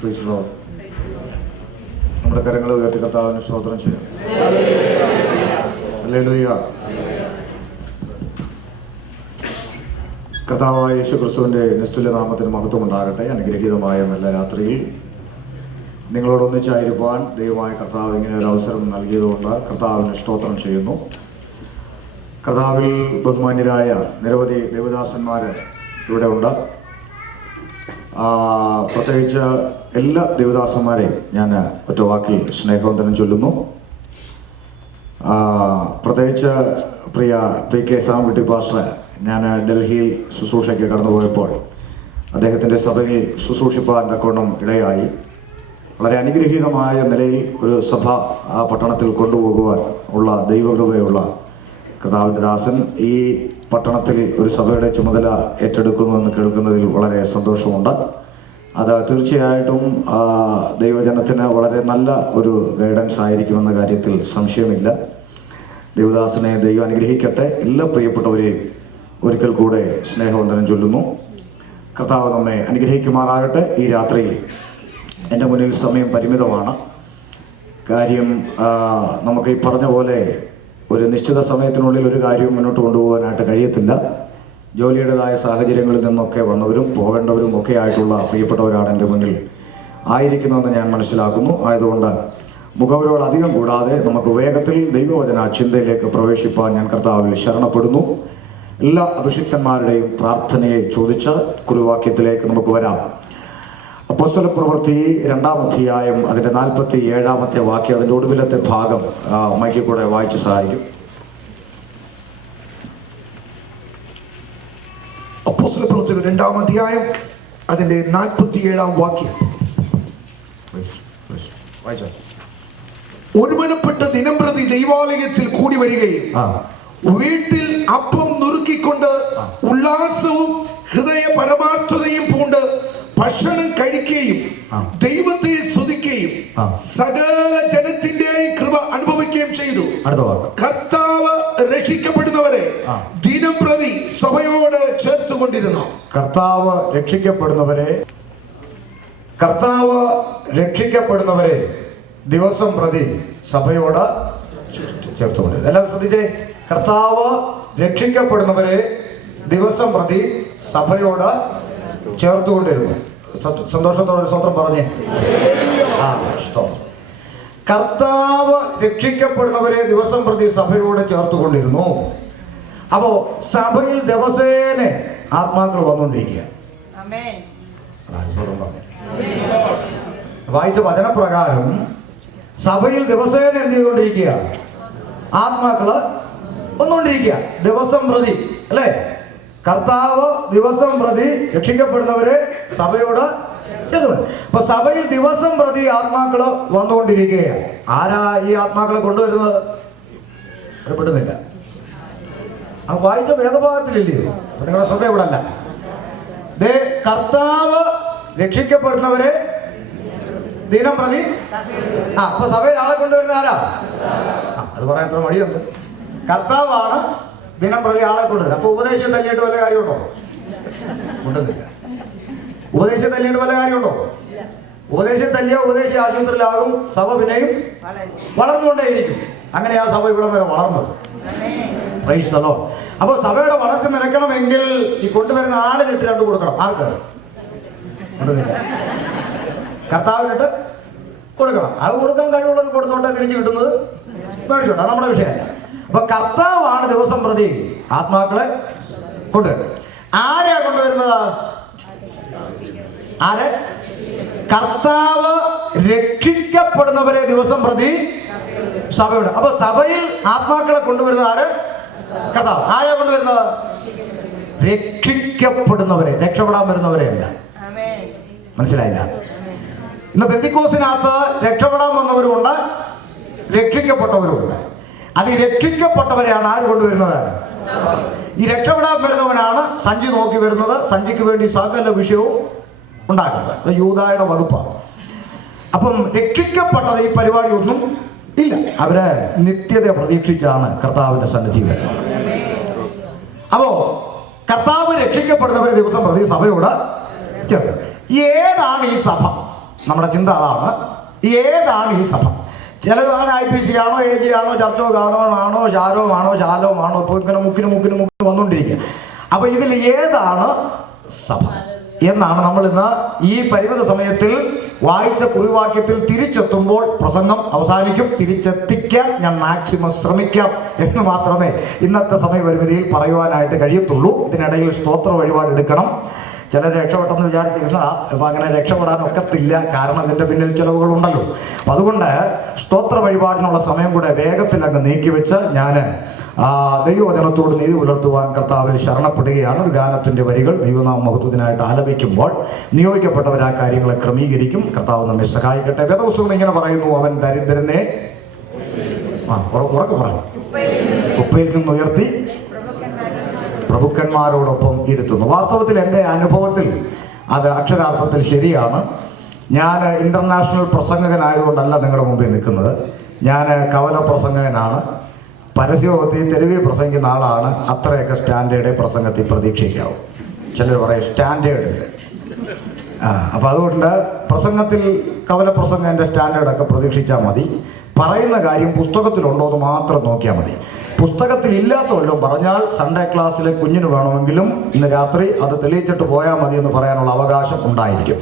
Price the Lord. നമ്മുടെ കരങ്ങൾ ഉയർത്തി കർത്താവിന് സ്തോത്രം ചെയ്യാം. ഹല്ലേലൂയ. കർത്താവായ യേശു ക്രിസ്തുവിൻ്റെ നിസ്തുല്യ നാമത്തിന് മഹത്വം ഉണ്ടാകട്ടെ. അനുഗ്രഹീതമായ നല്ല രാത്രിയിൽ നിങ്ങളോടൊന്നിച്ചായിരിക്കാൻ ദൈവമായ കർത്താവ് ഇങ്ങനെ ഒരു അവസരം നൽകിയതുകൊണ്ട് കർത്താവിന് സ്തോത്രം ചെയ്യുന്നു. കർത്താവിൽ ബഹുമാന്യരായ നിരവധി ദേവദാസന്മാർ ഇവിടെ ഉണ്ട്. പ്രത്യേകിച്ച് എല്ലാ ദേവദാസന്മാരെയും ഞാൻ ഒറ്റ വാക്കിൽ സ്നേഹവന്ദനം ചൊല്ലുന്നു. പ്രത്യേകിച്ച് പ്രിയ PK സാംകുട്ടി പാസ്റ്റർ, ഞാൻ ഡൽഹിയിൽ ശുശ്രൂഷയ്ക്ക് കടന്നുപോയപ്പോൾ അദ്ദേഹത്തിൻ്റെ സഭയിൽ ശുശ്രൂഷിപ്പാൻ തക്കവണ്ണം ഇടയായി. വളരെ അനുഗ്രഹീതമായ നിലയിൽ ഒരു സഭ ആ പട്ടണത്തിൽ കൊണ്ടുപോകുവാൻ ഉള്ള ദൈവകൃപയുള്ള കർത്താവിൻ്റെ ദാസൻ ഈ പട്ടണത്തിൽ ഒരു സഭയുടെ ചുമതല ഏറ്റെടുക്കുന്നുവെന്ന് കേൾക്കുന്നതിൽ വളരെ സന്തോഷമുണ്ട്. അത് തീർച്ചയായിട്ടും ദൈവജനത്തിന് വളരെ നല്ല ഒരു ഗൈഡൻസ് ആയിരിക്കുമെന്ന കാര്യത്തിൽ സംശയമില്ല. ദേവദാസനെ ദൈവം അനുഗ്രഹിക്കട്ടെ. എല്ലാ പ്രിയപ്പെട്ടവരെയും ഒരിക്കൽ കൂടെ സ്നേഹവന്ദനം ചൊല്ലുന്നു. കർത്താവ് നമ്മെ അനുഗ്രഹിക്കുമാറാകട്ടെ. ഈ രാത്രിയിൽ എൻ്റെ മുന്നിൽ സമയം പരിമിതമാണ്. കാര്യം നമുക്ക് ഈ പറഞ്ഞ പോലെ ഒരു നിശ്ചിത സമയത്തിനുള്ളിൽ ഒരു കാര്യവും മുന്നോട്ട് കൊണ്ടുപോകാനായിട്ട് കഴിയത്തില്ല. ജോലിയുടേതായ സാഹചര്യങ്ങളിൽ നിന്നൊക്കെ വന്നവരും പോകേണ്ടവരും ഒക്കെ ആയിട്ടുള്ള പ്രിയപ്പെട്ടവരാണ് എൻ്റെ മുന്നിൽ ആയിരിക്കുന്നതെന്ന് ഞാൻ മനസ്സിലാക്കുന്നു. ആയതുകൊണ്ട് മുഖവരോട് അധികം കൂടാതെ നമുക്ക് വേഗത്തിൽ ദൈവവചന ചിന്തയിലേക്ക് പ്രവേശിപ്പാൻ ഞാൻ കർത്താവിൽ ശരണപ്പെടുന്നു. എല്ലാ അഭിഷിക്തന്മാരുടെയും പ്രാർത്ഥനയെ ചോദിച്ച് കുറുവാക്യത്തിലേക്ക് നമുക്ക് വരാം. അപ്പോസ്തലപ്രവൃത്തി 2-ാം അധ്യായം അതിൻ്റെ 47-ാമത്തെ വാക്യം, അതിൻ്റെ ഒടുവിലത്തെ ഭാഗം മൈക്കിൽ കൂടെ വായിച്ച് സഹായിക്കും. അപ്പോസ്തലപ്രവൃത്തികൾ 2-ാം അധ്യായം അതിൻ്റെ 47-ാം വാക്യം. ഒരുമനപ്പെട്ട ദിനംപ്രതി ദൈവാലയത്തിൽ കൂടി വരികയും വീട്ടിൽ അപ്പം നുറുക്കിക്കൊണ്ട് ഉല്ലാസവും ഹൃദയ പരമാർത്ഥതയും പൂണ്ട് ഭക്ഷണം കഴിക്കുകയും ദൈവത്തെ സ്തുതിക്കുകയും സകല ജനത്തിന്റെയും കൃപ അനുഭവിക്കുകയും ചെയ്തു. കർത്താവ് രക്ഷിക്കപ്പെടുന്നവരെ ദിനംപ്രതി സഭയോട് ചേർത്തുകൊണ്ടിരുന്നു. കർത്താവ് രക്ഷിക്കപ്പെടുന്നവരെ ദിവസം പ്രതി സഭയോട് ചേർത്തുകൊണ്ടിരുന്നു. എല്ലാവരും ശ്രദ്ധിച്ചേ. കർത്താവ് രക്ഷിക്കപ്പെടുന്നവരെ ദിവസം പ്രതി സഭയോട് ചേർത്തുകൊണ്ടിരുന്നു. സന്തോഷത്തോടെ സ്വന്തം പറഞ്ഞേ. കർത്താവ് രക്ഷിക്കപ്പെടുന്നവരെ ദിവസം പ്രതി സഭയോട് ചേർത്തുകൊണ്ടിരുന്നു. അപ്പോ സഭയിൽ ദിവസേന ആത്മാക്കൾ വന്നുകൊണ്ടിരിക്കുക. വായിച്ച വചനപ്രകാരം സഭയിൽ ദിവസേന എന്ത് ചെയ്തുകൊണ്ടിരിക്കുക? ആത്മാക്കള് വന്നുകൊണ്ടിരിക്കുക ദിവസം പ്രതി, അല്ലേ? കർത്താവ് ദിവസം പ്രതി രക്ഷിക്കപ്പെടുന്നവരെ സഭയോട് ചേർത്തുകൊണ്ട്. അപ്പൊ സഭയിൽ ദിവസം പ്രതി ആത്മാക്കള് വന്നുകൊണ്ടിരിക്കുകയാണ്. ആരാ ഈ ആത്മാക്കളെ കൊണ്ടുവരുന്നത്? അറിയപ്പെടുന്നില്ല. വായിച്ച വേദഭാഗത്തിലില്ലേ? നിങ്ങളുടെ ശ്രദ്ധ ഇവിടെ അല്ല. കർത്താവ് രക്ഷിക്കപ്പെടുന്നവരെ ദിനം പ്രതി അപ്പൊ സഭയിൽ ആളെ കൊണ്ടുവരുന്ന ആരാ? അത് പറയാൻ എത്ര മടിയുണ്ട്. കർത്താവാണ് ദിനം പ്രതി ആളെ കൊണ്ടുവരുന്നത്. അപ്പൊ ഉപദേശം തല്ലിയിട്ട് വല്ല കാര്യമുണ്ടോ? കൊണ്ടുവന്നില്ല. ഉപദേശം തല്ലിയിട്ട് വല്ല കാര്യമുണ്ടോ? ഉപദേശം തല്ലിയ ഉപദേശ ആശുപത്രിയിലാകും. സഭ പിന്നെയും വളർന്നുകൊണ്ടേയിരിക്കും. അങ്ങനെ ആ സഭ ഇവിടെ വരെ വളർന്നത്. Price the Lord. അപ്പൊ സഭയുടെ വളർച്ച നിലയ്ക്കണമെങ്കിൽ ഈ കൊണ്ടുവരുന്ന ആളിനിട്ട് രണ്ട് കൊടുക്കണം. ആർക്ക്? കൊണ്ടുവന്നില്ല. കർത്താവിനിട്ട് കൊടുക്കണം. അത് കൊടുക്കാൻ കഴിവുള്ളവർ കൊടുത്തോട്ടെ, തിരിച്ചു കിട്ടുന്നത് മേടിച്ചോട്ടെ, നമ്മുടെ വിഷയമല്ല. അപ്പൊ കർത്താവാണ് ദിവസം പ്രതി ആത്മാക്കളെ കൊണ്ടുവരുന്നത്. ആരെയാ കൊണ്ടുവരുന്നത്? ആരെ? കർത്താവ് രക്ഷിക്കപ്പെടുന്നവരെ ദിവസം പ്രതി സഭയോട്. അപ്പൊ സഭയിൽ ആത്മാക്കളെ കൊണ്ടുവരുന്നത് ആര്? കർത്താവ്. ആരെയാ കൊണ്ടുവരുന്നത്? രക്ഷിക്കപ്പെടുന്നവരെ, രക്ഷപ്പെടാൻ വരുന്നവരെ അല്ല. മനസ്സിലായില്ല? ഇന്ന് പെന്തിക്കോസിനകത്ത് രക്ഷപ്പെടാൻ വന്നവരുമുണ്ട്, രക്ഷിക്കപ്പെട്ടവരുമുണ്ട്. അത് ഈ രക്ഷിക്കപ്പെട്ടവരെയാണ് ആര് കൊണ്ടുവരുന്നത്? ഈ രക്ഷപ്പെടാൻ വരുന്നവനാണ് സഞ്ചി നോക്കി വരുന്നത്, സഞ്ചിക്ക് വേണ്ടി സകല വിഷയവും ഉണ്ടാക്കുന്നത്. അത് യൂദായുടെ വകുപ്പാണ്. അപ്പം രക്ഷിക്കപ്പെട്ടത് ഈ പരിപാടി ഒന്നും ഇല്ല. അവര് നിത്യത പ്രതീക്ഷിച്ചാണ് കർത്താവിന്റെ സന്നിധി വരുന്നത്. അപ്പോ കർത്താവ് രക്ഷിക്കപ്പെടുന്നവരെ ദിവസം പ്രതി സഭയോട് ചേർത്ത്. ഏതാണ് ഈ സഭ? നമ്മുടെ ചിന്ത അതാണ്. ഏതാണ് ഈ സഭ? ചിലർ അങ്ങനെ IPC ആണോ AG ആണോ ചർച്ചോ കാണോണാണോ ശാലോമാണോ ഇപ്പോൾ ഇങ്ങനെ മുക്കിന് വന്നുകൊണ്ടിരിക്കുക. അപ്പോൾ ഇതിൽ ഏതാണ് സഭ എന്നാണ് നമ്മൾ ഇന്ന് ഈ പരിമിത സമയത്തിൽ വായിച്ച കുറിവാക്യത്തിൽ തിരിച്ചെത്തുമ്പോൾ പ്രസംഗം അവസാനിക്കും. തിരിച്ചെത്തിക്കാൻ ഞാൻ മാക്സിമം ശ്രമിക്കാം എന്ന് മാത്രമേ ഇന്നത്തെ സമയപരിമിതിയിൽ പറയുവാനായിട്ട് കഴിയത്തുള്ളൂ. ഇതിനിടയിൽ സ്തോത്ര വഴിപാട് എടുക്കണം. ചിലർ രക്ഷപ്പെട്ടെന്ന് വിചാരിച്ചിരുന്നതാ. അപ്പം അങ്ങനെ രക്ഷപ്പെടാൻ ഒക്കത്തില്ല, കാരണം ഇതിൻ്റെ പിന്നിൽ ചിലവുകളുണ്ടല്ലോ. അപ്പം അതുകൊണ്ട് സ്തോത്ര വഴിപാടിനുള്ള സമയം കൂടെ വേഗത്തിൽ അങ്ങ് നീക്കിവെച്ച് ഞാൻ ദൈവവചനത്തോട് നീതി പുലർത്തുവാൻ കർത്താവിൽ ശരണപ്പെടുകയാണ്. ഒരു ഗാനത്തിൻ്റെ വരികൾ ദൈവനാമ മഹത്വത്തിനായിട്ട് ആലപിക്കുമ്പോൾ നിയോഗിക്കപ്പെട്ടവർ ആ കാര്യങ്ങളെ ക്രമീകരിക്കും. കർത്താവ് നമ്മെ സഹായിക്കട്ടെ. വേദപുസ്തകം ഇങ്ങനെ പറയുന്നു, അവൻ ദരിദ്രനെ ഉറക്കെ പറയും, കുപ്പയിൽ നിന്ന് ഉയർത്തി പ്രഭുക്കന്മാരോടൊപ്പം ഇരുത്തുന്നു. വാസ്തവത്തിൽ എൻ്റെ അനുഭവത്തിൽ അത് അക്ഷരാർത്ഥത്തിൽ ശരിയാണ്. ഞാൻ ഇൻ്റർനാഷണൽ പ്രസംഗകനായതുകൊണ്ടല്ല നിങ്ങളുടെ മുമ്പിൽ നിൽക്കുന്നത്. ഞാൻ കവല പ്രസംഗകനാണ്. പരസ്യത്തിൽ തെരുവിൽ പ്രസംഗിക്കുന്ന ആളാണ്. അത്രയൊക്കെ സ്റ്റാൻഡേർഡ് പ്രസംഗത്തിൽ പ്രതീക്ഷിക്കാവും. ചിലർ പറയും സ്റ്റാൻഡേർഡില്ല. അപ്പോൾ അതുകൊണ്ട് പ്രസംഗത്തിൽ കവല പ്രസംഗൻ്റെ സ്റ്റാൻഡേർഡൊക്കെ പ്രതീക്ഷിച്ചാൽ മതി. പറയുന്ന കാര്യം പുസ്തകത്തിലുണ്ടോ എന്ന് മാത്രം നോക്കിയാൽ മതി. പുസ്തകത്തിൽ ഇല്ലാത്ത വല്ലതും പറഞ്ഞാൽ സൺഡേ ക്ലാസ്സിലെ കുഞ്ഞിന് വേണമെങ്കിലും ഇന്ന് രാത്രി അത് തെളിയിച്ചിട്ട് പോയാൽ മതി എന്ന് പറയാനുള്ള അവകാശം ഉണ്ടായിരിക്കും.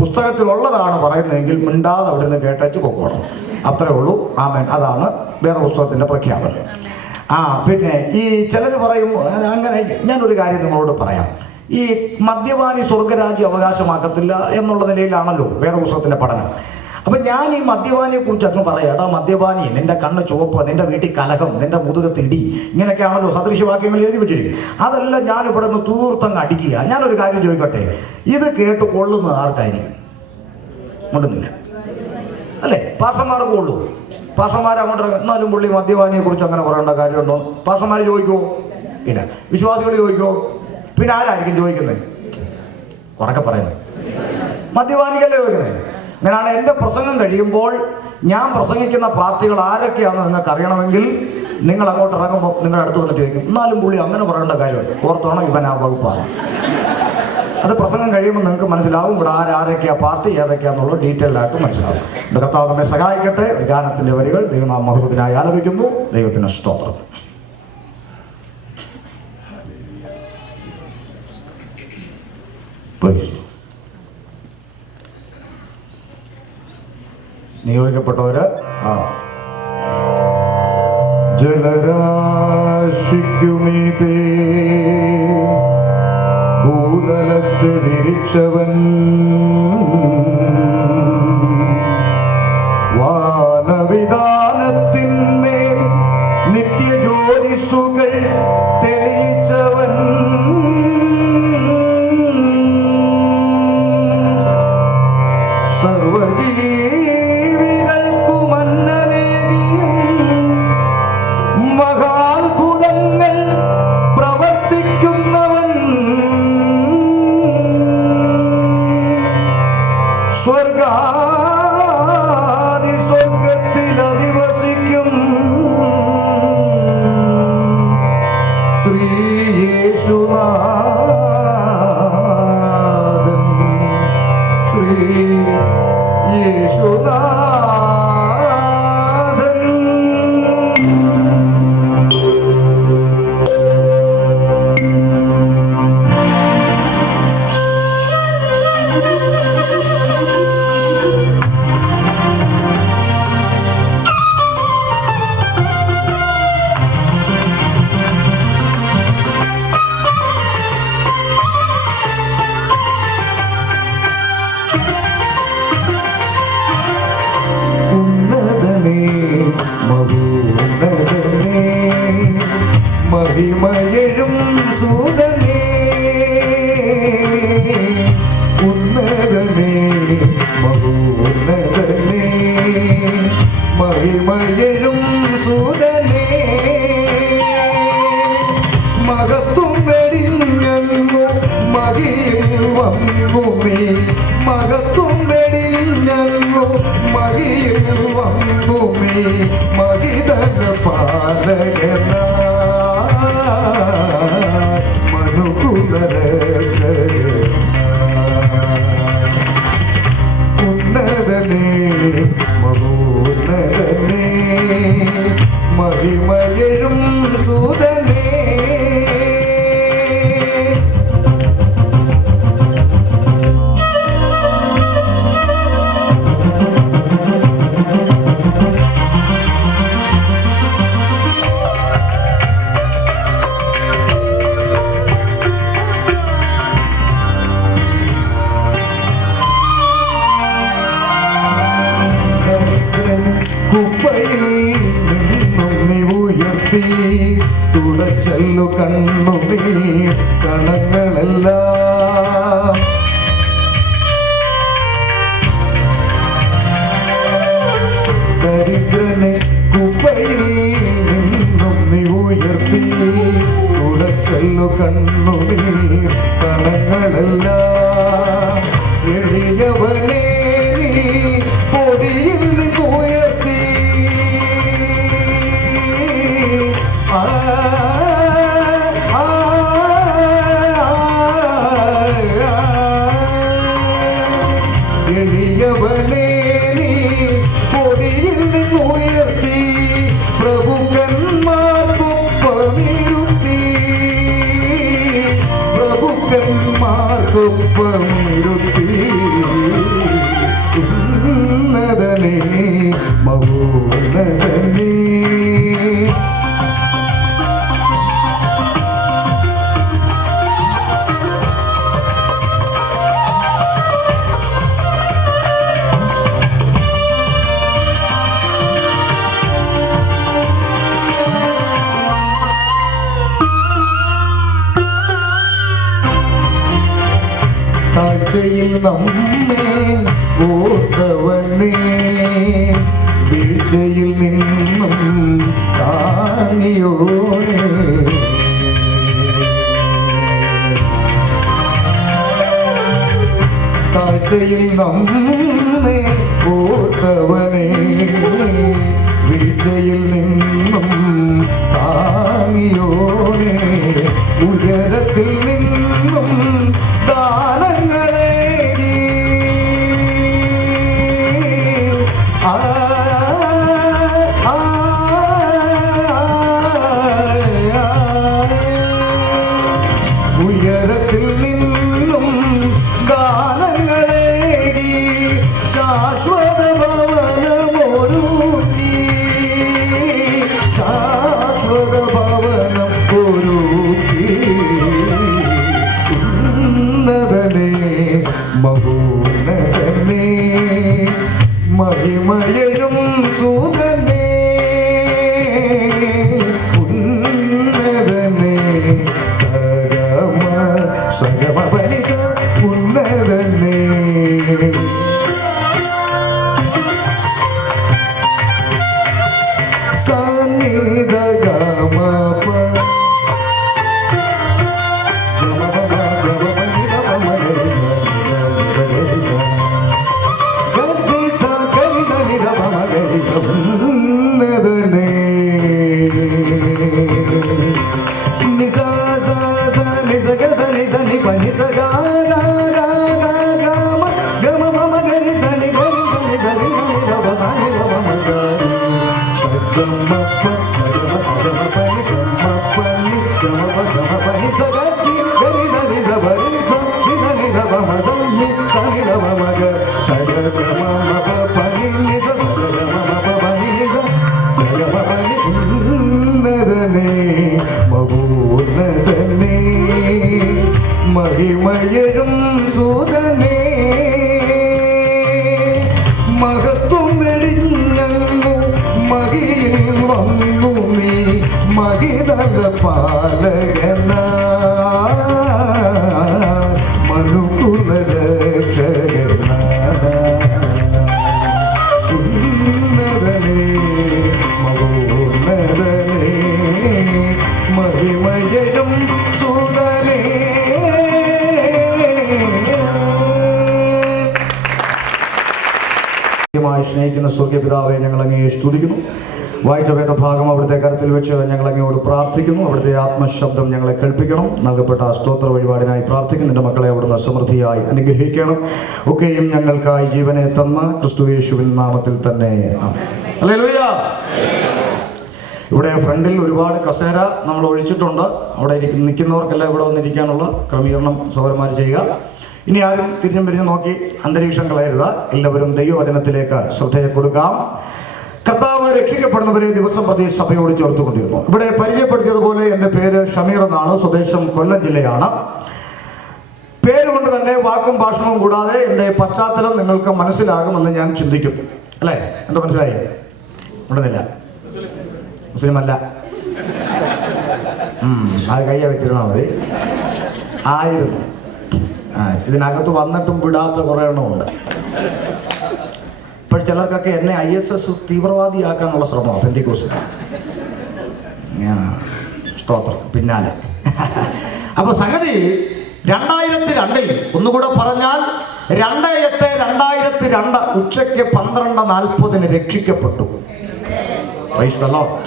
പുസ്തകത്തിലുള്ളതാണ് പറയുന്നതെങ്കിൽ മിണ്ടാതെ അവിടെ നിന്ന് കേട്ടേച്ച് പൊക്കോണം. അത്രേ ഉള്ളൂ. ആമേൻ. അതാണ് വേദപുസ്തകത്തിൻ്റെ പ്രഖ്യാപനം. പിന്നെ ഈ ചിലർ പറയും അങ്ങനെ. ഞാനൊരു കാര്യം നിങ്ങളോട് പറയാം. ഈ മദ്യപാനി സ്വർഗരാജ്യം അവകാശമാക്കത്തില്ല എന്നുള്ള നിലയിലാണല്ലോ വേദപുസ്തകത്തിൻ്റെ പഠനം. അപ്പം ഞാൻ ഈ മദ്യപാനിയെ കുറിച്ച് അങ്ങ് പറയാം. എടാ മദ്യപാനി, നിന്റെ കണ്ണ് ചുവപ്പ്, നിന്റെ വീട്ടിൽ കലഹം, നിന്റെ മുതുകത്തിടി, ഇങ്ങനെയൊക്കെയാണല്ലോ സദൃശവാക്യങ്ങൾ എഴുതി വെച്ചിരിക്കും. അതെല്ലാം ഞാൻ ഇവിടെ നിന്ന് തൂർത്തങ്ങ് അടിക്കുക. ഞാനൊരു കാര്യം ചോദിക്കട്ടെ, ഇത് കേട്ട് കൊള്ളുന്നത് ആർക്കായിരിക്കും? കൊണ്ടുന്നില്ല അല്ലേ? പാസ്റ്റർമാർക്ക് കൊള്ളൂ. പാസ്റ്റർമാർ അങ്ങോട്ട് എന്നാലും പുള്ളി മദ്യപാനിയെ കുറിച്ച് അങ്ങനെ പറയേണ്ട കാര്യമുണ്ടോ? പാസ്റ്റർമാർ ചോദിക്കുമോ? ഇല്ല. വിശ്വാസികൾ ചോദിക്കുമോ? പിന്നെ ആരായിരിക്കും ചോദിക്കുന്നത്? ഉറക്കെ പറയുന്നത് മദ്യപാനിക്കല്ലേ ചോദിക്കുന്നത്. അങ്ങനെയാണ് എൻ്റെ പ്രസംഗം കഴിയുമ്പോൾ ഞാൻ പ്രസംഗിക്കുന്ന പാർട്ടികൾ ആരൊക്കെയാണെന്ന് നിങ്ങൾക്ക് അറിയണമെങ്കിൽ നിങ്ങൾ അങ്ങോട്ട് ഇറങ്ങുമ്പോൾ നിങ്ങളുടെ അടുത്ത് വന്നിട്ട് ചോദിക്കും, എന്നാലും പുള്ളി അങ്ങനെ പറയേണ്ട കാര്യമുണ്ട്, ഓർത്തോണം ഇവൻ ആ വകുപ്പാണ്. അത് പ്രസംഗം കഴിയുമ്പോൾ നിങ്ങൾക്ക് മനസ്സിലാവും ഇവിടെ ആരൊക്കെയാണ് പാർട്ടി ഏതൊക്കെയാണെന്നുള്ളത് ഡീറ്റെയിൽഡ് ആയിട്ട് മനസ്സിലാവും. എൻ്റെ കർത്താവ് നമ്മെ സഹായിക്കട്ടെ. ഒരു ഗാനത്തിൻ്റെ വരികൾ ദൈവനാമ മഹത്വത്തിനായി ആലപിക്കുന്നു. ദൈവത്തിന് സ്തോത്രം. നിയോഗിക്കപ്പെട്ടവര് ജലരാശിക്കുമീതേ ഭൂതലത്ത് വിരിച്ചവൻ വാനവിധാനത്തിന്മേൽ നിത്യജ്യോതിസുകൾ തെളിയിച്ചവൻ സ്വർഗത്തിൽ അധിവസിക്കും ശ്രീ യേശുനാഥൻ, ശ്രീ യേശുനാഥൻ. മഹിമയഴും സൂതനേ, ഉന്നതനേ മഹോന്നതനേ, മഹിമയഴും സൂതനേ, മഹത്വം വെടിഞ്ഞു മഹിയിൽ വന്നു നീ, മഹത്വം വെടിഞ്ഞു മഹിയിൽ വന്നു നീ, മഹിതല പാലകന മനുകുലരക്ഷകന. ദരിദ്രനെ കുപ്പയിൽ നിന്നും നീ ഉയർത്തി തുടച്ചല്ലോ കണ്ണുനീർ കണങ്ങളെല്ലാം. എളിയവനെ നീ പൊടിയിൽ നിന്നുയർത്തി എളിയവനെ നീ പൊടിയിൽ നിന്നുയർത്തി പ്രഭുക്കന്മാർക്കൊപ്പമിരുത്തി പ്രഭുക്കന്മാർക്കൊപ്പമിരുത്തി ഉന്നതനെ മഹോന്നതനെ. താഴ്ചയിൽ നമ്മെ ഓർത്തവനെ വീഴ്ചയിൽ നിന്നും താങ്ങിയോനെ. താഴ്ചയിൽ നമ്മെ ഓർത്തവനെ വീഴ്ചയിൽ നിന്നും താങ്ങിയോനെ. ഉയരത്തിൽ നിന്നും ദാനങ്ങളെ ഉയരത്തിൽ നിന്നും ദാനങ്ങളേകി ശാശ്വത ഭവനമൊരുക്കി ശാശ്വത ഭവനം ഒരുക്കി. ഉന്നതനെ മഹോന്നതനെ മഹിമയഴും സൂതനെ ഉന്നതനെ സഗമ സഗമ പരിസ ഉന്നതനെ. സന്നിധ ഗമ ഉന്നതനെ നിസ സ സ നിസ ഗ ധ നിസ നി പ നിസ ഗ ഗ ഗ ഗ മ ഗ മ മ മ ഗ രി സ നി ഗ രി സ നി ഗ രി നി ധ പ സ നി ധ പ മ ഗ ഷ ഗ മ പ ഗ മ ഗ മ പ നി ഗ മ പ നി ഗ മ പ നി സ ഗ രി ഗ രി ധ നി ധ പ രി സ നി ധ നി ധ പ മ ധ നി സ നി ധ പ മ ഗ ഷ ഗ ഗ മ മ പ പ നി നി സ ഗ ഗ മ മ പ പ നി സ സ ഗ മ പ നി. ഉന്നതനെ മഹോന്നതനെ മഹിമയഴും സൂതനെ മഹത്വം വെടിഞ്ഞു മഹിയിൽ വന്നു നീ മഹിതല പാലകന മനുകുല രക്ഷകന. ഉന്നതനെ മഹോന്നതനെ മഹിമയഴും സൂതനെ. സ്നേഹിക്കുന്ന സ്വർഗ്ഗപിതാവെ, ഞങ്ങൾ അങ്ങയെ സ്തുതിക്കുന്നു. വായിച്ച വേദഭാഗം അവിടുത്തെ കരത്തിൽ വെച്ച് ഞങ്ങൾ അങ്ങയോട് പ്രാർത്ഥിക്കുന്നു. അവിടുത്തെ ആത്മശബ്ദം ഞങ്ങളെ കേൾപ്പിക്കണം. നൽകപ്പെട്ട സ്തോത്ര വഴിപാടിനായി പ്രാർത്ഥിക്കുന്നു. നിന്റെ മക്കളെ അവിടുന്ന് സമൃദ്ധിയായി അനുഗ്രഹിക്കണം. ഒക്കെയും ഞങ്ങൾക്കായി ജീവനെ തന്ന ക്രിസ്തുയേശുവിൻ നാമത്തിൽ തന്നെ ആമേൻ. ഹല്ലേലൂയ. ഇവിടെ ഫ്രണ്ടിൽ ഒരുപാട് കസേര നമ്മൾ ഒഴിച്ചിട്ടുണ്ട്. അവിടെ നിൽക്കുന്നവർക്കെല്ലാം ഇവിടെ വന്നിരിക്കാനുള്ള ക്രമീകരണം സൗകര്യമാർ ചെയ്യുക. ഇനി ആരും തിരിഞ്ഞും പിരിഞ്ഞും നോക്കി അന്തരീക്ഷം കളയരുത്. എല്ലാവരും ദൈവവചനത്തിലേക്ക് ശ്രദ്ധയെ കൊടുക്കാം. കർത്താവ് രക്ഷിക്കപ്പെടുന്നവരെ ദിവസം പ്രതി സഭയോട് ചേർത്തുകൊണ്ടിരുന്നു. ഇവിടെ പരിചയപ്പെടുത്തിയതുപോലെ എൻ്റെ പേര് ഷമീർ എന്നാണ്. സ്വദേശം കൊല്ലം ജില്ലയാണ്. പേരുകൊണ്ട് തന്നെ വാക്കും ഭാഷണവും കൂടാതെ എൻ്റെ പശ്ചാത്തലം നിങ്ങൾക്ക് മനസ്സിലാകുമെന്ന് ഞാൻ ചിന്തിക്കുന്നു. അല്ലേ? എന്താ മനസ്സിലായി? ഉണ്ടെന്നില്ല, മുസ്ലിം അല്ല. അത് കയ്യ വെച്ചിരുന്നാൽ മതി. ആയിരുന്നു. ഇതിനകത്ത് വന്നിട്ടും വിടാത്ത കുറേ എണ്ണമുണ്ട്. ഇപ്പോൾ ചിലർക്കൊക്കെ എന്നെ ISS തീവ്രവാദിയാക്കാനുള്ള ശ്രമമാണ് പെന്തിക്കോസുകാർ. സ്തോത്രം പിന്നാലെ. അപ്പൊ സംഗതി 2002 ഒന്നുകൂടെ പറഞ്ഞാൽ 2/8/2002 ഉച്ചയ്ക്ക് 12:40 രക്ഷിക്കപ്പെട്ടു. Praise the Lord.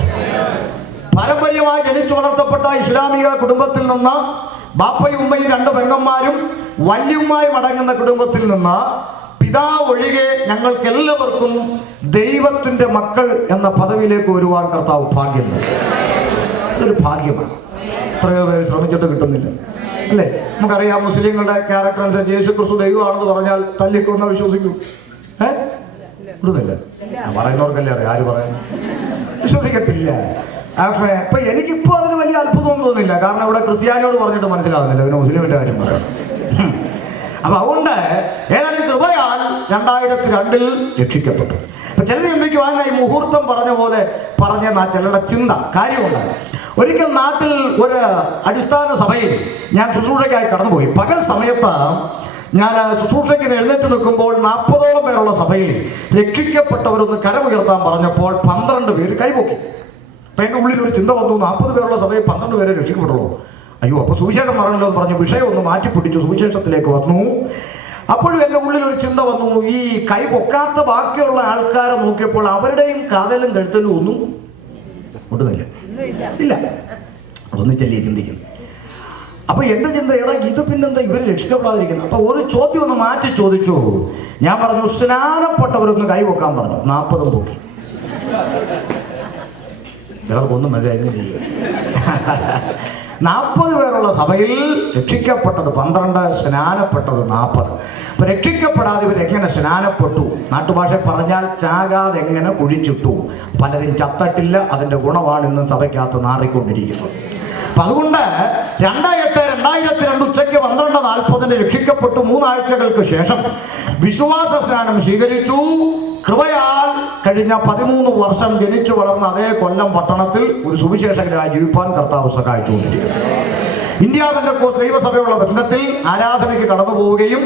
പാരമ്പര്യമായി ജനിച്ചു വളർത്തപ്പെട്ട ഇസ്ലാമിക കുടുംബത്തിൽ നിന്ന്, ബാപ്പയും ഉമ്മയും 2 പെങ്ങന്മാരും വല്യുമ്മായും അടങ്ങുന്ന കുടുംബത്തിൽ നിന്ന് പിതാവ് ഒഴികെ ഞങ്ങൾക്ക് എല്ലാവർക്കും ദൈവത്തിന്റെ മക്കൾ എന്ന പദവിയിലേക്ക് വരുവാൻ കർത്താവ് ഭാഗ്യം നൽകി. അതൊരു ഭാഗ്യമാണ്. എത്രയോ പേര് ശ്രമിച്ചിട്ട് കിട്ടുന്നില്ല, അല്ലേ? നമുക്കറിയാം മുസ്ലിങ്ങളുടെ ക്യാരക്ടർ അനുസരിച്ച് യേശു ക്രിസ്തു ദൈവമാണെന്ന് പറഞ്ഞാൽ തല്ലിക്കൊന്ന വിശ്വസിക്കും. ഇടുന്നില്ല, പറയുന്നവർക്കല്ലേ അറിയാം. ആര് പറയാൻ വിശ്വസിക്കത്തില്ല. അപ്പൊ എനിക്കിപ്പോ അതിന് വലിയ അത്ഭുതമൊന്നും തോന്നുന്നില്ല. കാരണം ഇവിടെ ക്രിസ്ത്യാനിയോട് പറഞ്ഞിട്ട് മനസ്സിലാവുന്നില്ല, പിന്നെ മുസ്ലിമിന്റെ കാര്യം പറയണം. അപ്പൊ അതുകൊണ്ട് ഏതായാലും കൃപയാൽ 2002 രക്ഷിക്കപ്പെട്ടു. അപ്പൊ ചിലർ ചിന്തിക്കുവാൻ ഈ മുഹൂർത്തം പറഞ്ഞ പോലെ പറഞ്ഞെന്നാ ചിലരുടെ ചിന്ത. കാര്യമുണ്ട്. ഒരിക്കൽ നാട്ടിൽ ഒരു അടിസ്ഥാന സഭയിൽ ഞാൻ ശുശ്രൂഷയ്ക്കായി കടന്നുപോയി. പകൽ സമയത്ത് ഞാൻ ശുശ്രൂഷയ്ക്ക് എഴുന്നേറ്റ് നിൽക്കുമ്പോൾ 40ഓളം പേരുള്ള സഭയിൽ രക്ഷിക്കപ്പെട്ടവരൊന്ന് കരമുയർത്താൻ പറഞ്ഞപ്പോൾ 12 പേര് കൈപൊക്കി. അപ്പൊ എൻ്റെ ഉള്ളിൽ ഒരു ചിന്ത വന്നു, 40 പേരുള്ള സഭയിൽ 12 പേരെ രക്ഷിക്കപ്പെട്ടുള്ളൂ. അയ്യോ, അപ്പൊ സുവിശേഷം പറയണല്ലോ എന്ന് പറഞ്ഞ് വിഷയം ഒന്ന് മാറ്റിപ്പിടിച്ചു, സുവിശേഷത്തിലേക്ക് വന്നു. അപ്പോഴും എൻ്റെ ഉള്ളിൽ ഒരു ചിന്ത വന്നു, ഈ കൈ പൊക്കാത്ത ബാക്കിയുള്ള ആൾക്കാരെ നോക്കിയപ്പോൾ അവരുടെയും കാതലും കഴുത്തലും ഒന്നും ഒട്ടുന്നില്ല, ഇല്ല. അതൊന്നും ചെല്ലിയെ ചിന്തിക്കുന്നു. അപ്പൊ എൻ്റെ ചിന്ത, എടാ ഇത് പിന്നെന്താ ഇവര് രക്ഷിക്കപ്പെടാതിരിക്കുന്നത്? അപ്പൊ ഒരു ചോദ്യം ഒന്ന് മാറ്റി ചോദിച്ചു. ഞാൻ പറഞ്ഞു, സ്നാനപ്പെട്ടവരൊന്ന് കൈ പൊക്കാൻ പറഞ്ഞു. 40 പൊക്കി. ചിലർക്കൊന്നും മതി എങ്ങനെ ചെയ്യുക. 40 പേരുള്ള സഭയിൽ രക്ഷിക്കപ്പെട്ടത് 12, സ്നാനപ്പെട്ടത് 40. അപ്പൊ രക്ഷിക്കപ്പെടാതെ ഇവർ എങ്ങനെ സ്നാനപ്പെട്ടു? നാട്ടുഭാഷ പറഞ്ഞാൽ ചാകാതെ എങ്ങനെ കുഴിച്ചിട്ടു. പലരും ചത്തട്ടില്ല. അതിന്റെ ഗുണമാണ് ഇന്ന് സഭയ്ക്കകത്ത് നാറിക്കൊണ്ടിരിക്കുന്നത്. അപ്പൊ അതുകൊണ്ട് 2/8/2002 ഉച്ചയ്ക്ക് 12:40 രക്ഷിക്കപ്പെട്ടു. 3 ആഴ്ചകൾക്ക് ശേഷം വിശ്വാസ സ്നാനം സ്വീകരിച്ചു. കൃപയാൽ കഴിഞ്ഞ 13 വർഷം ജനിച്ചു വളർന്ന അതേ കൊല്ലം പട്ടണത്തിൽ ഒരു സുവിശേഷകനായി ജീവിപ്പാൻ കർത്താവ് സഹായിച്ചുകൊണ്ടിരിക്കുന്നു. ഇന്ത്യ പെന്തക്കോസ്ത് ദൈവസഭയുള്ള ബന്ധത്തിൽ ആരാധനയ്ക്ക് കടന്നു പോവുകയും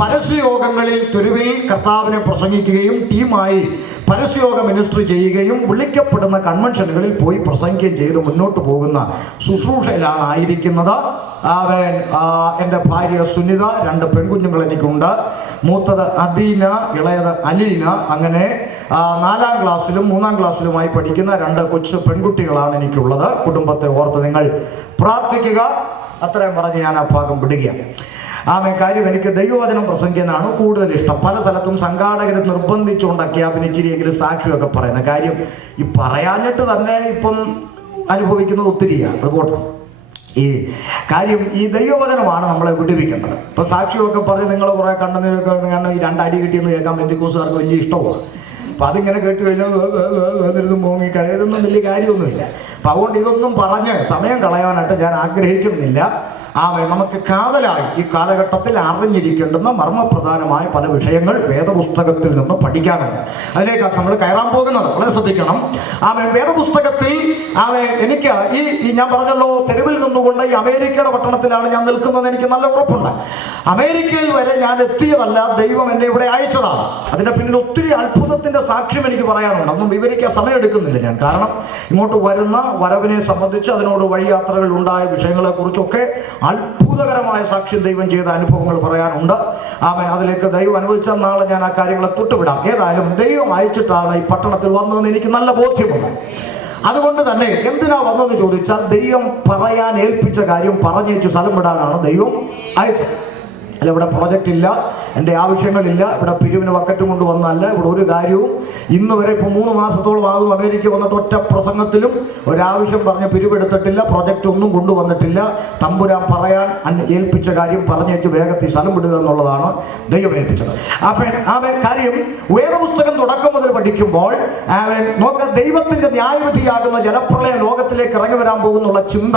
പരസ്യയോഗങ്ങളിൽ തെരുവിൽ കർത്താവിനെ പ്രസംഗിക്കുകയും ടീമായി പരസ്യയോഗ മിനിസ്ട്രി ചെയ്യുകയും വിളിക്കപ്പെടുന്ന കൺവെൻഷനുകളിൽ പോയി പ്രസംഗിക്കുകയും ചെയ്ത് മുന്നോട്ട് പോകുന്ന ശുശ്രൂഷയിലാണ് ആയിരിക്കുന്നത്. അവൻ എൻ്റെ ഭാര്യ സുനിത, 2 പെൺകുഞ്ഞുങ്ങൾ എനിക്കുണ്ട്. മൂത്തത് അദീന, ഇളയത് അലീന. അങ്ങനെ 4ാം ക്ലാസ്സിലും 3ാം ക്ലാസ്സിലുമായി പഠിക്കുന്ന 2 കൊച്ചു പെൺകുട്ടികളാണ് എനിക്കുള്ളത്. കുടുംബത്തെ ഓർത്ത് നിങ്ങൾ പ്രാർത്ഥിക്കുക. അത്രയും പറഞ്ഞ് ഞാൻ ആ ഭാഗം വിടുകയാണ്. കാര്യം എനിക്ക് ദൈവവചനം പ്രസംഗിക്കാനാണ് കൂടുതൽ ഇഷ്ടം. പല സ്ഥലത്തും സംഘാടകർ നിർബന്ധിച്ചുകൊണ്ടൊക്കെയാ പിന്നെ ഇച്ചിരിയെങ്കിലും സാക്ഷിയൊക്കെ പറയുന്നത്. കാര്യം ഈ പറയാഞ്ഞിട്ട് തന്നെ ഇപ്പം അനുഭവിക്കുന്നത് ഒത്തിരിയാണ്. അതുകൊണ്ട് ഈ കാര്യം ഈ ദൈവവചനമാണ് നമ്മളെ വിടുവിക്കേണ്ടത്. ഇപ്പം സാക്ഷിയൊക്കെ പറഞ്ഞ് നിങ്ങൾ കുറേ കണ്ടെന്നൊക്കെ ഈ 2 അടി കിട്ടിയെന്ന് കേൾക്കാൻ പെന്തിക്കോസുകാർക്ക് വലിയ ഇഷ്ടമാണ്. അപ്പം അതിങ്ങനെ കേട്ട് കഴിഞ്ഞാൽ എന്നിരുന്ന് മോങ്ങി കരയതൊന്നും വലിയ കാര്യമൊന്നുമില്ല. അപ്പം അതുകൊണ്ട് ഇതൊന്നും പറഞ്ഞ് സമയം കളയാനായിട്ട് ഞാൻ ആഗ്രഹിക്കുന്നില്ല. നമുക്ക് കാതലായി ഈ കാലഘട്ടത്തിൽ അറിഞ്ഞിരിക്കേണ്ടുന്ന മർമ്മപ്രധാനമായ പല വിഷയങ്ങൾ വേദപുസ്തകത്തിൽ നിന്ന് പഠിക്കാനുണ്ട്. അതിലേക്കാണ് നമ്മൾ കയറാൻ പോകുന്നത്. വളരെ ശ്രദ്ധിക്കണം. വേദപുസ്തകത്തിൽ എനിക്ക് ഈ ഞാൻ പറഞ്ഞല്ലോ, തെരുവിൽ നിന്നുകൊണ്ട് ഈ അമേരിക്കയുടെ പട്ടണത്തിലാണ് ഞാൻ നിൽക്കുന്നത്. എനിക്ക് നല്ല ഉറപ്പുണ്ട്. അമേരിക്കയിൽ വരെ ഞാൻ എത്തിയതല്ല, ദൈവം എന്നെ ഇവിടെ അയച്ചതാണ്. അതിൻ്റെ പിന്നിൽ ഒത്തിരി അത്ഭുതത്തിന്റെ സാക്ഷ്യം എനിക്ക് പറയാനുണ്ട്. ഒന്നും വിവരിക്കാൻ സമയം എടുക്കുന്നില്ല ഞാൻ. കാരണം ഇങ്ങോട്ട് വരുന്ന വരവിനെ സംബന്ധിച്ച് അതിനോട് വഴിയാത്രകൾ ഉണ്ടായ വിഷയങ്ങളെ കുറിച്ചൊക്കെ അത്ഭുതകരമായ സാക്ഷ്യം ദൈവം ചെയ്ത അനുഭവങ്ങൾ പറയാനുണ്ട്. അതിലേക്ക് ദൈവം അനുവദിച്ചാൽ നാളെ ഞാൻ ആ കാര്യങ്ങളെ തൊട്ടുവിടാം. ഏതായാലും ദൈവം അയച്ചിട്ടാണ് ഈ പട്ടണത്തിൽ വന്നതെന്ന് എനിക്ക് നല്ല ബോധ്യമുണ്ട്. അതുകൊണ്ട് തന്നെ എന്തിനാ വന്നതെന്ന് ചോദിച്ചാൽ, ദൈവം പറയാൻ ഏൽപ്പിച്ച കാര്യം പറഞ്ഞേച്ച് സ്ഥലം വിടാനാണ് ദൈവം അയച്ചത്. അല്ല, ഇവിടെ പ്രോജക്റ്റ് ഇല്ല, എൻ്റെ ആവശ്യങ്ങളില്ല, ഇവിടെ പിരിവിന് വക്കറ്റും കൊണ്ട് വന്നല്ല ഇവിടെ ഒരു കാര്യവും. ഇന്ന് വരെ ഇപ്പോൾ 3 മാസത്തോളം ആകും അമേരിക്ക വന്നിട്ട് ഒറ്റ പ്രസംഗത്തിലും ഒരാവശ്യം പറഞ്ഞ് പിരിവെടുത്തിട്ടില്ല, പ്രൊജക്റ്റ് ഒന്നും കൊണ്ടുവന്നിട്ടില്ല. തമ്പുരാൻ പറയാൻ ഏൽപ്പിച്ച കാര്യം പറഞ്ഞേച്ച് വേഗത്തിൽ സ്ഥലം വിടുക എന്നുള്ളതാണ് ദൈവം ഏൽപ്പിച്ചത്. കാര്യം വേദപുസ്തകം തുടക്കം മുതൽ പഠിക്കുമ്പോൾ നോക്ക ദൈവത്തിന്റെ ന്യായവിധിയാകുന്ന ജലപ്രളയം ലോകത്തിലേക്ക് ഇറങ്ങി വരാൻ പോകുന്നുള്ള ചിന്ത,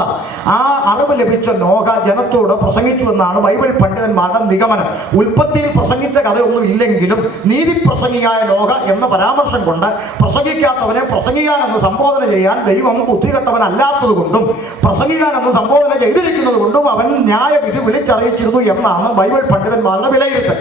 ആ അറിവ് ലഭിച്ച നോഹ ജനത്തോട് പ്രസംഗിച്ചു എന്നാണ് ബൈബിൾ പണ്ഡിതന്മാരുടെ നിഗമനം. ഉൽപ്പത്തിയിൽ പ്രസംഗിച്ച കഥയൊന്നും ഇല്ലെങ്കിലും നീതിപ്രസംഗിയായ നോഹ എന്ന പരാമർശം കൊണ്ട് പ്രസംഗിക്കാത്തവനെ പ്രസംഗിക്കാനെന്ന് സംബോധന ചെയ്യാൻ ദൈവം ബുദ്ധികെട്ടവനല്ലാത്തത് കൊണ്ടും പ്രസംഗിക്കാനെന്ന് സംബോധന ചെയ്തിരിക്കുന്നത് കൊണ്ടും അവൻ ന്യായവിധി വിളിച്ചറിയിച്ചിരുന്നു എന്നാണ് ബൈബിൾ പണ്ഡിതന്മാരുടെ വിലയിരുത്തൽ.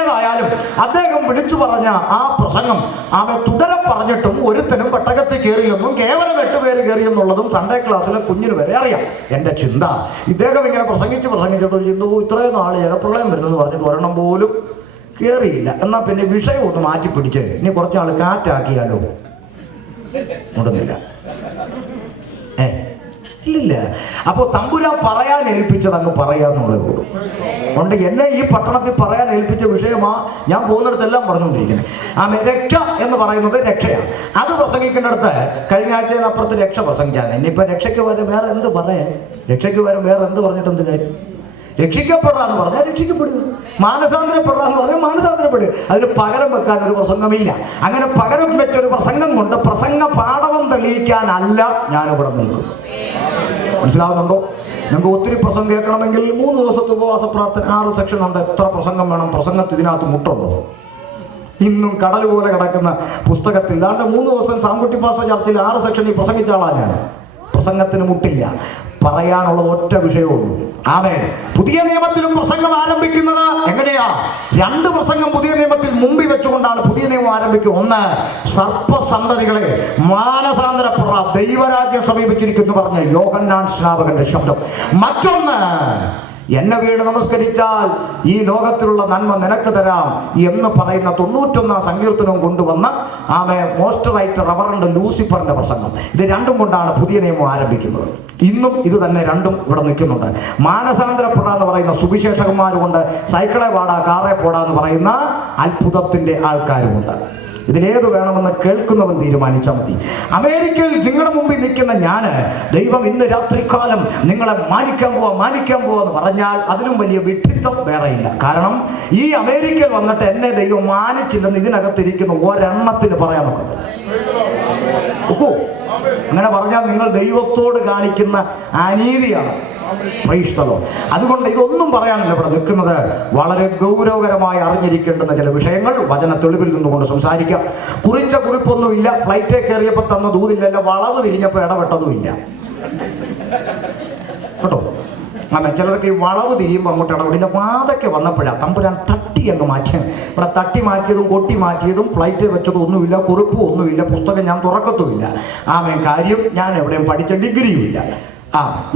ഏതായാലും അദ്ദേഹം വിളിച്ചു പറഞ്ഞ ആ പ്രസംഗം അവൻ തുടരെ പറഞ്ഞിട്ടും ഒരുത്തനും പെട്ടകത്തിൽ കയറില്ലെന്നും കേവലം 8 പേര് കയറിയെന്നുള്ളതും സൺഡേ ക്ലാസ്സിലെ കുഞ്ഞിന് വരെ അറിയാം. എൻ്റെ ചിന്ത, ഇദ്ദേഹം ഇങ്ങനെ പ്രസംഗിച്ചിട്ട് ഒരു ചിന്ത, ഇത്രയും നാൾ ജലപ്രളയം വരുന്നെന്ന് പറഞ്ഞിട്ട് ഒരെണ്ണം പോലും കയറിയില്ല. എന്നാൽ പിന്നെ വിഷയം ഒന്ന് മാറ്റി പിടിച്ച് ഇനി കുറച്ചാൾ കാറ്റാക്കിയാലോ? മുടുന്നില്ല. ഇല്ല. അപ്പോൾ തമ്പുരാൻ പറയാൻ ഏൽപ്പിച്ചത് അങ്ങ് പറയാന്നുള്ളതേ ഉള്ളൂ. അതുകൊണ്ട് എന്നെ ഈ പട്ടണത്തിൽ പറയാൻ ഏൽപ്പിച്ച വിഷയമാ ഞാൻ പോകുന്നിടത്തെല്ലാം പറഞ്ഞുകൊണ്ടിരിക്കുന്നത്. രക്ഷ എന്ന് പറയുന്നത് രക്ഷയാണ്. അത് പ്രസംഗിക്കേണ്ടടുത്ത് കഴിഞ്ഞ ആഴ്ചയിനപ്പുറത്ത് രക്ഷ പ്രസംഗിച്ചാണ്. ഇനിയിപ്പോൾ രക്ഷയ്ക്ക് വരെ വേറെ എന്ത് പറയാൻ? രക്ഷയ്ക്ക് വരെ വേറെ എന്ത് പറഞ്ഞിട്ട് എന്ത് കാര്യം? രക്ഷിക്കപ്പെടുക എന്ന് പറഞ്ഞാൽ രക്ഷിക്കപ്പെടുക, മാനസാന്തരപ്പെടുക എന്ന് പറഞ്ഞാൽ മാനസാന്തരപ്പെടുക. അതിന് പകരം വെക്കാൻ ഒരു പ്രസംഗമില്ല. അങ്ങനെ പകരം വെച്ചൊരു പ്രസംഗം കൊണ്ട് പ്രസംഗ പാഠവം തെളിയിക്കാനല്ല ഞാനിവിടെ നിൽക്കുന്നു. മനസ്സിലാവുന്നുണ്ടോ? നിങ്ങൾക്ക് ഒത്തിരി പ്രസംഗം കേൾക്കണമെങ്കിൽ 3 ദിവസത്തെ ഉപവാസ പ്രാർത്ഥന 6 സെക്ഷൻ ഉണ്ട്. എത്ര പ്രസംഗം വേണം? പ്രസംഗത്തിൽ ഇതിനകത്ത് മുട്ടുണ്ടോ? ഇന്നും കടൽ പോലെ കിടക്കുന്ന പുസ്തകത്തിൽ ദാണ്ട് 3 ദിവസം സാംകുട്ടി പാസ്റ്റർ ചർച്ചിൽ 6 സെക്ഷനിൽ പ്രസംഗിച്ച ആളാണ് ഞാൻ. പ്രസംഗത്തിന് മുട്ടില്ല. പറയാനുള്ളത് ഒറ്റ വിഷയമുള്ളൂ. ആമേൻ. പുതിയ നിയമത്തിലും പ്രസംഗം ആരംഭിക്കുന്നത് എങ്ങനെയാ? 2 പ്രസംഗം പുതിയ നിയമത്തിൽ മുമ്പിൽ വെച്ചുകൊണ്ടാണ് പുതിയ നിയമം ആരംഭിക്കുക. ഒന്ന്, സർപ്പസന്തതികളെ മാനസാന്തരപ്പെടുക, ദൈവരാജ്യം സമീപിച്ചിരിക്കുന്നു പറഞ്ഞ യോഹന്നാൻ സ്നാപകന്റെ ശബ്ദം. മറ്റൊന്ന്, എന്നെ വീട് നമസ്കരിച്ചാൽ ഈ ലോകത്തിലുള്ള നന്മ നിനക്ക് തരാം എന്ന് പറയുന്ന 91 സങ്കീർത്തനവും കൊണ്ടുവന്ന് മോസ്റ്റ് റൈറ്റ് റവറണ്ട് ലൂസിഫറിന്റെ പ്രസംഗം. ഇത് രണ്ടും കൊണ്ടാണ് പുതിയ നിയമം ആരംഭിക്കുന്നത്. ഇന്നും ഇത് തന്നെ രണ്ടും ഇവിടെ നിൽക്കുന്നുണ്ട്. മാനസാന്തരപ്പെടാ എന്ന് പറയുന്ന സുവിശേഷകന്മാരുമുണ്ട്, സൈക്കിളെ പാടാ കാറെ പോടാ എന്ന് പറയുന്ന അത്ഭുതത്തിന്റെ ആൾക്കാരുമുണ്ട്. ഇതിലേത് വേണമെന്ന് കേൾക്കുന്നവൻ തീരുമാനിച്ചാൽ മതി. അമേരിക്കയിൽ നിങ്ങളുടെ മുമ്പിൽ നിൽക്കുന്ന ഞാൻ, ദൈവം ഇന്ന് രാത്രികാലം നിങ്ങളെ മാനിക്കാൻ പോവാ എന്ന് പറഞ്ഞാൽ അതിലും വലിയ വിഡ്ഢിത്തം വേറെയില്ല. കാരണം ഈ അമേരിക്കയിൽ വന്നിട്ട് എന്നെ ദൈവം മാനിച്ചില്ലെന്ന് ഇതിനകത്തിരിക്കുന്ന ഒരെണ്ണത്തിന് പറയാൻ ഒക്കത്തില്ല. ഒക്കോ? അങ്ങനെ പറഞ്ഞാൽ നിങ്ങൾ ദൈവത്തോട് കാണിക്കുന്ന അനീതിയാണ്. അതുകൊണ്ട് ഇതൊന്നും പറയാനല്ല ഇവിടെ നിൽക്കുന്നത്. വളരെ ഗൗരവകരമായി അറിഞ്ഞിരിക്കേണ്ടുന്ന ചില വിഷയങ്ങൾ വചന തെളിവിൽ നിന്നുകൊണ്ട് സംസാരിക്കാം. കുറിച്ച കുറിപ്പൊന്നുമില്ല. ഫ്ലൈറ്റേ കയറിയപ്പോൾ തന്ന ദൂതില്ല, വളവ് തിരിഞ്ഞപ്പോൾ ഇടപെട്ടതും ഇല്ല കേട്ടോ. ചിലർക്ക് ഈ വളവ് തിരിയുമ്പോൾ അങ്ങോട്ട് ഇടപെടില്ല. വാതൊക്കെ വന്നപ്പോഴാണ് തമ്പുരാൻ തട്ടി അങ്ങ് മാറ്റിയത്. ഇവിടെ തട്ടി മാറ്റിയതും കൊട്ടി മാറ്റിയതും ഫ്ലൈറ്റ് വെച്ചതും ഒന്നുമില്ല, കുറിപ്പും ഒന്നുമില്ല, പുസ്തകം ഞാൻ തുറക്കത്തുമില്ല. കാര്യം ഞാൻ എവിടെയും പഠിച്ച ഡിഗ്രിയും ഇല്ല.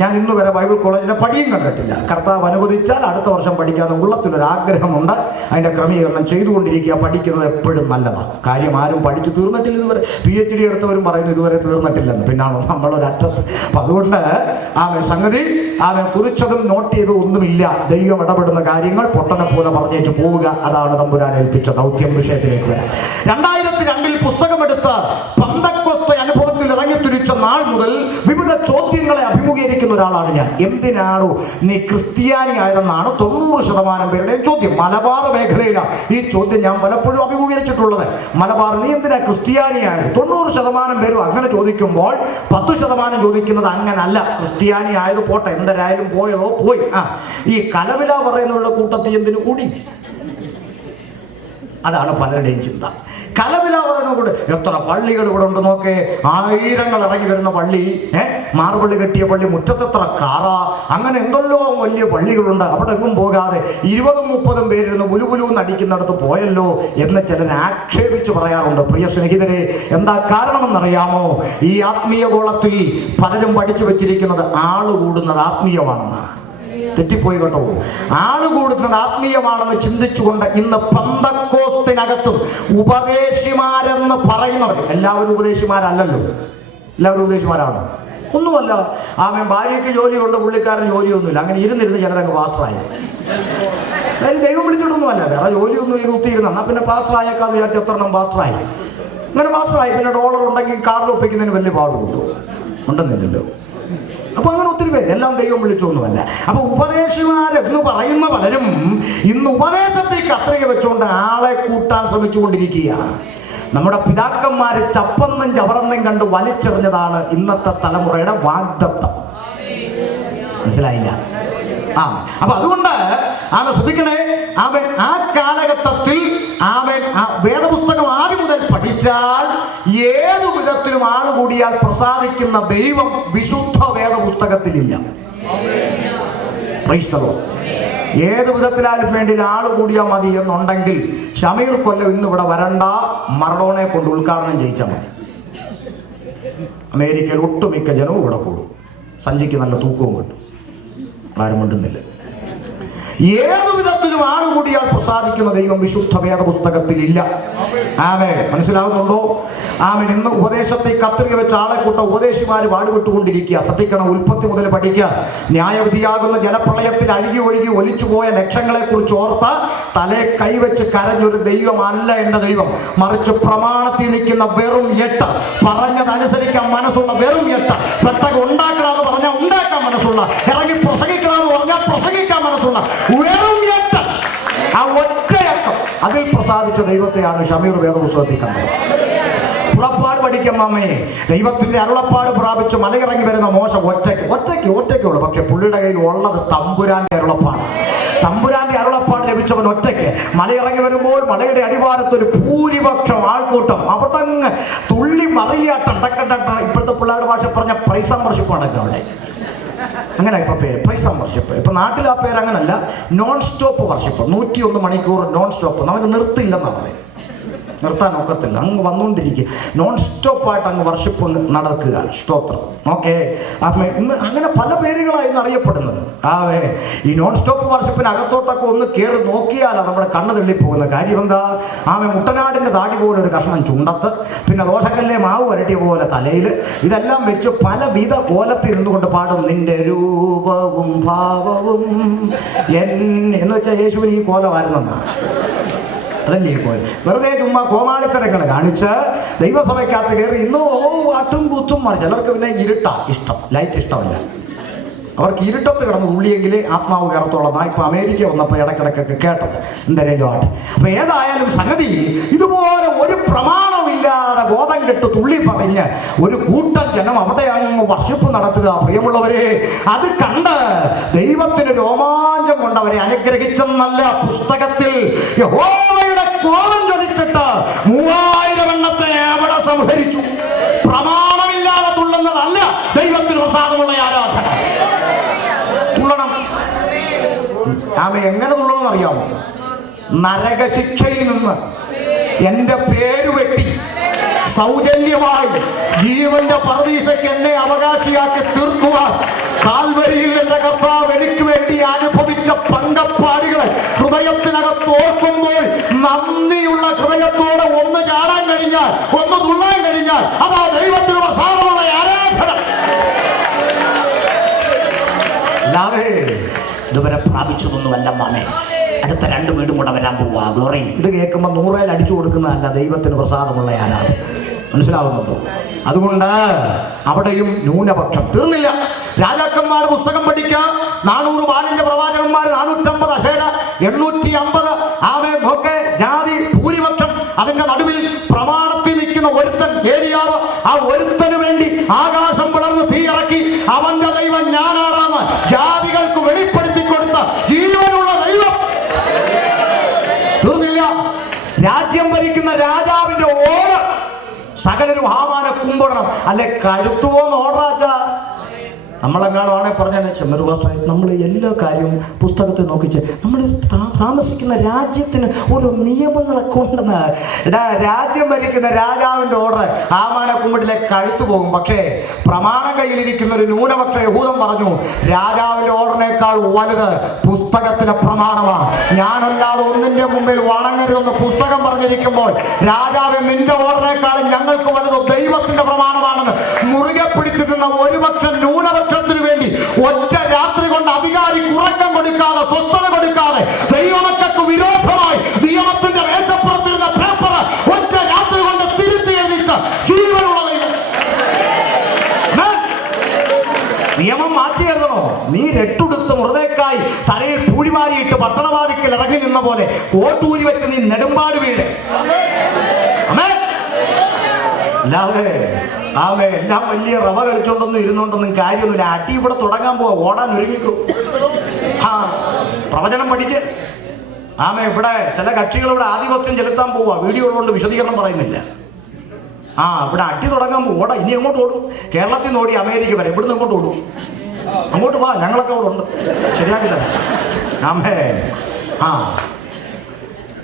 ഞാൻ ഇന്ന് വരെ ബൈബിൾ കോളേജിന്റെ പടിയും കണ്ടിട്ടില്ല. കർത്താവ് അനുവദിച്ചാൽ അടുത്ത വർഷം പഠിക്കാമെന്ന് ഉള്ളത്തിലൊരാഗ്രഹമുണ്ട്. അതിൻ്റെ ക്രമീകരണം ചെയ്തുകൊണ്ടിരിക്കുക. പഠിക്കുന്നത് എപ്പോഴും നല്ലതാണ്. കാര്യം ആരും പഠിച്ചു തീർന്നിട്ടില്ല ഇതുവരെ. PhD എടുത്തവരും പറയുന്നു ഇതുവരെ തീർന്നിട്ടില്ലെന്ന്. പിന്നാണോ നമ്മളൊരറ്റത്ത്. അപ്പം അതുകൊണ്ട് സംഗതി കുറിച്ചതും നോട്ട് ചെയ്തതും ഒന്നുമില്ല. ദൈവം ഇടപെടുന്ന കാര്യങ്ങൾ പൊട്ടനെ പോലെ പറഞ്ഞേച്ച് പോവുക. അതാണ് തമ്പുരാൻ ഏൽപ്പിച്ച ദൗത്യം. വിഷയത്തിലേക്ക് വരാം. 2002 പുസ്തകമെടുത്ത് പന്തക്കോസ്ത അനുഭവത്തിൽ ഇറങ്ങിത്തിരിച്ച നാൾ മുതൽ വിവിധ ചോദ്യങ്ങളെ അഭിമുഖീകരിക്കുന്ന ഒരാളാണ് ഞാൻ. എന്തിനാണോ നീ ക്രിസ്ത്യാനി ആയതെന്നാണ് 90% പേരുടെയും ചോദ്യം. മലബാർ മേഖലയിലാണ് ഈ ചോദ്യം ഞാൻ പലപ്പോഴും അഭിമുഖീകരിച്ചിട്ടുള്ളത്. മലബാർ നീ എന്തിനാ ക്രിസ്ത്യാനി ആയത്? 90% പേരും അങ്ങനെ ചോദിക്കുമ്പോൾ 10% ചോദിക്കുന്നത് അങ്ങനല്ല, ക്രിസ്ത്യാനി ആയത് പോട്ടെ, എന്തരായാലും പോയതോ പോയി. ഈ കലവില പറയുന്നവരുടെ കൂട്ടത്തിൽ എന്തിനു കൂടി? അതാണ് പലരുടെയും ചിന്ത. കലവില പറയുന്ന കൂടെ എത്ര പള്ളികൾ ഇവിടെ ഉണ്ട് നോക്കേ. 1000 ഇറങ്ങി വരുന്ന പള്ളി, മാർബിള് കെട്ടിയ പള്ളി, മുറ്റത്തെത്ര കാറ, അങ്ങനെ എന്തെല്ലോ വലിയ പള്ളികളുണ്ട്. അവിടെ എങ്ങും പോകാതെ 20-30 പേരിരുന്ന് ബുലുബുലൂന്ന് അടിക്കുന്നിടത്ത് പോയല്ലോ എന്ന് ചിലർ ആക്ഷേപിച്ച് പറയാറുണ്ട്. പ്രിയ സ്നേഹിതരെ, എന്താ കാരണമെന്നറിയാമോ? ഈ ആത്മീയ ഗോളത്തിൽ പലരും പഠിച്ചു വെച്ചിരിക്കുന്നത് ആള് കൂടുന്നത് ആത്മീയമാണെന്ന്. തെറ്റിപ്പോയി കേട്ടോ. ആള് കൂടുന്നത് ആത്മീയമാണെന്ന് ചിന്തിച്ചുകൊണ്ട് ഇന്ന് പെന്തക്കോസ്തിനകത്തും ഉപദേശിമാരെന്ന് പറയുന്നവർ, എല്ലാവരും ഉപദേശിമാരല്ലല്ലോ. എല്ലാവരും ഉപദേശിമാരാണോ? ഒന്നുമല്ല. ഭാര്യയ്ക്ക് ജോലിയുണ്ട്, പുള്ളിക്കാരൻ ജോലിയൊന്നുമില്ല. അങ്ങനെ ഇരുന്നിരുന്ന് ചിലരങ്ങ് പാസ്റ്ററായി. കാര്യം ദൈവം വിളിച്ചിട്ടൊന്നുമല്ല, വേറെ ജോലിയൊന്നും കുത്തിയിരുന്ന. എന്നാൽ പിന്നെ പാസ്റ്ററായേക്കാന്ന് വിചാരിച്ച് എത്രണ്ണം പാസ്റ്ററായി. അങ്ങനെ പാസ്റ്ററായി. പിന്നെ ഡോളർ ഉണ്ടെങ്കിൽ കാറിൽ ഒപ്പിക്കുന്നതിന് വലിയ പാടുണ്ടോ? ഉണ്ടെന്നില്ലല്ലോ. അപ്പൊ അങ്ങനെ ഒത്തിരി പേര്, എല്ലാം ദൈവം വിളിച്ചൊന്നുമല്ല. അപ്പൊ ഉപദേശിമാരെന്ന് പറയുന്ന പലരും ഇന്ന് ഉപദേശത്തെ കത്രിക വെച്ചുകൊണ്ട് ആളെ കൂട്ടാൻ ശ്രമിച്ചുകൊണ്ടിരിക്കുകയാണ്. നമ്മുടെ പിതാക്കന്മാര് ചപ്പന്നും ചവറന്നും കണ്ട് വലിച്ചെറിഞ്ഞതാണ് ഇന്നത്തെ തലമുറയുടെ വാഗ്ദത്തം. മനസ്സിലായില്ല? അപ്പൊ അതുകൊണ്ട് അവൻ ശ്രദ്ധിക്കണേ, അവൻ ആ കാലഘട്ടത്തിൽ അവൻ വേദപുസ്തകം ആദ്യം മുതൽ പഠിച്ചാൽ ഏതു വിധത്തിലും ആളുകൂടിയാൽ പ്രസാദിക്കുന്ന ദൈവം വിശുദ്ധ വേദപുസ്തകത്തിലില്ല. Price the Lord. ഏത് വിധത്തിലായാലും വേണ്ടി ആൾ കൂടിയാൽ മതി എന്നുണ്ടെങ്കിൽ ഷമീർ കൊല്ലം ഇന്ന് ഇവിടെ വരണ്ട, മറഡോണയെ കൊണ്ട് ഉദ്ഘാടനം ചെയ്യിച്ചാൽ മതി. അമേരിക്കയിൽ ഒട്ടുമിക്ക ജനവും ഇവിടെ കൂടും, സഞ്ചിക്ക് നല്ല തൂക്കവും കിട്ടും. ആരും മിണ്ടുന്നില്ല. ഏതു വിധത്തിലും ആളുകൂടിയാൽ പ്രസാദിക്കുന്ന ദൈവം വിശുദ്ധ വേദപുസ്തകത്തിലില്ല. ആമേൻ. മനസ്സിലാവുന്നുണ്ടോ? ആമേൻ. ഇന്ന് ഉപദേശത്തെ കത്രിക വെച്ച് ആളെ കൂട്ട ഉപദേശിമാര് പാടുപെട്ടുകൊണ്ടിരിക്കുക. ശ്രദ്ധിക്കണം, ഉൽപ്പത്തി മുതൽ പഠിക്കുക. ന്യായവിധിയാകുന്ന ജലപ്രളയത്തിൽ അഴുകി ഒഴുകി ഒലിച്ചുപോയ ലക്ഷങ്ങളെ കുറിച്ച് ഓർത്ത് തലേ കൈവച്ച് കരഞ്ഞൊരു ദൈവമല്ല എൻ്റെ ദൈവം, മറിച്ച് പ്രമാണത്തിൽ നിൽക്കുന്ന വെറും 8, പറഞ്ഞതനുസരിക്കാൻ മനസ്സുള്ള വെറും 8, പെട്ടകം ഉണ്ടാക്കണമെന്ന് പറഞ്ഞാൽ ഉണ്ടാക്കാൻ മനസ്സുള്ള, ഇറങ്ങി പ്രസംഗിക്കണമെന്ന് പറഞ്ഞാൽ പ്രസംഗിക്കാൻ മനസ്സുള്ള വെറും 8, ആ ഒറ്റയക്കം, അതിൽ പ്രസാദിച്ച ദൈവത്തെയാണ് ഷമീർ വേദപുസ്തകത്തിൽ കണ്ടത്. പുറപ്പാട് പഠിക്കാം അമ്മേ. ദൈവത്തിന്റെ അരുളപ്പാട് പ്രാപിച്ച് മലയിറങ്ങി വരുന്ന മോശ ഒറ്റയ്ക്കുള്ളൂ. പക്ഷെ പുള്ളിയുടെ കയ്യിൽ ഉള്ളത് തമ്പുരാന്റെ അരുളപ്പാട്. തമ്പുരാന്റെ അരുളപ്പാട് ലഭിച്ചവൻ ഒറ്റയ്ക്ക് മലയിറങ്ങി വരുമ്പോൾ മലയുടെ അടിവാരത്ത് ഒരു ഭൂരിപക്ഷം ആൾക്കൂട്ടം അവിടങ്ങ് തുള്ളി മറിയാട്ടം. ഇപ്പോഴത്തെ പിള്ളേരുടെ ഭാഷ പറഞ്ഞ പ്രൈസ് ആൻഡ് വർഷിപ്പ് നടക്കുക അവിടെ. അങ്ങനെ ഇപ്പൊ പേര് പ്രൈസ് ആൻഡ് വർഷിപ്പ്. ഇപ്പൊ നാട്ടിൽ ആ പേര് അങ്ങനല്ല, നോൺ സ്റ്റോപ്പ് വർഷിപ്പ്. 101 മണിക്കൂർ നോൺ സ്റ്റോപ്പ്. നമുക്ക് നിർത്തില്ലെന്നാണ് പറയുന്നത്. നിർത്താൻ ഒക്കത്തില്ല, അങ്ങ് വന്നുകൊണ്ടിരിക്കുക. നോൺ സ്റ്റോപ്പായിട്ട് അങ്ങ് വർഷിപ്പ് നടക്കുക. സ്തോത്രം. ഓക്കെ. ഇന്ന് അങ്ങനെ പല പേരുകളായിരുന്നു അറിയപ്പെടുന്നത്. ഈ നോൺ സ്റ്റോപ്പ് വർഷിപ്പിന് അകത്തോട്ടൊക്കെ ഒന്ന് കയറി നോക്കിയാലാണ് നമ്മുടെ കണ്ണ് തള്ളിപ്പോകുന്നത്. കാര്യം എന്താ? മുട്ടനാടിൻ്റെ താടി പോലെ ഒരു കഷ്ണം ചുണ്ടത്ത്, പിന്നെ ദോശക്കല്ലെ മാവ് വരട്ടിയ പോലെ തലയിൽ, ഇതെല്ലാം വെച്ച് പലവിധ കോലത്തിൽ ഇരുന്നുകൊണ്ട് പാടും നിന്റെ രൂപവും ഭാവവും എന്ന് വെച്ചാൽ യേശുവിന് ഈ കോലമായിരുന്നെന്നാണ്. അതല്ലേ കോലം. വെറുതെ ചുമ്മാ കോമാളിത്തരങ്ങൾ കാണിച്ച് ദൈവസഭയ്ക്കകത്ത് കയറി ഇന്ന് വാട്ടും കൂത്തും മാറി. ചിലർക്ക് പിന്നെ ഇരുട്ടാ ഇഷ്ടം, ലൈറ്റ് ഇഷ്ടമല്ല. അവർക്ക് ഇരുട്ടത്ത് കിടന്ന് തുള്ളിയെങ്കിലേ ആത്മാവ് കയറത്തോളം. ഇപ്പം അമേരിക്ക വന്നപ്പോൾ ഇടയ്ക്കിടയ്ക്കൊക്കെ കേട്ടത് എന്തെങ്കിലും ആട്ടെ. അപ്പം ഏതായാലും സംഗതി ഇതുപോലെ ഒരു പ്രമാണമില്ലാതെ ബോധം കെട്ട് തുള്ളി പറഞ്ഞ് ഒരു കൂട്ടം ജനം അവിടെ അങ്ങ് വർഷിപ്പ് നടത്തുക. പ്രിയമുള്ളവരെ, അത് കണ്ട് ദൈവത്തിന് രോമാഞ്ചം കൊണ്ടവരെ അനുഗ്രഹിച്ചെന്നല്ല, പുസ്തകത്തിൽ യഹോവയുടെ കോപം ജ്വലിച്ചിട്ട് 3000 എണ്ണത്തെ അവിടെ സംഹരിച്ചു. പ്രമാണമില്ലാതെ തുള്ളുന്നതല്ല ദൈവത്തിന് പ്രസാദമുള്ള ആരാധന. തുള്ളണം. എങ്ങനെ തുള്ളണം അറിയാമോ? നരകശിക്ഷയിൽ നിന്ന് എന്റെ പേര് വെട്ടി സൗജന്യമായി ജീവന്റെ പറുദീസയ്ക്ക് എന്നെ അവകാശിയാക്കി തീർക്കുവാൻ കാൽവരിയിൽ എന്റെ കർത്താവ് എനിക്ക് വേണ്ടി അനുഭവിച്ച പങ്കപ്പാടികളെ ഹൃദയത്തിനകത്ത് ഓർക്കുമ്പോൾ നന്ദിയുള്ള ഹൃദയത്തോടെ ഒന്ന് ചാടാൻ കഴിഞ്ഞാൽ, ഒന്ന് തുള്ളാൻ കഴിഞ്ഞാൽ, അതാ ദൈവത്തിന് പ്രസാദമുള്ള ആരാധന. അല്ലാതെ ഇതുവരെ പ്രാപിച്ചതൊന്നുമല്ല മാമേ. അടുത്ത 2 വീടും കൂടെ വരാൻ പോവാ. ഗ്ലോറി. ഇത് കേൾക്കുമ്പോൾ 100 അടിച്ചു കൊടുക്കുന്നതല്ല ദൈവത്തിന് പ്രസാദമുള്ള ആരാധന. മനസ്സിലാവുന്നുണ്ടോ? അതുകൊണ്ട് അവിടെയും ന്യൂനപക്ഷം തീർന്നില്ല. രാജാക്കന്മാരുടെ പുസ്തകം പഠിക്കുക. 400 ബാലിന്റെ പ്രവാചകന്മാർ, 450 അശേര, 850 ഒക്കെ ജാതി ഭൂരിപക്ഷം. അതിന്റെ നടുവിൽ പ്രമാണത്തിൽ നിൽക്കുന്ന ഒരുത്തൻ ഏലിയാവ്. ആ ഒരുത്തന് വേണ്ടി ആകാശം പിളർന്ന് തീയിറക്കി അവന്റെ ദൈവം ഞാനാടാന്ന് ജാതികൾക്ക് വെളിപ്പെടുത്തി കൊടുത്ത ജീവനുള്ള ദൈവം. തീർന്നില്ല. രാജ്യം ഭരിക്കുന്ന രാജാവിന്റെ ഓർഡർ സകലരും ഹാമാനെ കുമ്പിടണം, അല്ലെ കഴുത്തുപോന്ന് ഓർഡറാച്ചാ. നമ്മളെങ്ങാണോ പറഞ്ഞാൽ ഷമീർ പാസ്റ്റർ, നമ്മൾ എല്ലാ കാര്യവും പുസ്തകത്തിൽ നോക്കിച്ച് നമ്മൾ താമസിക്കുന്ന രാജ്യത്തിന് ഓരോ നിയമങ്ങളൊക്കെ ഉണ്ടെന്ന്. രാജ്യം ഭരിക്കുന്ന രാജാവിൻ്റെ ഓർഡർ ഹാമാനെ കുമ്പിടിലെ കഴുത്തു പോകും. പക്ഷേ പ്രമാണം കയ്യിലിരിക്കുന്ന ഒരു ന്യൂനപക്ഷ യഹൂദൻ പറഞ്ഞു, രാജാവിൻ്റെ ഓർഡറിനേക്കാൾ വലുത് പുസ്തകത്തിലെ പ്രമാണമാണ്. ഞാനല്ലാതെ ഒന്നിൻ്റെ മുമ്പിൽ വണങ്ങരുതെന്ന് പുസ്തകം പറഞ്ഞിരിക്കുമ്പോൾ രാജാവ് നിന്റെ ഓർഡറിനേക്കാളും ഞങ്ങൾക്ക് വലുത് ദൈവത്തിന്റെ പ്രമാണമാണെന്ന് മുറുകെ പിടിച്ചിരുന്ന ഒരുപക്ഷം ന്യൂനപക്ഷത്തിന് വേണ്ടി ഒറ്റ രാത്രി കൊണ്ട് അധികാരിക്ക് ഉറക്കം കൊടുക്കാതെ, സ്വസ്ഥത കൊടുക്കാതെ, ദൈവമക്കൾക്ക് വിരോധമായി നിയമത്തിന്റെ മേശപ്പുറത്തിരുന്ന പേപ്പർ ഒറ്റ രാത്രി കൊണ്ട് തിരുത്തി എഴുതിച്ച ജീവനുള്ള ദൈവം. നിയമം മാറ്റി എഴുതണോ? നീ രട്ടുടുത്ത് മുറുതേക്കായി തലയിൽ പൂഴിമാരിയിട്ട് പട്ടണവാതിക്കൽ ഇറങ്ങി നിന്ന പോലെ കോട്ടൂരി വെച്ച് നീ നെടുമ്പാട് വീട്. അല്ലാതെ ആമേ ഞാൻ വലിയ റവ കളിച്ചോണ്ടൊന്നും ഇരുന്നോണ്ടൊന്നും കാര്യമൊന്നുമില്ല. അടി ഇവിടെ തുടങ്ങാൻ പോവാ, ഓടാൻ ഒരുങ്ങിക്കും. പ്രവചനം പഠിക്ക്. ആമേ ഇവിടെ ചില കക്ഷികൾ ഇവിടെ ആധിപത്യം ചെലുത്താൻ പോവാ. വീഡിയോ ഉള്ളതുകൊണ്ട് വിശദീകരണം പറയുന്നില്ല. ഇവിടെ അടി തുടങ്ങാൻ ഓടാ. ഇനി എങ്ങോട്ട് ഓടും? കേരളത്തിൽ നിന്ന് ഓടി അമേരിക്ക വരെ. ഇവിടുന്ന് എങ്ങോട്ട് ഓടും? അങ്ങോട്ട് വാ, ഞങ്ങളൊക്കെ അവിടെ ഉണ്ട്, ശരിയാക്കി തരാം. ആമേ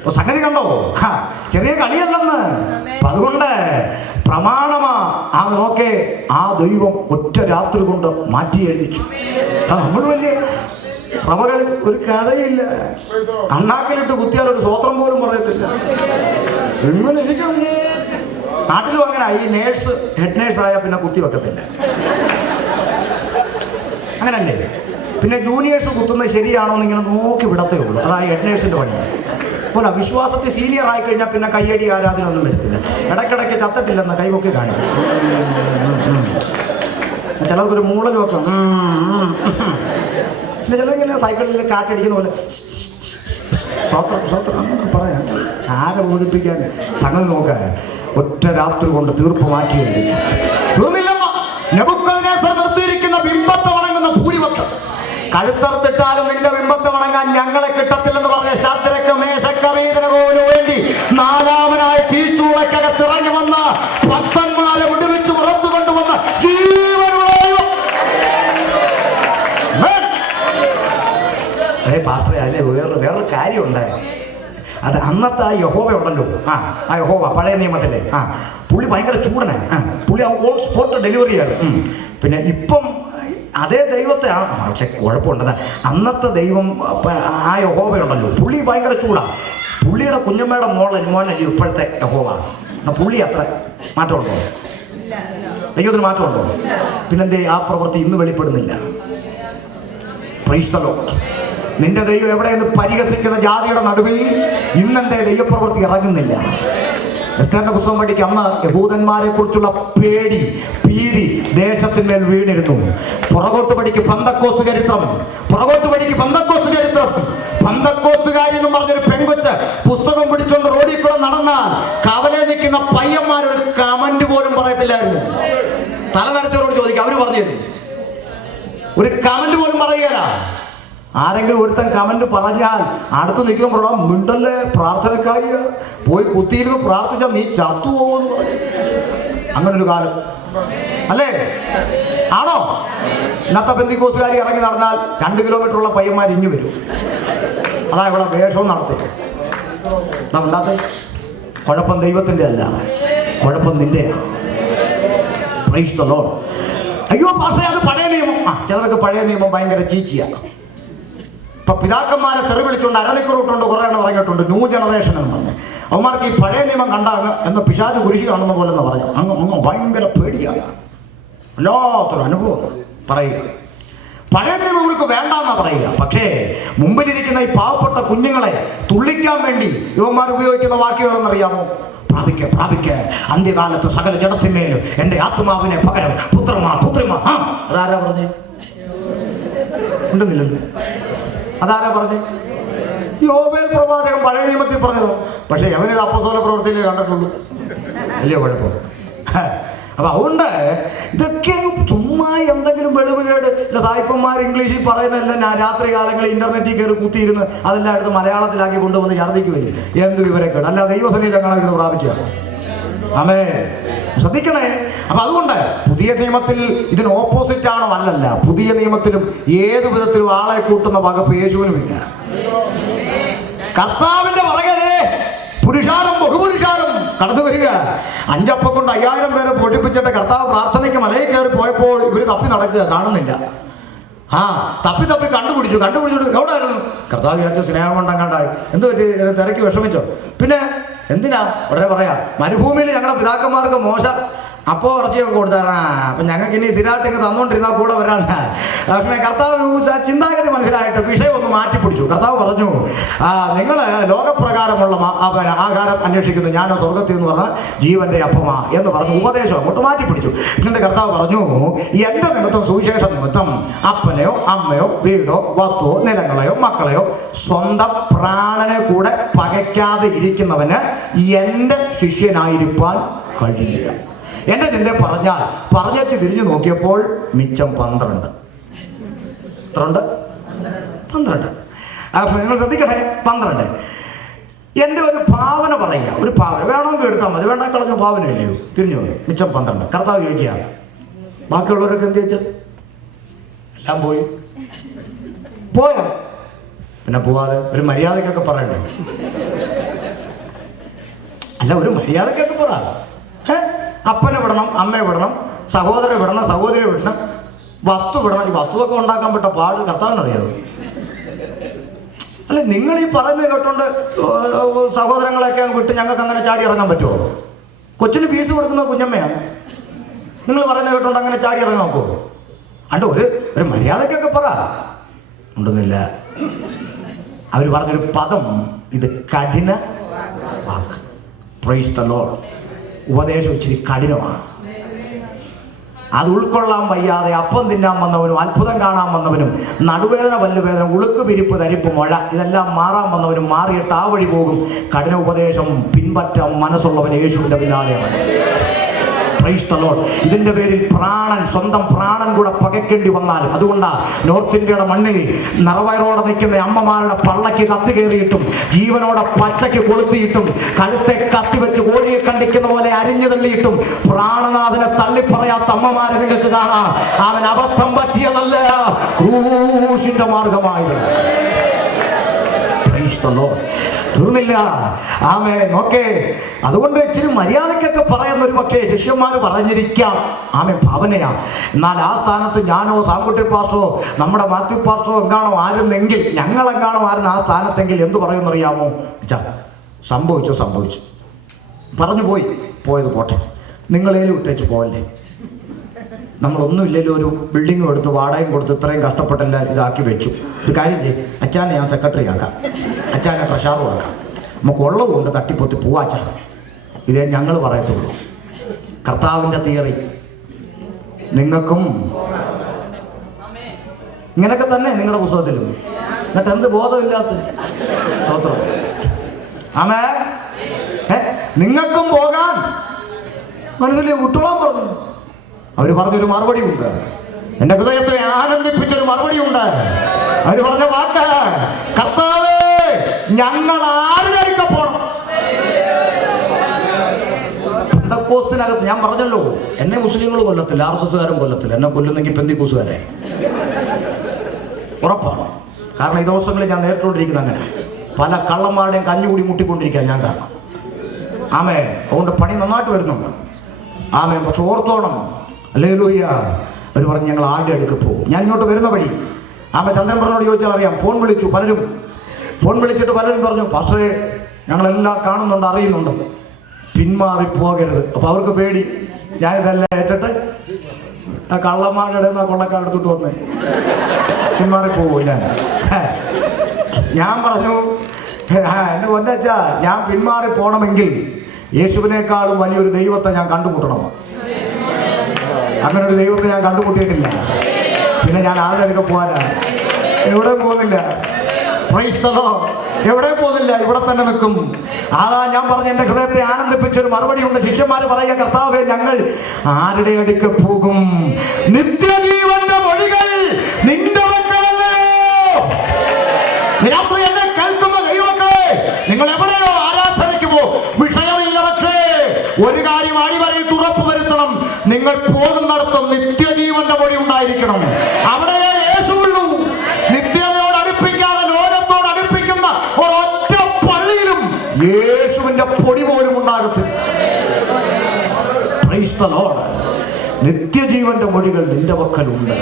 അപ്പൊ സംഗതി കണ്ടോ? ചെറിയ കളിയല്ലെന്ന്. അപ്പൊ അതുകൊണ്ട് പ്രമാണമാ. നോക്കേ, ആ ദൈവം ഒറ്റ രാത്രി കൊണ്ട് മാറ്റി എഴുതിച്ചു. നമ്മൾ വലിയ പ്രവകളി ഒരു കഥയില്ല. അണ്ണാക്കിലിട്ട് കുത്തിയാൽ ഒരു സ്വോത്രം പോലും പറയത്തില്ല. എങ്ങനെ ഇരിക്കും? നാട്ടിലും അങ്ങനെ. ഈ നേഴ്സ് ഹെഡ് നേഴ്സ് ആയാൽ പിന്നെ കുത്തി വെക്കത്തില്ല, അങ്ങനല്ലേ? പിന്നെ ജൂനിയേഴ്സ് കുത്തുന്നത് ശരിയാണോ എന്ന് ഇങ്ങനെ നോക്കി വിടത്തേ ഉള്ളൂ. അതാ ഹെഡ് നേഴ്സിന്റെ പണി. പോലെ വിശ്വാസത്തിൽ സീനിയർ ആയി കഴിഞ്ഞാൽ പിന്നെ കയ്യടി ആരാധന ഒന്നും വരത്തില്ല. ഇടയ്ക്കിടയ്ക്ക് ചത്തിട്ടില്ലെന്ന് കൈവൊക്കെ കാണിക്കും. ചിലർക്കൊരു മൂളലും ഒക്കെ. പിന്നെ ചിലങ്ങനെ സൈക്കിളിൽ കാറ്റടിക്കുന്ന പോലെ സ്വത്രം സ്വത്രം എന്നൊക്കെ പറയാം. ആരെ ബോധിപ്പിക്കാൻ? സംഗതി നോക്ക, ഒറ്റ രാത്രി കൊണ്ട് തീർപ്പ് മാറ്റി എഴുതിച്ചു. തീർന്നില്ലെന്നോ? നെബൂഖദ്നേസർ നിർത്തിയിരിക്കുന്ന ബിംബത്തെ വണങ്ങുന്ന ഭൂരിപക്ഷം കഴുത്തറുത്തിട്ടാലും നിന്റെ ബിംബത്തെ വണങ്ങാൻ ഞങ്ങളെ കിട്ടത്തില്ലെന്ന് പറഞ്ഞ ശദ്രക്ക് മേശക്ക് അബേദ്നെഗോവിന് വേണ്ടി നാലാമനായ തീച്ചൂളക്കകത്ത് ഇറങ്ങി വന്ന ഭക്തന്മാരെ വിടുവിച്ച് പുറത്തു കൊണ്ടുവന്ന ജീവനുള്ള പാസ്റ്ററെ, അതിന് വേറൊരു കാര്യമുണ്ട്. അത് അന്നത്തെ ആ യഹോവ ഉണ്ടല്ലോ, ആ യഹോവ പഴയ നിയമത്തിലെ പുള്ളി ഭയങ്കര ചൂടനാണ്. പുള്ളി ഓൺ സ്പോട്ട് ഡെലിവറി ആയിരുന്നു. പിന്നെ ഇപ്പം അതേ ദൈവത്തെ പക്ഷെ കുഴപ്പമുണ്ടെന്ന്. അന്നത്തെ ദൈവം ആ യഹോവ ഉണ്ടല്ലോ, പുള്ളി ഭയങ്കര ചൂടാ. പുള്ളിയുടെ കുഞ്ഞമ്മയുടെ മോനല്ലേ ഇപ്പോഴത്തെ യഹോവ. പുള്ളി അത്ര മാറ്റമുണ്ടോ? ദൈവത്തിന് മാറ്റമുണ്ടോ? പിന്നെന്തേ ആ പ്രവൃത്തി ഇന്ന് വെളിപ്പെടുന്നില്ല? Price the Lord. നിന്റെ ദൈവം എവിടെയെന്ന് പരിഹസിക്കുന്ന ജാതിയുടെ നടുവിൽ ഇന്നെന്തേ ദൈവപ്രവൃത്തി ഇറങ്ങുന്നില്ല? എസ്തേറിന്റെ പുസ്തകം പഠിക്കുക. അന്ന് യഹൂദന്മാരെ കുറിച്ചുള്ള പേടി ഭീതി ദേശത്തിന്മേൽ വീണിരുന്നു. പുറകോട്ട് പഠിക്ക് പന്തക്കോസ്ത് ചരിത്രം. പുറകോട്ട് പഠിക്ക് പന്തക്കോസ്ത് ചരിത്രം. പന്തക്കോസ്തുകാരി എന്ന് പറഞ്ഞൊരു പെങ്കൊച്ച് പുസ്തകം പിടിച്ചോണ്ട് റോഡിൽ കൂടെ നടന്നാൽ കവലെ നിൽക്കുന്ന പയ്യന്മാരൊരു കമന്റ് പോലും പറയത്തില്ലായിരുന്നു. തല നരച്ചവരോട് ചോദിക്കുക, അവര് പറഞ്ഞു തരും. ഒരു കമന്റ് പോലും പറയുകയല്ല. ആരെങ്കിലും ഒരുത്തൻ കമന്റ് പറഞ്ഞാൽ അടുത്ത് നിൽക്കുമ്പോഴോ മിണ്ടല്ലേ, പ്രാർത്ഥനക്കാരിയ പോയി കുത്തിയിരുന്ന് പ്രാർത്ഥിച്ചാൽ നീ ചത്തുപോകുമെന്ന് പറഞ്ഞു. അങ്ങനൊരു കാലം അല്ലേ? ആണോ? ഇന്നത്തെ പെന്തിക്കോസുകാരി ഇറങ്ങി നടന്നാൽ 2 കിലോമീറ്ററുള്ള പയ്യന്മാർ ഇഞ്ഞു വരും. അതാ ഇവിടെ വേഷവും നടത്തി. ഉണ്ടാത്ത കുഴപ്പം ദൈവത്തിൻ്റെ അല്ല, കുഴപ്പം നിന്റെയാണ്. Price the Lord. അയ്യോ പാസ്റ്ററെ, അത് പഴയ നിയമം. ചിലർക്ക് പഴയ നിയമം ഭയങ്കര ചീച്ചിയാണ്. ഇപ്പൊ പിതാക്കന്മാരെ തെറി വിളിച്ചുകൊണ്ട് അരനിക്കുറൂട്ടുണ്ട് കുറെ എണ്ണം പറഞ്ഞിട്ടുണ്ട്. ന്യൂ ജനറേഷൻ എന്ന് പറഞ്ഞ് അവന്മാർക്ക് ഈ പഴയ നിയമം കണ്ടാങ്ങ് എന്ന് പിശാച് കുരിശി കാണുന്ന പോലെ എന്ന് പറഞ്ഞു. അങ്ങ് ഭയങ്കര പേടിയാണ്. വല്ലാത്തൊരു അനുഭവം പറയുക. പഴയ നിയമം ഇവർക്ക് വേണ്ടെന്നാ പറയുക. പക്ഷേ മുമ്പിലിരിക്കുന്ന ഈ പാവപ്പെട്ട കുഞ്ഞുങ്ങളെ തുള്ളിക്കാൻ വേണ്ടി ഇവന്മാർ ഉപയോഗിക്കുന്ന വാക്യം ഏതെന്നറിയാമോ? പ്രാപിക്ക പ്രാപിക്ക, അന്ത്യകാലത്ത് സകല ജഡത്തിന്മേലും എൻ്റെ ആത്മാവിനെ പകരം പുത്രന്മാർ. അതാരാ പറഞ്ഞേ? ഉണ്ടെന്നില്ലല്ലോ. അതാരാ പറഞ്ഞേ? യോവേൽ പ്രവാചകൻ പഴയ നിയമത്തിൽ പറഞ്ഞതോ. പക്ഷെ അവനത് അപ്പോസ്തല പ്രവൃത്തിയിലേ കണ്ടിട്ടുള്ളൂ. വലിയ കുഴപ്പം. അപ്പൊ അതുകൊണ്ട് ഇതൊക്കെ ചുമ്മാ എന്തെങ്കിലും വെളിവുകേട്. സായിപ്പന്മാർ ഇംഗ്ലീഷിൽ പറയുന്നതെല്ലാം ഞാൻ രാത്രി കാലങ്ങളിൽ ഇന്റർനെറ്റിൽ കയറി കുത്തിയിരുന്ന് അതെല്ലാം എടുത്ത് മലയാളത്തിലാക്കി കൊണ്ടുവന്ന് ഛർദ്ദിക്ക് വരും. എന്ത് വിവരക്കേട്. അല്ല ദൈവസന്നിധിയിൽ അങ്ങനെ ഇരുന്ന് പ്രാപിച്ചാണ്. ആമേ, ശ്രദ്ധിക്കണേ. അപ്പൊ അതുകൊണ്ട് പുതിയ നിയമത്തിൽ ഇതിന് ഓപ്പോസിറ്റ് ആണോ? അല്ലല്ല. പുതിയ നിയമത്തിലും ഏതു വിധത്തിലും ആളെ കൂട്ടുന്ന വകുപ്പ് യേശുവിനുമില്ല. കർത്താവിന്റെ പുറകെ പുരുഷാരം ബഹുപുരുഷാരം കടന്നു വരിക. 5 അപ്പം കൊണ്ട് 5000 പേരെ പൊടിപ്പിച്ചിട്ട് കർത്താവ് പ്രാർത്ഥനയ്ക്ക് മലയിൽ കയറി പോയപ്പോൾ ഇവര് തപ്പി നടക്കുക, കാണുന്നില്ല. തപ്പി കണ്ടുപിടിച്ചിട്ട് എവിടെ ആയിരുന്നു? കർത്താവ് വിചാരിച്ച സ്നേഹം കൊണ്ടങ്ങാണ്ടായി. എന്ത് പറ്റി? തിരക്കി വിഷമിച്ചോ? പിന്നെ എന്തിനാ? ഉടനെ പറയാ, മരുഭൂമിയിൽ ഞങ്ങളുടെ പിതാക്കന്മാർക്ക് മോശ അപ്പോൾ ഇറച്ചിയൊക്കെ കൊടുത്താൽ അപ്പം ഞങ്ങൾക്ക് ഇനി സ്ഥിരമായിട്ടൊക്കെ തന്നുകൊണ്ടിരുന്നാൽ കൂടെ വരാൻ. പിന്നെ കർത്താവ് ചിന്താഗതി മനസ്സിലായിട്ട് വിഷയം ഒന്ന് മാറ്റിപ്പിടിച്ചു. കർത്താവ് പറഞ്ഞു, നിങ്ങൾ ലോകപ്രകാരമുള്ള ആഹാരം അന്വേഷിക്കുന്നു, ഞാനോ സ്വർഗത്തിൽ എന്ന് പറഞ്ഞ ജീവന്റെ അപ്പമാ എന്ന് പറഞ്ഞ് ഉപദേശം അങ്ങോട്ട് മാറ്റിപ്പിടിച്ചു. എന്നിട്ട് കർത്താവ് പറഞ്ഞു, എൻ്റെ നിമിത്തം സുവിശേഷ നിമിത്തം അപ്പനെയോ അമ്മയോ വീടോ വസ്തുവോ നിലങ്ങളെയോ മക്കളെയോ സ്വന്തം പ്രാണനെ കൂടെ പകയ്ക്കാതെ ഇരിക്കുന്നവന് എൻ്റെ ശിഷ്യനായിരിക്കാൻ കഴിയില്ല. എൻ്റെ ചിന്ത പറഞ്ഞേച്ച് തിരിഞ്ഞു നോക്കിയപ്പോൾ മിച്ചം 12. എത്രയുണ്ട്? 12. നിങ്ങൾ ശ്രദ്ധിക്കട്ടെ, 12. എൻ്റെ ഒരു ഭാവന പറയുക, ഒരു ഭാവന വേണമെങ്കിൽ എടുത്താൽ മതി, വേണ്ട കളഞ്ഞ ഭാവനയല്ലയോ. തിരിഞ്ഞു പോയി, മിച്ചം 12. കർത്താവ് ചോദിക്കുകയാണ്, ബാക്കിയുള്ളവരൊക്കെ എന്ത് ചോദിച്ചത്? എല്ലാം പോയോ? പിന്നെ പോവാതെ ഒരു മര്യാദക്കൊക്കെ പറയണ്ടേ? അല്ല, ഒരു മര്യാദക്കൊക്കെ പറ. അപ്പനെ വിടണം, അമ്മയെ വിടണം, സഹോദരനെ വിടണം, സഹോദരിയെ വിടണം, വസ്തു വിടണം. ഈ വസ്തുവൊക്കെ ഉണ്ടാക്കാൻ പറ്റ പാട് കർത്താവിനറിയാതെ. അല്ല, നിങ്ങൾ ഈ പറയുന്നത് കേട്ടോണ്ട് സഹോദരങ്ങളെയൊക്കെ വിട്ട് ഞങ്ങൾക്ക് അങ്ങനെ ചാടി ഇറങ്ങാൻ പറ്റുമോ? കൊച്ചിന് ഫീസ് കൊടുക്കുന്ന കുഞ്ഞമ്മയാണ്. നിങ്ങൾ പറയുന്നത് കേട്ടോണ്ട് അങ്ങനെ ചാടി ഇറങ്ങാൻ നോക്കുമോ? അണ്ട് ഒരു മര്യാദക്കൊക്കെ പറ. ഉണ്ടെന്നില്ല. അവർ പറഞ്ഞൊരു പദം, ഇത് കഠിന വാക്ക്. Price the Lord. ഉപദേശം ഇച്ചിരി കഠിനമാണ്. അത് ഉൾക്കൊള്ളാൻ വയ്യാതെ അപ്പം തിന്നാൻ വന്നവനും അത്ഭുതം കാണാൻ വന്നവനും നടുവേദന, പല്ലുവേദന, ഉളുക്ക്, വിരിപ്പ്, തരിപ്പ്, മഴ ഇതെല്ലാം മാറാൻ വന്നവനും മാറിയിട്ട് ആ വഴി പോകും. കഠിന ഉപദേശം പിൻപറ്റാൻ മനസ്സുള്ളവൻ യേശുവിൻ്റെ പിന്നാലെയാണ്. Price the Lord. ഇതിൻ്റെ പേരിൽ സ്വന്തം പ്രാണൻ കൂടെ പകയ്ക്കേണ്ടി വന്നാലും. അതുകൊണ്ടാണ് നോർത്ത് ഇന്ത്യയുടെ മണ്ണിൽ നിറവയറോടെ നിൽക്കുന്ന അമ്മമാരുടെ പള്ളയ്ക്ക് കത്തി കയറിയിട്ടും ജീവനോടെ പച്ചയ്ക്ക് കൊളുത്തിയിട്ടും കഴുത്തെ കത്തിവെച്ച് കോഴിയെ കണ്ടിക്കുന്ന പോലെ അരിഞ്ഞു തള്ളിയിട്ടും പ്രാണനാഥനെ തള്ളിപ്പറയാത്ത അമ്മമാരെ നിങ്ങൾക്ക് കാണാം. അവൻ അബദ്ധം പറ്റിയതല്ല, ക്രൂശിന്റെ മാർഗമായത്. തീർന്നില്ല. ആമേൻ. ഓക്കേ, അതുകൊണ്ട് ഇച്ചിരി മര്യാദക്കൊക്കെ പറയുന്ന ഒരു പക്ഷേ ശിഷ്യന്മാർ പറഞ്ഞിരിക്കാം. ആമേൻ, ഭാവനയാ. എന്നാൽ ആ സ്ഥാനത്ത് ഞാനോ സാങ്കുട്ടി പാസ്റ്ററോ നമ്മുടെ മാത്യു പാസ്റ്ററോ എങ്ങാണോ ആരുന്നെങ്കിൽ, ഞങ്ങളെങ്ങാണോ ആരുന്ന ആ സ്ഥാനത്തെങ്കിൽ എന്ത് പറയുമെന്നറിയാമോ? സംഭവിച്ചു പറഞ്ഞു പോയത് പോട്ടെ, നിങ്ങളേലും ഇട്ടേച്ച് പോവല്ലേ. നമ്മളൊന്നുമില്ലല്ലോ, ഒരു ബിൽഡിങ്ങും എടുത്ത് വാടകയും കൊടുത്ത് ഇത്രയും കഷ്ടപ്പെട്ടെല്ലാം ഇതാക്കി വെച്ചു. ഒരു കാര്യം ചെയ്യും, അച്ഛനെ ഞാൻ സെക്രട്ടറി ആക്കാം, അച്ഛനെ ട്രഷാറും ആക്കാം, നമുക്ക് ഉള്ളതുകൊണ്ട് തട്ടിപ്പൊത്തി പോവാച്ച. ഇതേ ഞങ്ങൾ പറയത്തുള്ളൂ. കർത്താവിൻ്റെ തിയറി നിങ്ങൾക്കും ഇങ്ങനെയൊക്കെ തന്നെ നിങ്ങളുടെ പുസ്തകത്തിലും. എന്നിട്ട് എന്ത് ബോധമില്ലാത്ത സ്തോത്രം. ആമേ, നിങ്ങൾക്കും പോകാൻ മനസ്സിലെ വിട്ടോളാൻ പറഞ്ഞു. അവർ പറഞ്ഞൊരു മറുപടി ഉണ്ട്, എൻ്റെ ഹൃദയത്തെ ആനന്ദിപ്പിച്ചൊരു മറുപടി ഉണ്ട്. അവർ പറഞ്ഞ വാക്ക്, കർത്താവേ, ഞങ്ങൾ ആരുടെ അടുക്ക പോണം? പെന്തക്കോസ്തിനകത്ത് ഞാൻ പറഞ്ഞല്ലോ, എന്നെ മുസ്ലിങ്ങൾ കൊല്ലത്തില്ല, RSSകാരും കൊല്ലത്തില്ല, എന്നെ കൊല്ലുന്നെങ്കിൽ പെന്തിക്കോസുകാരെ ഉറപ്പാണ്. കാരണം ഈ ദിവസങ്ങളിൽ ഞാൻ നേരിട്ടുകൊണ്ടിരിക്കുന്നത് അങ്ങനെ പല കള്ളന്മാരുടെയും കഞ്ഞുകൂടി മുട്ടിക്കൊണ്ടിരിക്കാൻ ഞാൻ കാരണം. ആമേൻ. അതുകൊണ്ട് പണി നന്നായിട്ട് വരുന്നുണ്ട്. ആമേൻ. പക്ഷെ ഓർത്തോണം, ഹല്ലേലൂയ. അവർ പറഞ്ഞ് ഞങ്ങൾ ആരുടെ അടുക്ക് പോകും. ഞാൻ ഇങ്ങോട്ട് വരുന്ന വഴി ചന്ദ്രൻപുരനോട് ചോദിച്ചാൽ അറിയാം, ഫോൺ വിളിച്ചിട്ട് പലരും പറഞ്ഞു, പാസ്റ്ററെ ഞങ്ങളെല്ലാം കാണുന്നുണ്ട്, അറിയുന്നുണ്ട്, പിന്മാറിപ്പോകരുത്. അപ്പോൾ അവർക്ക് പേടി, ഞാനിതെല്ലാം ഏറ്റിട്ട് ആ കള്ളന്മാരുടെ ഇടയിൽ നിന്ന് ആ കൊള്ളക്കാരെടുത്തിട്ട് വന്നേ പിന്മാറിപ്പോകുമോ ഞാൻ പറഞ്ഞു, എൻ്റെ പൊന്നച്ചാ, ഞാൻ പിന്മാറി പോകണമെങ്കിൽ യേശുവിനേക്കാളും വലിയൊരു ദൈവത്തെ ഞാൻ കണ്ടുമുട്ടണം. അങ്ങനെ ഒരു ദൈവത്തെ ഞാൻ കണ്ടുമുട്ടിയിട്ടില്ല. പിന്നെ ഞാൻ ആരുടെ അടുക്ക പോകാനാ? എവിടെ പോകുന്നില്ല. Price the Lord. എവിടെ പോകുന്നില്ല, ഇവിടെ തന്നെ നിൽക്കും. അതാ ഞാൻ പറഞ്ഞ എൻ്റെ ഹൃദയത്തെ ആനന്ദിപ്പിച്ചൊരു മറുപടി ഉണ്ട്. ശിഷ്യന്മാർ പറയുക, കർത്താവേ, ഞങ്ങൾ ആരുടെ അടുക്ക പോകും? നിത്യജീവന്റെ മൊഴികൾ നിന്റെ മക്കളല്ലേ. രാത്രി എന്നെ കേൾക്കുന്ന ദൈവമക്കളെ, നിങ്ങൾ എവിടെയോ ആരാധനയ്ക്ക് പോ, വിഷയമില്ല. പക്ഷേ ഒരു കാര്യം അടിവരയിട്ട് ഉറപ്പ് വരുത്തണം, നിങ്ങൾ പോകുന്നിടത്ത് നിത്യജീവന്റെ മൊഴി ഉണ്ടായിരിക്കണം. അവിടെ യേശുവുള്ളൂ. നിത്യതയോട് അടുപ്പിക്കാതെ ലോകത്തോട് അടുപ്പിക്കുന്ന ഒരൊറ്റ പള്ളിയിലും യേശുവിന്റെ പൊടി പോലും ഉണ്ടാകത്തില്ല. Praise the Lord. നിത്യജീവന്റെ മൊഴികൾ നിന്റെ പക്കലുണ്ട്.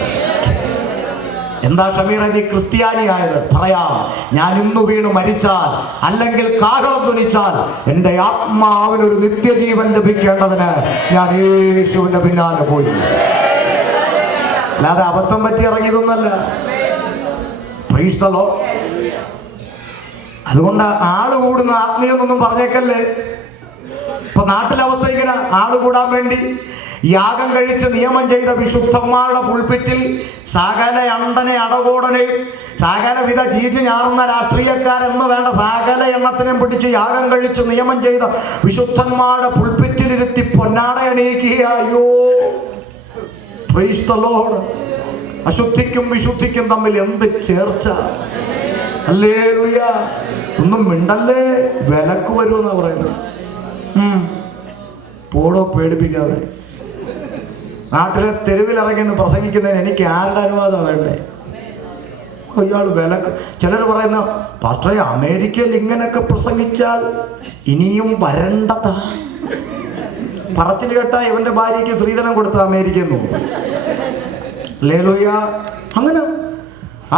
എന്താ ഷമീറ നീ ക്രിസ്ത്യാനിയായത്? പറയാം, ഞാൻ ഇന്നു വീണ് മരിച്ചാൽ അല്ലെങ്കിൽ കാഹളം ധ്വനിച്ചാൽ എൻ്റെ ആത്മാവിനൊരു നിത്യജീവൻ ലഭിക്കേണ്ടതിന് ഞാൻ യേശുവിന്റെ പിന്നാലെ പോയി. അല്ലാതെ അബദ്ധം പറ്റി ഇറങ്ങിയതൊന്നല്ല. Price the Lord. അതുകൊണ്ട് ആള് കൂടുന്ന ആത്മീയൊന്നും പറഞ്ഞേക്കല്ലേ. ഇപ്പൊ നാട്ടിലെ അവസ്ഥ ഇങ്ങനെ, ആള് കൂടാൻ വേണ്ടി യാഗം കഴിച്ച് നിയമം ചെയ്ത വിശുദ്ധന്മാരുടെ പുൾപിറ്റിൽ സകല അണ്ടനെ അടകോടനെയും സകല വിധ ചീഞ്ഞു ഞാറുന്ന രാഷ്ട്രീയക്കാരെന്ന് വേണ്ട സകല എണ്ണത്തിനെയും പിടിച്ച് യാഗം കഴിച്ച് നിയമം ചെയ്ത വിശുദ്ധന്മാരുടെ പുൾപിറ്റിൽ കുരിശിലിരുത്തി പൊന്നാട അണിയിക്കുക. അയ്യോ, പ്രൈസ് ദി ലോർഡ്. അശുദ്ധിക്കും വിശുദ്ധിക്കും തമ്മിൽ എന്ത് ചേർച്ച! ഹല്ലേലൂയ. ഒന്നും മിണ്ടല്ലേ, വിലക്ക് വരുമെന്നാ പറയുന്നത്. പോടോ, പേടിപ്പിക്കാതെ. നാട്ടിലെ തെരുവിലിറങ്ങി പ്രസംഗിക്കുന്നതിന് എനിക്ക് ആരുടെ അനുവാദം വേണ്ടേ? ഇയാൾ വിലക്ക്. ചിലർ പറയുന്ന, പാസ്റ്ററെ അമേരിക്കയിൽ ഇങ്ങനെയൊക്കെ പ്രസംഗിച്ചാൽ ഇനിയും വരണ്ടതാ. പറച്ചിൽ കേട്ടാ ഇവന്റെ ഭാര്യയ്ക്ക് സ്ത്രീധനം കൊടുത്ത അമേരിക്കയിൽ നിന്ന്. ഹല്ലേലൂയ. അങ്ങനെ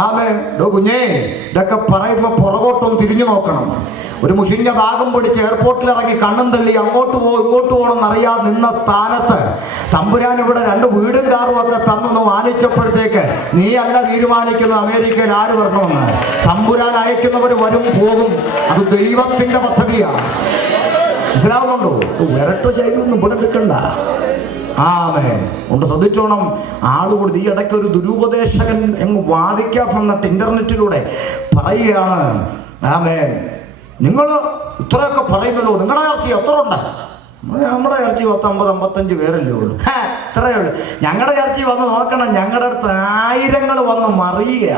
ആമേ. കുഞ്ഞേ, ഇതൊക്കെ പറയുമ്പോ പുറകോട്ടൊന്ന് തിരിഞ്ഞു നോക്കണം. ഒരു മുഷിഞ്ഞ ഭാഗം പിടിച്ച് എയർപോർട്ടിൽ ഇറങ്ങി കണ്ണും തള്ളി അങ്ങോട്ട് പോകും ഇങ്ങോട്ട് പോകണമെന്ന് അറിയാതെ നിന്ന സ്ഥാനത്ത് തമ്പുരാൻ ഇവിടെ 2 വീടും കാറും ഒക്കെ തന്നൊന്ന് മാനിച്ചപ്പോഴത്തേക്ക് നീ അല്ല തീരുമാനിക്കുന്ന അമേരിക്കയിൽ ആര് വരണമെന്ന്. തമ്പുരാൻ അയക്കുന്നവർ വരും പോകും. അത് ദൈവത്തിന്റെ പദ്ധതിയാണ്. മനസ്സിലാവുന്നുണ്ടോ? വിരട്ട ശൈലിയൊന്നും ഇവിടെ എടുക്കണ്ട. ആമേൻ. കൊണ്ട് ശ്രദ്ധിച്ചോണം. ആളുകൂടി ഈ ഇടയ്ക്ക് ഒരു ദുരുപദേശകൻ എങ്ങ് വാദിക്കാൻ വന്നിട്ട് ഇന്റർനെറ്റിലൂടെ പറയുകയാണ്, ആമേൻ, നിങ്ങൾ ഇത്രയൊക്കെ പറയുമല്ലോ, നിങ്ങളുടെ ഇറച്ചി എത്ര ഉണ്ട്? നമ്മുടെ ഇറച്ചി 50-55 പേരല്ലേ ഉള്ളൂ. ഇത്രയേ ഉള്ളൂ. ഞങ്ങളുടെ ഇറച്ചി വന്ന് നോക്കണം, ഞങ്ങളുടെ അടുത്ത് ആയിരങ്ങൾ വന്ന് മറിയുക.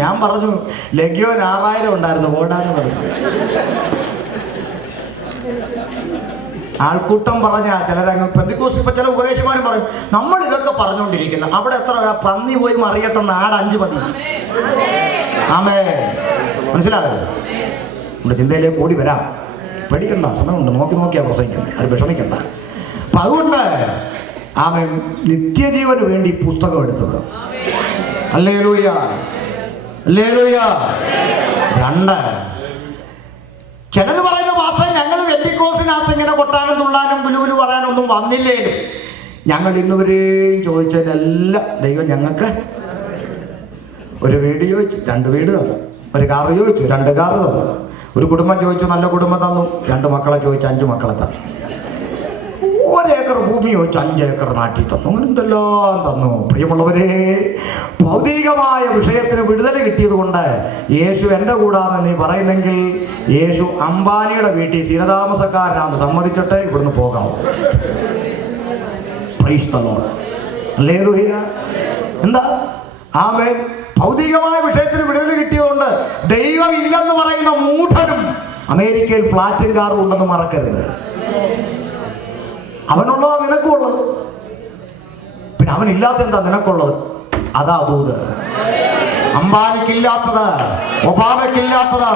ഞാൻ പറഞ്ഞു, ലഗ്യോൻ 6000 ഉണ്ടായിരുന്നു, ഓടാന്ന് പറഞ്ഞു. ആൾക്കൂട്ടം പറഞ്ഞ ചിലരങ്ങ് പെന്തിക്കോസ്. ഇപ്പൊ ചില ഉപദേശമാരും പറയും, നമ്മൾ ഇതൊക്കെ പറഞ്ഞുകൊണ്ടിരിക്കുന്നു, അവിടെ എത്ര പന്നി പോയി മറിയട്ടെ, നാട് 5 മതി. ആമേ. മനസ്സിലായോ? നമ്മുടെ ചിന്തയിലേക്ക് ഓടി വരാം. പേടിക്കണ്ട, സമയമുണ്ട്. നോക്കിയാ പ്രസംഗിക്കുന്നത്, അത് വിഷമിക്കണ്ട. അപ്പൊ അതുകൊണ്ട് ആമേ നിത്യജീവന് വേണ്ടി പുസ്തകം എടുത്തത്. Hallelujah, hallelujah. 2, ചിലർ പറയുന്ന മാത്രം ഞങ്ങൾ പെന്തിക്കോസിനകത്ത് ഇങ്ങനെ കൊട്ടാനും തുള്ളാനും പുലുപുലു പറയാനൊന്നും വന്നില്ലേലും ഞങ്ങൾ ഇന്നുവരെയും ചോദിച്ചതിനെല്ലാം ദൈവം ഞങ്ങൾക്ക് ഒരു വീട് ചോദിച്ചു, 2 വീട് തന്നു. ഒരു കാറ് ചോദിച്ചു, 2 കാറ് തന്നു. ഒരു കുടുംബം ചോദിച്ചു, നല്ല കുടുംബം തന്നു. 2 മക്കളെ ചോദിച്ചു, 5 മക്കളെ തന്നു. 1 ഏക്കർ ഭൂമി ചോദിച്ചു, 5 ഏക്കർ നാട്ടിൽ തന്നു. അങ്ങനെ എന്തെല്ലാം തന്നു. പ്രിയമുള്ളവരെ, ഭൗതികമായ വിഷയത്തിന് വിടുതൽ കിട്ടിയത് കൊണ്ട് യേശു എൻ്റെ കൂടാതെ നീ പറയുന്നെങ്കിൽ യേശു അംബാനിയുടെ വീട്ടിൽ സ്ഥിരതാമസക്കാരനാണെന്ന് സമ്മതിച്ചിട്ട് ഇവിടുന്ന് പോകാവൂ. Praise the Lord. ഹല്ലേലൂയ. എന്താ? ആമേൻ. ഭൗതികമായ വിഷയത്തിന് വിടുതൽ കിട്ടിയതുകൊണ്ട് ദൈവം ഇല്ലെന്ന് പറയുന്ന മൂഢനും അമേരിക്കയിൽ ഫ്ലാറ്റും കാറും ഉണ്ടെന്ന് മറക്കരുത്. അവനുള്ളതാ നിനക്കുള്ളത്. പിന്നെ അവനില്ലാത്ത എന്താ നിനക്കുള്ളത്? അതാ ദൂത്. അംബാനിക്കില്ലാത്തത്, ഒബാമയ്ക്കില്ലാത്തത്,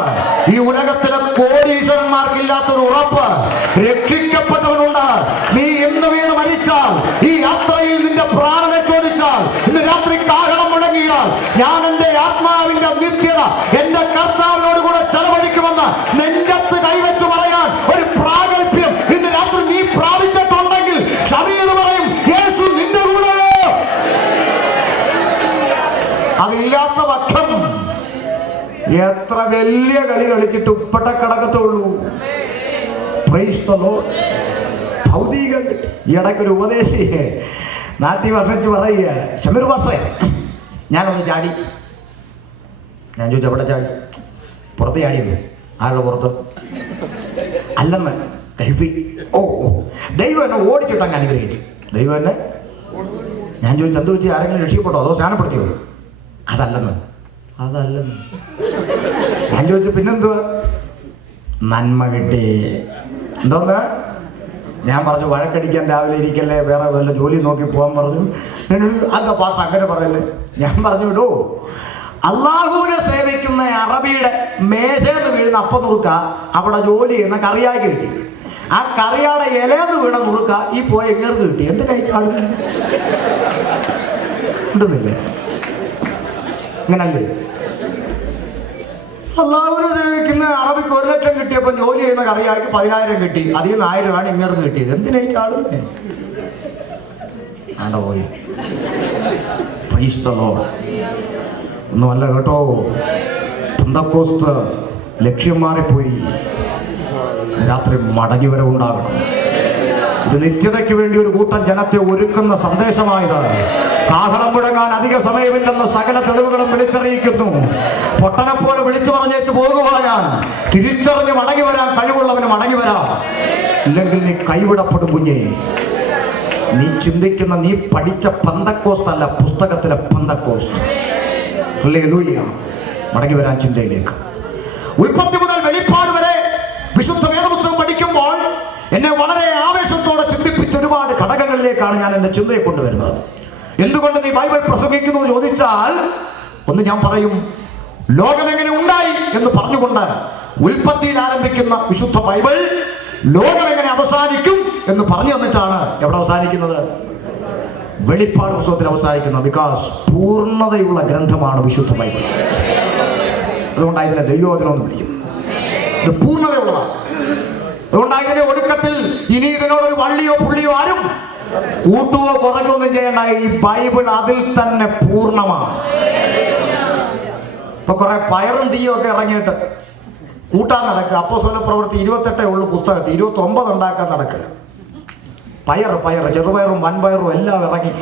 ഈ ഉലകത്തിലെ കോടീശ്വരന്മാർക്കില്ലാത്തൊരു ഉറപ്പ് രക്ഷിക്കപ്പെട്ടവനുണ്ട്. നീ എന്ന് വീണ് മരിച്ചാൽ, ഈ യാത്രയിൽ നിന്റെ പ്രാണനെ ചോദിച്ചാൽ, ഇന്ന് രാത്രി കാഹളം മുഴങ്ങിയാൽ, ഞാൻ എൻ്റെ ആത്മാവിന്റെ നിത്യത എൻ്റെ കർത്താവിനോട് കൂടെ ചെലവഴിക്കുമെന്ന് നെഞ്ചത്ത് കൈവച്ച് പറയാൻ ഒരു പ്രാഗൽഭ്യം ഇന്ന് രാത്രി നീ പ്രാപിച്ചിട്ടുണ്ടെങ്കിൽ ഷമീർ പറയും, യേശു നിന്റെ കൂടെ. അതില്ലാത്ത പക്ഷം എത്ര വലിയ കളി കളിച്ചിട്ട് ഉപ്പട്ട കിടക്കത്തുള്ളൂ. Praise the Lord. ഭൗതികം കിട്ടി. ഈ ഇടയ്ക്കൊരു ഉപദേശി നാട്ടിൽ വർണ്ണിച്ച് പറയുക, ഷമീർ പാസ്റ്ററെ ഞാനൊന്ന് ചാടി. ഞാൻ ചോദിച്ചു, എവിടെ ചാടി? പുറത്ത് ചാടിയെന്ന്. ആരുടെ പുറത്ത്? അല്ലെന്ന് കൈപ്പി. ഓ ദൈവം എന്നെ ഓടിച്ചിട്ടങ്ങ് അനുഗ്രഹിച്ചു. ദൈവം എന്നെ. ഞാൻ ചോദിച്ചു, എന്ത് വെച്ച്? ആരെങ്കിലും രക്ഷപ്പെട്ടോ അതോ സ്നാനപ്പെടുത്തിയോ? അതല്ലെന്ന്. ഞാൻ ചോദിച്ചു, പിന്നെന്തുവാ? നന്മ കിട്ടി. എന്തോന്ന്? ഞാൻ പറഞ്ഞു, വഴക്കടിക്കാൻ രാവിലെ ഇരിക്കല്ലേ, വേറെ വല്ല ജോലി നോക്കി പോകാൻ പറഞ്ഞു. അതാ പാസ് അങ്ങനെ പറയുന്നത്. ഞാൻ പറഞ്ഞു, വിടൂ, അള്ളാഹുവിനെ സേവിക്കുന്ന അറബിയുടെ മേശയെന്ന് വീഴുന്ന അപ്പം നുറുക്ക അവിടെ ജോലി ചെയ്യുന്ന കറിയാക്കി കിട്ടി. ആ കറിയാടെ ഇലയെന്ന് വീണ നുറുക്ക ഈ പോയ എങ്ങേർക്ക് കിട്ടി. എന്തിനായി ചാടുന്നു? ഉണ്ടെന്നില്ലേ? അങ്ങനല്ലേ? അള്ളാഹുവിനെ സേവിക്കുന്ന അറബിക്ക് 1 ലക്ഷം കിട്ടിയപ്പോൾ ജോലി ചെയ്യുന്ന കറിയാക്കി 10,000 കിട്ടി. അതിൽ നിന്ന് 1000 ആണ് ഇങ്ങേർക്ക് കിട്ടിയത്. എന്തിനായി ചാടുന്നേ? ആണ്ട പോയി. Praise the Lord. ഒന്നുമല്ല കേട്ടോ, പെന്തക്കോസ്ത് ലക്ഷ്യം മാറിപ്പോയി. രാത്രി മടങ്ങി വരവുണ്ടാകണം. ഇത് നിത്യതയ്ക്ക് വേണ്ടി ഒരു കൂട്ടം ജനത്തെ ഒരുക്കുന്ന സന്ദേശമായത്. കാഹളം മുഴങ്ങാൻ അധിക സമയമില്ലെന്ന് സകല തെളിവുകളും വിളിച്ചറിയിക്കുന്നു. പൊട്ടനെ പോലെ വിളിച്ചു പറഞ്ഞേച്ച് പോകുവാ ഞാൻ. തിരിച്ചറിഞ്ഞ് മടങ്ങി വരാൻ കഴിവുള്ളവന് മടങ്ങി വരാം. ഇല്ലെങ്കിൽ നീ കൈവിടപ്പെടും കുഞ്ഞേ. നീ ചിന്തിക്കുന്ന, നീ പഠിച്ച പെന്തക്കോസ്ത് അല്ല, പുസ്തകത്തിലെ പെന്തക്കോസ്ത്. ഹല്ലേലൂയ. മടങ്ങി വരാൻ ചിന്തയിലേക്ക്. ഉൽപ്പത്തി മുതൽ വെളിപ്പാട് വരെ വിശുദ്ധ വേദപുസ്തകം പഠിക്കുമ്പോൾ എന്നെ വളരെ ആവേശത്തോടെ ചിന്തിപ്പിച്ച ഒരുപാട് ഘടകങ്ങളിലേക്കാണ് ഞാൻ എൻ്റെ ചിന്തയെ കൊണ്ടുവരുന്നത്. എന്തുകൊണ്ട് നീ ബൈബിൾ പ്രസംഗിക്കുന്നു എന്ന് ചോദിച്ചാൽ, ഒന്ന് ഞാൻ പറയും, ലോകം എങ്ങനെ ഉണ്ടായി എന്ന് പറഞ്ഞുകൊണ്ട് ഉൽപ്പത്തിയിൽ ആരംഭിക്കുന്ന വിശുദ്ധ ബൈബിൾ ലോകം എങ്ങനെ അവസാനിക്കും എന്ന് പറഞ്ഞു തന്നിട്ടാണ് എവിടെ അവസാനിക്കുന്നത്? വെളിപ്പാട് പുസ്തകത്തിൽ അവസാനിക്കുന്നത്. ബിക്കോസ് പൂർണ്ണതയുള്ള ഗ്രന്ഥമാണ് വിശുദ്ധ ബൈബിൾ. അതുകൊണ്ടാണ് ഇതിനെ ദൈവവചനം എന്ന് വിളിക്കുന്നത്. ഇത് പൂർണ്ണതയുള്ളതാണ്. അതുകൊണ്ടാണ് ഇതിന്റെ ഒടുക്കത്തിൽ ഇനി ഇതിനോടൊരു വള്ളിയോ പുള്ളിയോ ആരും കൂട്ടുകയോ കുറയ്ക്കുകയോ ഒന്നും ചെയ്യേണ്ട. ഈ ബൈബിൾ അതിൽ തന്നെ പൂർണ്ണമാണ്. ഇപ്പൊ കുറെ പയറും തീയും ഒക്കെ ഇറങ്ങിയിട്ട് കൂട്ടാൻ നടക്കുക. അപ്പോസ്തല പ്രവൃത്തി 28 ഉള്ളു പുസ്തകത്തിൽ 29 ഉണ്ടാക്കാൻ നടക്കുക. പയർ ചെറുപയറും വൻപയറും എല്ലാം ഇറങ്ങി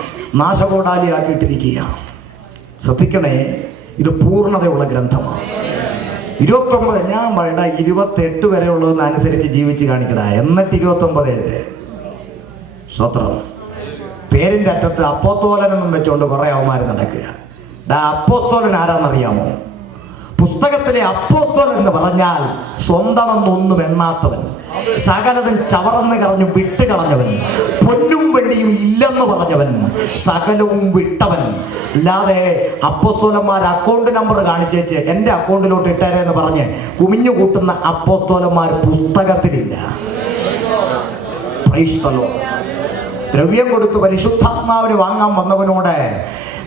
നാശകോടാലിയാക്കിയിട്ടിരിക്കുക. ശ്രദ്ധിക്കണേ, ഇത് പൂർണ്ണതയുള്ള ഗ്രന്ഥമാണ്. 29 ഞാൻ പറയണ്ട, 28 വരെ ഉള്ളതെന്ന് അനുസരിച്ച് ജീവിച്ച് കാണിക്കട. എന്നിട്ട് 29 എഴുതേ. സ്വത്രം. പേരിന്റെ അറ്റത്ത് അപ്പോസ്തലനെന്നും വെച്ചുകൊണ്ട് കുറെ അവന്മാർ നടക്കുക. അപ്പോസ്തലൻ ആരാന്നറിയാമോ? പുസ്തകത്തിലെ അപ്പോസ്തലൻ എന്ന് പറഞ്ഞാൽ സ്വന്തമെന്നൊന്നും എണ്ണാത്തവൻ, സകലതും ചവറന്ന് കറഞ്ഞു വിട്ടുകളഞ്ഞവൻ, പൊന്നും വെള്ളിയും ഇല്ലെന്ന് പറഞ്ഞവൻ, സകലവും വിട്ടവൻ. അല്ലാതെ അപ്പോസ്തലന്മാർ അക്കൗണ്ട് നമ്പർ കാണിച്ചേച്ച് എൻ്റെ അക്കൗണ്ടിലോട്ട് ഇട്ടേരെ എന്ന് പറഞ്ഞ് കുമിഞ്ഞു കൂട്ടുന്ന അപ്പോസ്തലന്മാർ പുസ്തകത്തിലില്ല. Praise the Lord. ദ്രവ്യം കൊടുത്ത് പരിശുദ്ധാത്മാവിന് വാങ്ങാൻ വന്നവനോട്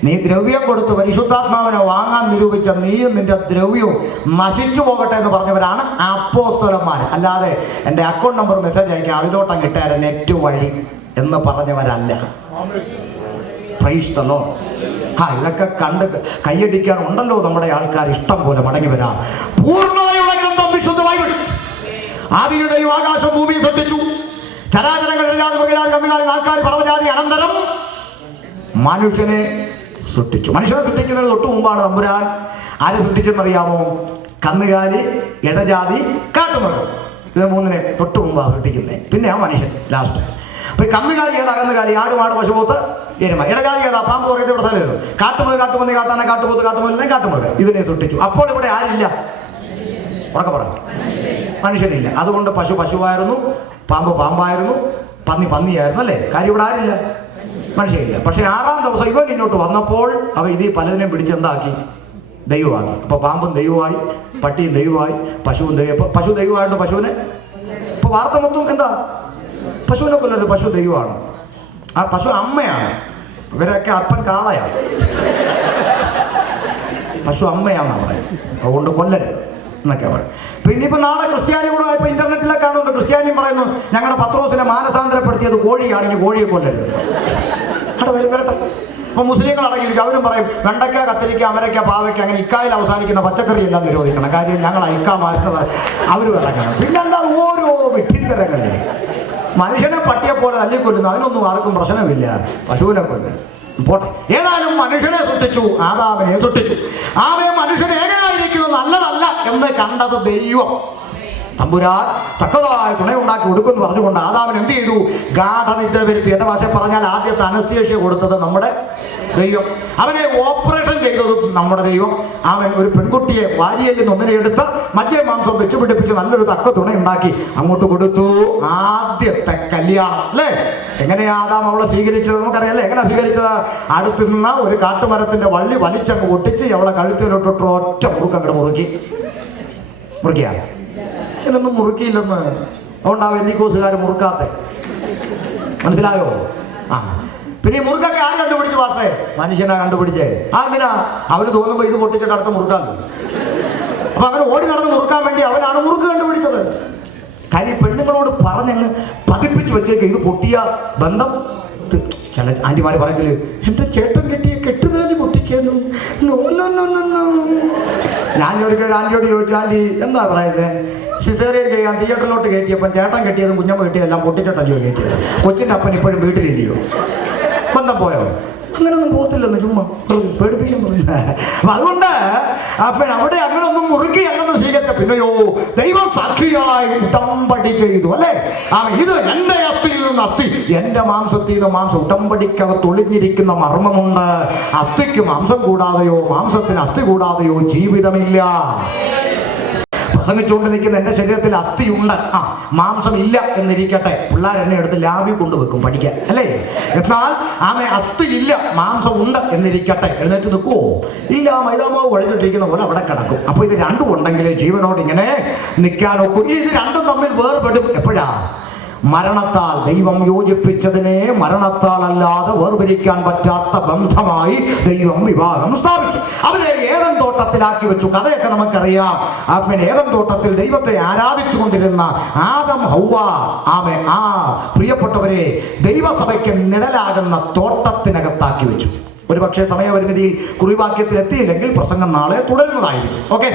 നീ ദ്രവ്യം കൊടുത്ത് പരിശുദ്ധാത്മാവിനെ വാങ്ങാൻ നിരൂപിച്ച നീയും നിന്റെ ദ്രവ്യവും നശിച്ചു പോകട്ടെ എന്ന് പറഞ്ഞവരാണ് അപ്പോസ്തലന്മാർ. അല്ലാതെ എൻ്റെ അക്കൗണ്ട് നമ്പർ മെസ്സേജ് അയക്കാം, അതിലോട്ടങ്ങ് ഇട്ടേരെ നെറ്റ് വഴി എന്ന് പറഞ്ഞവരല്ല. Price the Lord. ഇതൊക്കെ കണ്ട് കൈയടിക്കാൻ ഉണ്ടല്ലോ നമ്മുടെ ആൾക്കാർ ഇഷ്ടം പോലെ. മടങ്ങി വരാം. പൂർണ്ണതയുള്ള ഗ്രന്ഥം വിശുദ്ധ ബൈബിൾ. ആദിയിൽ ദൈവം ആകാശം ഭൂമിയെ സൃഷ്ടിച്ചു. ചരാചരങ്ങൾ, ഇഴജാതി, മൃഗജാതി, കന്നുകാലി, നാൽക്കാലി, പറവജാതി, അനന്തരം മനുഷ്യനെ സൃഷ്ടിച്ചു. മനുഷ്യനെ സൃഷ്ടിക്കുന്നതിന് തൊട്ട് മുമ്പാണ് തമ്പുരാൻ ആരെ സൃഷ്ടിച്ചെന്നറിയാമോ? കന്നുകാലി, ഇടജാതി, കാട്ടുമൃഗം. ഇതിന് മൂന്നിനെ തൊട്ട് മുമ്പാണ് സൃഷ്ടിക്കുന്നത്. പിന്നെ ആ മനുഷ്യൻ ലാസ്റ്റ്. അപ്പൊ കന്നുകാലി ഏതാ? കന്നുകാലി, ആട്, മാട്, പശുപോത്ത്, എരുമ. ഇടജാതി ഏതാ? പാമ്പ്, പറയുന്നത് ഇവിടെ സ്ഥലം. കാട്ടുമൃഗം, കാട്ടുപന്നി, കാട്ടാന, കാട്ടുപോത്ത്, കാട്ടുമുല്ലിനെ, കാട്ടുമൃഗം. ഇതിനെ സൃഷ്ടിച്ചു. അപ്പോൾ ഇവിടെ ആരില്ല? ഉറക്കെ പറ. മനുഷ്യനില്ല. അതുകൊണ്ട് പശു പശുവായിരുന്നു, പാമ്പ് പാമ്പായിരുന്നു, പന്നി പന്നിയായിരുന്നു, അല്ലേ? കാര്യം ഇവിടെ ആരില്ല? മനുഷ്യനില്ല. പക്ഷെ 6-ാം ദിവസം ഇവൻ ഇങ്ങോട്ട് വന്നപ്പോൾ അവ ഇത് പലതിനെയും പിടിച്ചെന്താക്കി? ദൈവമാക്കി. അപ്പൊ പാമ്പും ദൈവമായി, പട്ടിയും ദൈവമായി, പശുവും ദൈവം. പശു ദൈവമായിട്ട് പശുവിനെ ഇപ്പൊ വാർത്ത മൊത്തം എന്താ? പശുവിനെ കൊല്ലരുത്, പശു ദൈവമാണ്. ആ പശു അമ്മയാണ്. ഇവരൊക്കെ അപ്പൻ കാളയാണ്. പശു അമ്മയാന്നാ പറയുന്നത്. അതുകൊണ്ട് കൊല്ലരുത് എന്നൊക്കെ പറയും. പിന്നെ ഇപ്പൊ നാളെ ക്രിസ്ത്യാനി കൂടെ ഇപ്പൊ ഇന്റർനെറ്റിലൊക്കെ കാണുന്നുണ്ട്. ക്രിസ്ത്യാനിയും പറയുന്നു ഞങ്ങളുടെ പത്രോസിനെ മാനസാന്തരപ്പെടുത്തിയത് കോഴിയാണ്, ഇനി കോഴിയെ കൊല്ലരുത്. അവിടെ വരട്ടെ. അപ്പൊ മുസ്ലിങ്ങൾ അടങ്ങിയിരിക്കും. അവരും പറയും വെണ്ടയ്ക്ക, കത്തിരിക്ക, അമരയ്ക്ക, പാവയ്ക്ക, അങ്ങനെ ഇക്കായിൽ അവസാനിക്കുന്ന പച്ചക്കറി എല്ലാം നിരോധിക്കണം. കാര്യം ഞങ്ങൾ ഇക്കാമാരെന്ന് പറയും. അവരും ഇറങ്ങണം. പിന്നെ അല്ലാതെ ഓരോ വിഡ്ഢിത്തരങ്ങളിൽ മനുഷ്യനെ പട്ടിയെ പോലെ തല്ലിക്കൊല്ലുന്നു. അതിനൊന്നും ആർക്കും പ്രശ്നമില്ല. പശുവിനെ കൊല്ലരുത്. പോട്ടെ. ഏതായാലും മനുഷ്യനെ സൃഷ്ടിച്ചു, ആദാമിനെ സൃഷ്ടിച്ചു. ആമയെ മനുഷ്യൻ ഏകനായിരിക്കുന്നു നല്ലതല്ല എന്ന് കണ്ടത് ദൈവം. തമ്പുരാൻ തക്കതായ തുണയുണ്ടാക്കി കൊടുക്കുമെന്ന് പറഞ്ഞുകൊണ്ട് ആദാമിന് എന്ത് ചെയ്തു? ഗാഠനിദ്ര വരുത്തി. എൻ്റെ ഭാഷയിൽ പറഞ്ഞാൽ ആദ്യത്തെ അനസ്തേഷ്യ കൊടുത്തത് നമ്മുടെ ദൈവം. അവനെ ഓപ്പറേഷൻ ചെയ്തത് നമ്മുടെ ദൈവം. അവൻ ഒരു പെൺകുട്ടിയെ വാരിയിൽ നിന്ന് ഒന്നിനെ എടുത്ത് മറ്റേ മാംസം വെച്ച് പിടിപ്പിച്ച് നല്ലൊരു തക്ക തുണയുണ്ടാക്കി അങ്ങോട്ട് കൊടുത്തു. ആദ്യത്തെ കല്യാണം, അല്ലേ? എങ്ങനെയാ ആദാം അവളെ സ്വീകരിച്ചത് നമുക്കറിയാലേ. എങ്ങനെ സ്വീകരിച്ചത്? അടുത്ത് നിന്ന ഒരു കാട്ടുമരത്തിന്റെ വള്ളി വലിച്ചങ്ങ് പൊട്ടിച്ച് അവളെ കഴുത്തിലോട്ടിട്ട് ഒറ്റ മുറുക്കങ്ങോട്ട് മുറുക്കിയ. ഇതൊന്നും മുറുക്കിയില്ലെന്ന്. അതുകൊണ്ട് ആ വെന്തിക്കോസുകാർ മുറുക്കാത്ത. മനസ്സിലായോ? പിന്നെ ഈ മുറുക്കൊക്കെ ആര് കണ്ടുപിടിച്ചു? പാസ്റ്റേ, മനുഷ്യനാ കണ്ടുപിടിച്ചേ. എന്തിനാ? അവന് തോന്നുമ്പോ ഇത് പൊട്ടിച്ചിട്ട് അടുത്ത മുറുക്കാല്ലോ. അപ്പൊ അവൻ ഓടി നടന്ന് മുറുക്കാൻ വേണ്ടി അവനാണ് മുറുക്ക് കണ്ടുപിടിച്ചത്. കാര്യം പെണ്ണുങ്ങളോട് പറഞ്ഞങ്ങ് പതിപ്പിച്ചു വെച്ചേക്ക് ഇത് പൊട്ടിയ ബന്ധം. ചില ആന്റിമാര് പറയത്തില്ലേ, എന്റെ ചേട്ടൻ കെട്ടിയ കെട്ടുതാലി പൊട്ടിക്കുന്നു. ഞാൻ ഒരിക്കൽ ആന്റിയോട് ചോദിച്ചു, ആന്റി എന്താ പറയുന്നത്? സിസേറിയൻ ചെയ്യാൻ തിയേറ്ററിലോട്ട് കയറ്റിയപ്പം ചേട്ടൻ കെട്ടിയതും കുഞ്ഞമ്മ കെട്ടിയതെല്ലാം പൊട്ടിച്ചിട്ടല്ലയോ കയറ്റിയത്? കൊച്ചിൻ്റെ അപ്പൻ ഇപ്പോഴും വീട്ടിലില്ലയോ? ബന്ധം പോയോ? അങ്ങനൊന്നും പോകത്തില്ലെന്ന് ചുമ്മാ പേടിപ്പിക്കാൻ പറഞ്ഞില്ല. അപ്പൊ അതുകൊണ്ട് അപ്പൻ അവിടെ അങ്ങനെ ഒന്നും മുറുകി അല്ലെന്ന് സ്വീകരിച്ച പിന്നെയോ ദൈവം സാക്ഷിയായി ഉടമ്പടി ചെയ്തു അല്ലേ? ഇത് എന്റെ അസ്ഥിയിൽ നിന്ന് അസ്ഥി, എന്റെ മാംസത്തിൽ നിന്ന് മാംസം. ഉടമ്പടിക്കകത്ത് ഒളിഞ്ഞിരിക്കുന്ന മർമ്മമുണ്ട്. അസ്ഥിക്ക് മാംസം കൂടാതെയോ മാംസത്തിന് അസ്ഥി കൂടാതെയോ ജീവിതമില്ല. പ്രസംഗിച്ചുകൊണ്ട് നിൽക്കുന്ന എൻ്റെ ശരീരത്തിൽ അസ്ഥിയുണ്ട്, മാംസം ഇല്ല എന്നിരിക്കട്ടെ. പിള്ളേർ എന്നെ എടുത്ത് ലാബിൽ കൊണ്ടുവെക്കും പഠിക്കാൻ അല്ലേ? എന്നാൽ അസ്ഥി ഇല്ല മാംസം ഉണ്ട് എന്നിരിക്കട്ടെ. എഴുന്നേറ്റ് നിൽക്കുവോ? ഇല്ല. മൈദാമാവ് കുഴച്ചിട്ടിരിക്കുന്ന പോലെ അവിടെ കിടക്കും. അപ്പൊ ഇത് രണ്ടും ഉണ്ടെങ്കിൽ ജീവനോട് ഇങ്ങനെ നിൽക്കാനൊക്കും. ഇത് രണ്ടും തമ്മിൽ വേർപെടും എപ്പോഴാ? മരണത്താൽ. ദൈവം യോജിപ്പിച്ചതിനെ മരണത്താൽ അല്ലാതെ വേർപിരിക്കാൻ പറ്റാത്ത ബന്ധമായി ദൈവം വിവാഹം സ്ഥാപിച്ചു. അവരെ ഏദൻ തോട്ടത്തിലാക്കി വെച്ചു. കഥയൊക്കെ നമുക്കറിയാം. പിന്നെ ഏദൻ തോട്ടത്തിൽ ദൈവത്തെ ആരാധിച്ചു കൊണ്ടിരുന്ന ആദം ഹൗവ ആ പ്രിയപ്പെട്ടവരെ ദൈവസഭയ്ക്ക് നിഴലാകുന്ന തോട്ടത്തിനകത്താക്കി വെച്ചു. ഒരുപക്ഷെ സമയപരിമിതിയിൽ കുറിവാക്യത്തിൽ എത്തിയില്ലെങ്കിൽ പ്രസംഗം നാളെ തുടരുന്നതായിരിക്കും. ഓക്കെ,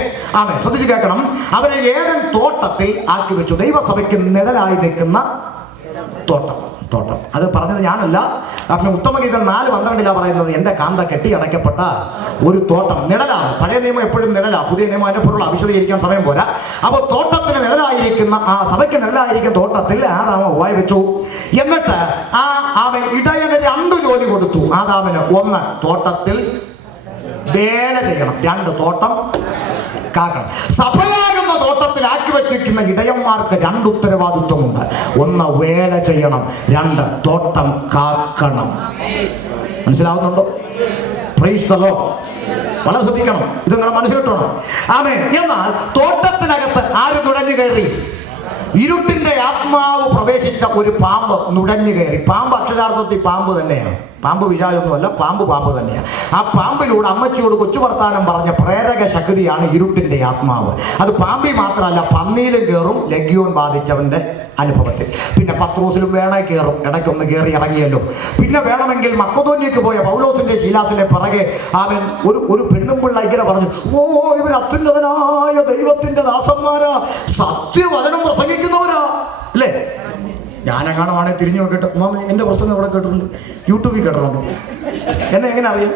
ശ്രദ്ധിച്ചു കേൾക്കണം. അവരെ ഏദൻ തോട്ടത്തിൽ ആക്കി വെച്ചു. ദൈവസഭയ്ക്ക് നിഴലായി നിൽക്കുന്ന തോട്ടം. അത് പറഞ്ഞത് ഞാനല്ല. പിന്നെ ഉത്തമഗീതം 4:12 പറയുന്നത് എൻ്റെ കാന്ത കെട്ടിയടയ്ക്കപ്പെട്ട ഒരു തോട്ടം. നിഴലാണ്. പഴയ നിയമം എപ്പോഴും നിഴലാ, പുതിയ നിയമം അതിൻ്റെ പൊരുൾ വിശദീകരിക്കാൻ സമയം പോരാ. അപ്പോൾ തോട്ടത്തിന് നിഴലായിരിക്കുന്ന സഭയ്ക്ക് നിഴലായിരിക്കുന്ന തോട്ടത്തിൽ ആദാമ വായി വെച്ചു. എന്നിട്ട് അവൻ ഇടയന് 2 ജോലി കൊടുത്തു. ആദാമിന് 1 തോട്ടത്തിൽ വേല ചെയ്യണം, 2 തോട്ടം കാക്കണം. സഭയാകുന്ന തോട്ടത്തിൽ ആക്കി വെച്ചിരിക്കുന്ന ഇടയന്മാർക്ക് 2 ഉത്തരവാദിത്വമുണ്ട്. 1 വേല ചെയ്യണം, 2 തോട്ടം കാക്കണം. മനസ്സിലാവുന്നുണ്ടോ? Price the Lord. വളരെ ശ്രദ്ധിക്കണം. ഇത് നിങ്ങളുടെ മനസ്സിലിട്ടോണം. ആമേൻ. എന്നാൽ തോട്ടത്തിനകത്ത് ആര് നുഴഞ്ഞു കയറി? ഇരുട്ടിന്റെ ആത്മാവ് പ്രവേശിച്ച ഒരു പാമ്പ് നുഴഞ്ഞു കയറി. പാമ്പ് അക്ഷരാർത്ഥത്തിൽ പാമ്പ് തന്നെയാണ്. പാമ്പ് വിചാരമൊന്നുമല്ല, പാമ്പ് തന്നെയാണ്. ആ പാമ്പിലൂടെ അമ്മച്ചിയോട് കൊച്ചു വർത്താനം പറഞ്ഞ പ്രേരക ശക്തിയാണ് ഇരുട്ടിന്റെ ആത്മാവ്. അത് പാമ്പി മാത്രമല്ല, പന്നിയിലും കയറും. ലഗ്യോൻ ബാധിച്ചവന്റെ അനുഭവത്തിൽ. പിന്നെ പത്രോസിലും വേണേ കയറും. ഇടയ്ക്കൊന്ന് കയറി ഇറങ്ങിയല്ലോ. പിന്നെ വേണമെങ്കിൽ മക്കതോന്യക്ക് പോയ പൗലോസിന്റെ ശീലാസിന്റെ പിറകെ അവൻ ഒരു പെണ്ണും പിള്ള ഇങ്ങനെ പറഞ്ഞു, ഇവർ അത്യുന്നതനായ ദൈവത്തിന്റെ ദാസന്മാരാ, സത്യവചനം പ്രസംഗിക്കുന്നവരാ അല്ലേ? ഞാനെങ്ങാണോ തിരിഞ്ഞു നോക്കിയിട്ട് എൻ്റെ പ്രസംഗം എവിടെ കേട്ടിട്ടുണ്ട്? യൂട്യൂബിൽ കേട്ടിട്ടുണ്ടോ? എന്നെ എങ്ങനെ അറിയാം?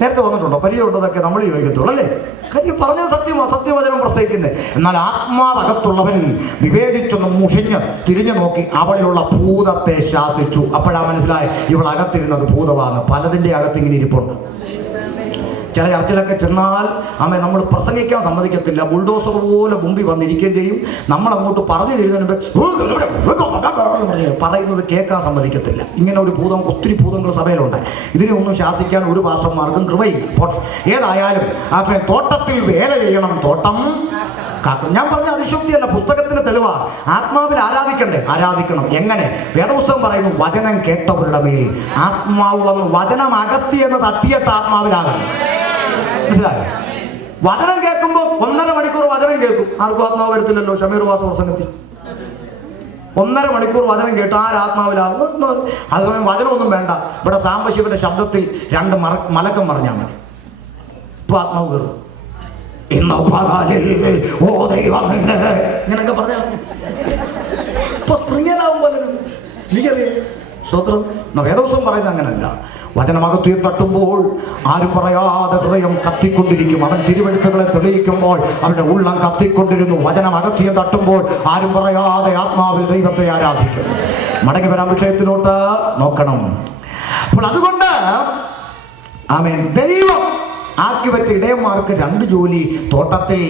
നേരത്തെ വന്നിട്ടുണ്ടോ? പരിചയമുണ്ടോന്നൊക്കെ നമ്മൾ ചോദിക്കത്തുള്ളൂ അല്ലേ? കാര്യം പറഞ്ഞത് സത്യമാണ്, സത്യവചനം പ്രസംഗിക്കുന്നത്. എന്നാൽ ആത്മാവകത്തുള്ളവൻ വിവേചിച്ചൊന്ന് മുഷിഞ്ഞ് തിരിഞ്ഞു നോക്കി അവളിലുള്ള ഭൂതത്തെ ശാസിച്ചു. അപ്പോഴാ മനസ്സിലായി ഇവൾ അകത്തിരുന്നത് ഭൂതമാണ്. പലതിൻ്റെ അകത്തിങ്ങനെ ഇരിപ്പുണ്ട്. ചില ചർച്ചിലൊക്കെ ചെന്നാൽ നമ്മൾ പ്രസംഗിക്കാൻ സമ്മതിക്കത്തില്ല. ബുൾഡോസർ പോലെ മുമ്പിൽ വന്നിരിക്കുകയും ചെയ്യും. നമ്മളങ്ങോട്ട് പറഞ്ഞു തരുന്നതിന് മുമ്പ് പറയുന്നത് കേൾക്കാൻ സമ്മതിക്കത്തില്ല. ഇങ്ങനെ ഒരു ഭൂതം, ഒത്തിരി ഭൂതങ്ങൾ സഭയിലുണ്ട്. ഇതിനെ ഒന്നും ശാസിക്കാൻ ഒരു പാസ്റ്റർമാർക്കും കൃപയില്ല. പോട്ടെ, ഏതായാലും തോട്ടത്തിൽ വേല ചെയ്യണം, തോട്ടം കാക്കണം. ഞാൻ പറഞ്ഞ അതിശോക്തിയല്ല, പുസ്തകത്തിന് തെളിവാ. ആത്മാവിൽ ആരാധിക്കണം. എങ്ങനെ? വേദപുസ്തകം പറയുന്നു, വചനം കേട്ടവരുടെ മേൽ ആത്മാവ് വന്നു. വചനം അകത്തി എന്ന് തട്ടിയിട്ട് ആത്മാവിലാകണം. മനസ്സിലായോ? വചനം കേൾക്കുമ്പോൾ 1.5 മണിക്കൂർ വചനം കേൾക്കും. ആർക്കും ആത്മാവ് വരത്തില്ലല്ലോ. ഷമീർ വാസ പ്രസംഗത്തിൽ 1.5 മണിക്കൂർ വചനം കേട്ട് ആരാത്മാവിലാകും? അതുപോലെ വചനമൊന്നും വേണ്ട. ഇവിടെ സാംബശിവന്റെ ശബ്ദത്തിൽ 2 മലക്കം പറഞ്ഞാൽ മതി, ഇപ്പൊ ആത്മാവ് കയറും. ഇങ്ങനൊക്കെ പറഞ്ഞാൽ ഇപ്പൊ സ്പ്രിങ്ങലാവും പലരും. എനിക്കറിയാം. സ്വത്രം വേദോത്സവം പറയുന്നത് അങ്ങനല്ല. വചനമകത്തുയം തട്ടുമ്പോൾ ആരും പറയാതെ ഹൃദയം കത്തിക്കൊണ്ടിരിക്കും. അവൻ തിരുവെഴുത്തുകളെ തെളിയിക്കുമ്പോൾ അവരുടെ ഉള്ളം കത്തിക്കൊണ്ടിരുന്നു. വചനമകത്തുയം തട്ടുമ്പോൾ ആരും പറയാതെ ആത്മാവിൽ ദൈവത്തെ ആരാധിക്കും. മടങ്ങി വരാൻ വിഷയത്തിലോട്ട് നോക്കണം. അപ്പോൾ അതുകൊണ്ട് ദൈവം ആക്കി വെച്ച ഇടയന്മാർക്ക് 2 ജോലി തോട്ടത്തിൽ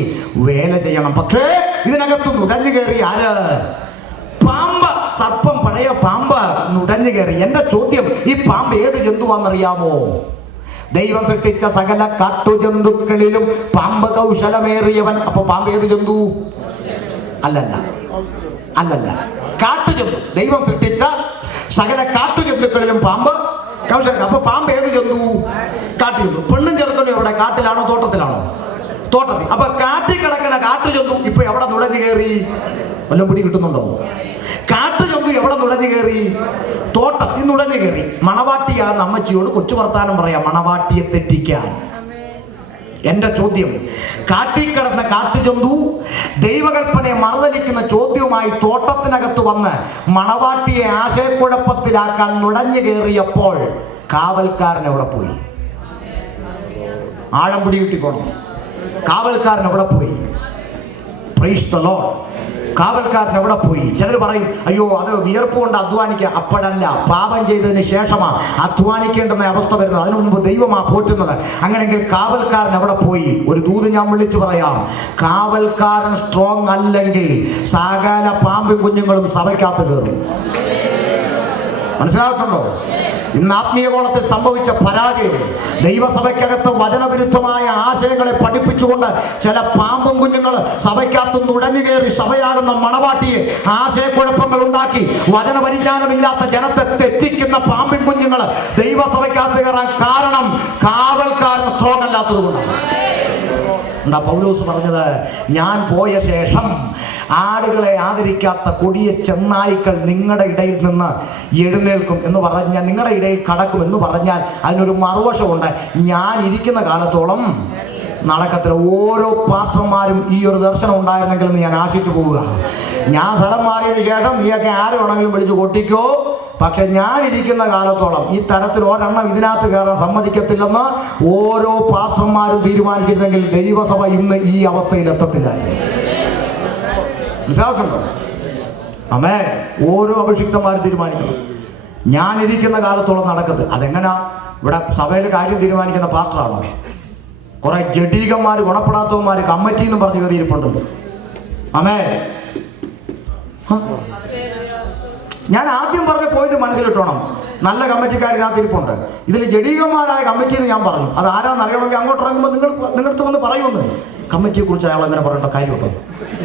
വേല ചെയ്യണം. പക്ഷേ ഇതിനകത്ത് നുടഞ്ഞു കയറി ആര്? പാമ്പ്, സർപ്പം, പഴയ പാമ്പ് നുടഞ്ഞു കയറി. എന്റെ ചോദ്യം, ഈ പാമ്പ് ഏത് ജന്തുവാണെന്നറിയാമോ? ദൈവം സൃഷ്ടിച്ച സകല കാട്ടുജന്തുക്കളിലും പാമ്പ് കൗശലമേറിയവൻ. അപ്പൊ പാമ്പ് ഏത് ജന്തു? അല്ലല്ല, കാട്ടുജന്തു. ദൈവം സൃഷ്ടിച്ച സകല കാട്ടുജന്തുക്കളിലും പാമ്പ് കൗശലം. അപ്പൊ പാമ്പ് ഏത് ജന്തു? കാട്ടുജന്തു. പെണ്ണും ചെറുക്കനും എവിടെ? കാട്ടിലാണോ തോട്ടത്തിലാണോ? തോട്ടത്തിൽ. അപ്പൊ കാട്ടിൽ കിടക്കുന്ന കാട്ടുജന്തു ഇപ്പൊ എവിടെ നുഴഞ്ഞു കയറി? വല്ലതും പിടി കിട്ടുന്നുണ്ടോ? കാട്ടുജന്തു എവിടെ നുഴഞ്ഞു കയറി? തോട്ടത്തിൽ നുഴഞ്ഞു കയറി. മണവാട്ടിയാന്ന് അമ്മച്ചിയോട് കൊച്ചു വർത്താനം പറയാം, മണവാട്ടിയെ തെറ്റിക്കാൻ. എന്റെ ചോദ്യം, കാട്ടിക്കിടന്ന കാട്ടുജന്തു ദൈവകൽപ്പനയെ മറുതലിക്കുന്ന ചോദ്യവുമായി തോട്ടത്തിനകത്ത് വന്ന് മണവാട്ടിയെ ആശയക്കുഴപ്പത്തിലാക്കാൻ നുഴഞ്ഞു കയറിയപ്പോൾ കാവൽക്കാരൻ എവിടെ പോയി? ആഴം പിടികിട്ടിക്കോണം. കാവൽക്കാരൻ എവിടെ പോയി? Praise the Lord. കാവൽക്കാരൻ എവിടെ പോയി? ചിലർ പറയും, അയ്യോ അത് വിയർപ്പ് കൊണ്ട് അധ്വാനിക്കുക. അപ്പോഴല്ല, പാപം ചെയ്തതിന് ശേഷമാണ് അധ്വാനിക്കേണ്ടുന്ന അവസ്ഥ വരുന്നത്. അതിനു മുമ്പ് ദൈവമാ പോറ്റുന്നത്. അങ്ങനെങ്കിൽ കാവൽക്കാരൻ എവിടെ പോയി? ഒരു ദൂത് ഞാൻ വിളിച്ചു പറയാം. കാവൽക്കാരൻ സ്ട്രോങ് അല്ലെങ്കിൽ സകല പാമ്പും കുഞ്ഞുങ്ങളും സഭയ്ക്കകത്ത് കയറും. മനസ്സിലാക്കുന്നുണ്ടോ? ഇന്ന് ആത്മീയകോളത്തിൽ സംഭവിച്ച പരാജയം, ദൈവസഭയ്ക്കകത്ത് വചനവിരുദ്ധമായ ആശയങ്ങളെ പഠിപ്പിച്ചുകൊണ്ട് ചില പാമ്പും കുഞ്ഞുങ്ങൾ സഭയ്ക്കകത്ത് നുഴഞ്ഞു കയറി സഭയാകുന്ന മണവാട്ടിയെ ആശയക്കുഴപ്പങ്ങൾ ഉണ്ടാക്കി വചനപരിജ്ഞാനമില്ലാത്ത ജനത്തെ തെറ്റിക്കുന്ന പാമ്പും കുഞ്ഞുങ്ങൾ ദൈവസഭയ്ക്കകത്ത് കയറാൻ കാരണം കാവൽക്കാരൻ സ്ട്രോങ് അല്ലാത്തത് കൊണ്ടാണ്. പൗലോസ് പറഞ്ഞത്, ഞാൻ പോയ ശേഷം ആടുകളെ ആദരിക്കാത്ത കൊടിയ ചെന്നായ്ക്കൾ നിങ്ങളുടെ ഇടയിൽ നിന്ന് എഴുന്നേൽക്കും എന്ന് പറഞ്ഞാൽ, നിങ്ങളുടെ ഇടയിൽ കടക്കും എന്ന് പറഞ്ഞാൽ അതിനൊരു മറുവശമുണ്ട്. ഞാൻ ഇരിക്കുന്ന കാലത്തോളം നടക്കത്തില്ല. ഓരോ പാസ്റ്റർമാരും ഈ ഒരു ദർശനം ഉണ്ടായിരുന്നെങ്കിൽ എന്ന് ഞാൻ ആശിച്ചു പോവുക. ഞാൻ സ്ഥലം മാറിയതിന് ശേഷം നീയൊക്കെ ആര് വേണമെങ്കിലും വിളിച്ച് കൊട്ടിക്കോ, പക്ഷെ ഞാൻ ഇരിക്കുന്ന കാലത്തോളം ഈ തരത്തിൽ ഒരെണ്ണം ഇതിനകത്ത് കയറാൻ സമ്മതിക്കത്തില്ലെന്ന് ഓരോ പാസ്റ്റർമാരും തീരുമാനിച്ചിരുന്നെങ്കിൽ ദൈവസഭ ഇന്ന് ഈ അവസ്ഥയിൽ എത്തത്തില്ലായിരുന്നു. മനസ്സിലാക്കുന്നുണ്ടോ? അമ്മേ, ഓരോ അഭിഷിക്തന്മാരും തീരുമാനിക്കണം, ഞാൻ ഇരിക്കുന്ന കാലത്തോളം നടക്കത്തില്ല. അതെങ്ങനാ? ഇവിടെ സഭയിൽ കാര്യം തീരുമാനിക്കുന്ന പാസ്റ്ററാണോ? കുറെ ജഡീകന്മാർ, ഗുണപ്പെടാത്തവന്മാർ കമ്മിറ്റി എന്ന് പറഞ്ഞ് കയറിയിരിപ്പുണ്ടല്ലോ. അമ്മേ, ഞാൻ ആദ്യം പറഞ്ഞ പോയിന്റ് മനസ്സിലിട്ടോണം. നല്ല കമ്മിറ്റിക്കാരിനകത്ത് ഇരിപ്പുണ്ട്. ഇതിൽ ജഡീകന്മാരായ കമ്മിറ്റി എന്ന് ഞാൻ പറഞ്ഞു. അത് ആരാന്ന് അറിയണമെങ്കിൽ അങ്ങോട്ട് ഇറങ്ങുമ്പോൾ നിങ്ങളടുത്ത് വന്ന് പറയുമെന്ന്. കമ്മിറ്റിയെ കുറിച്ച് അയാൾ അങ്ങനെ പറയേണ്ട കാര്യമുണ്ടോ?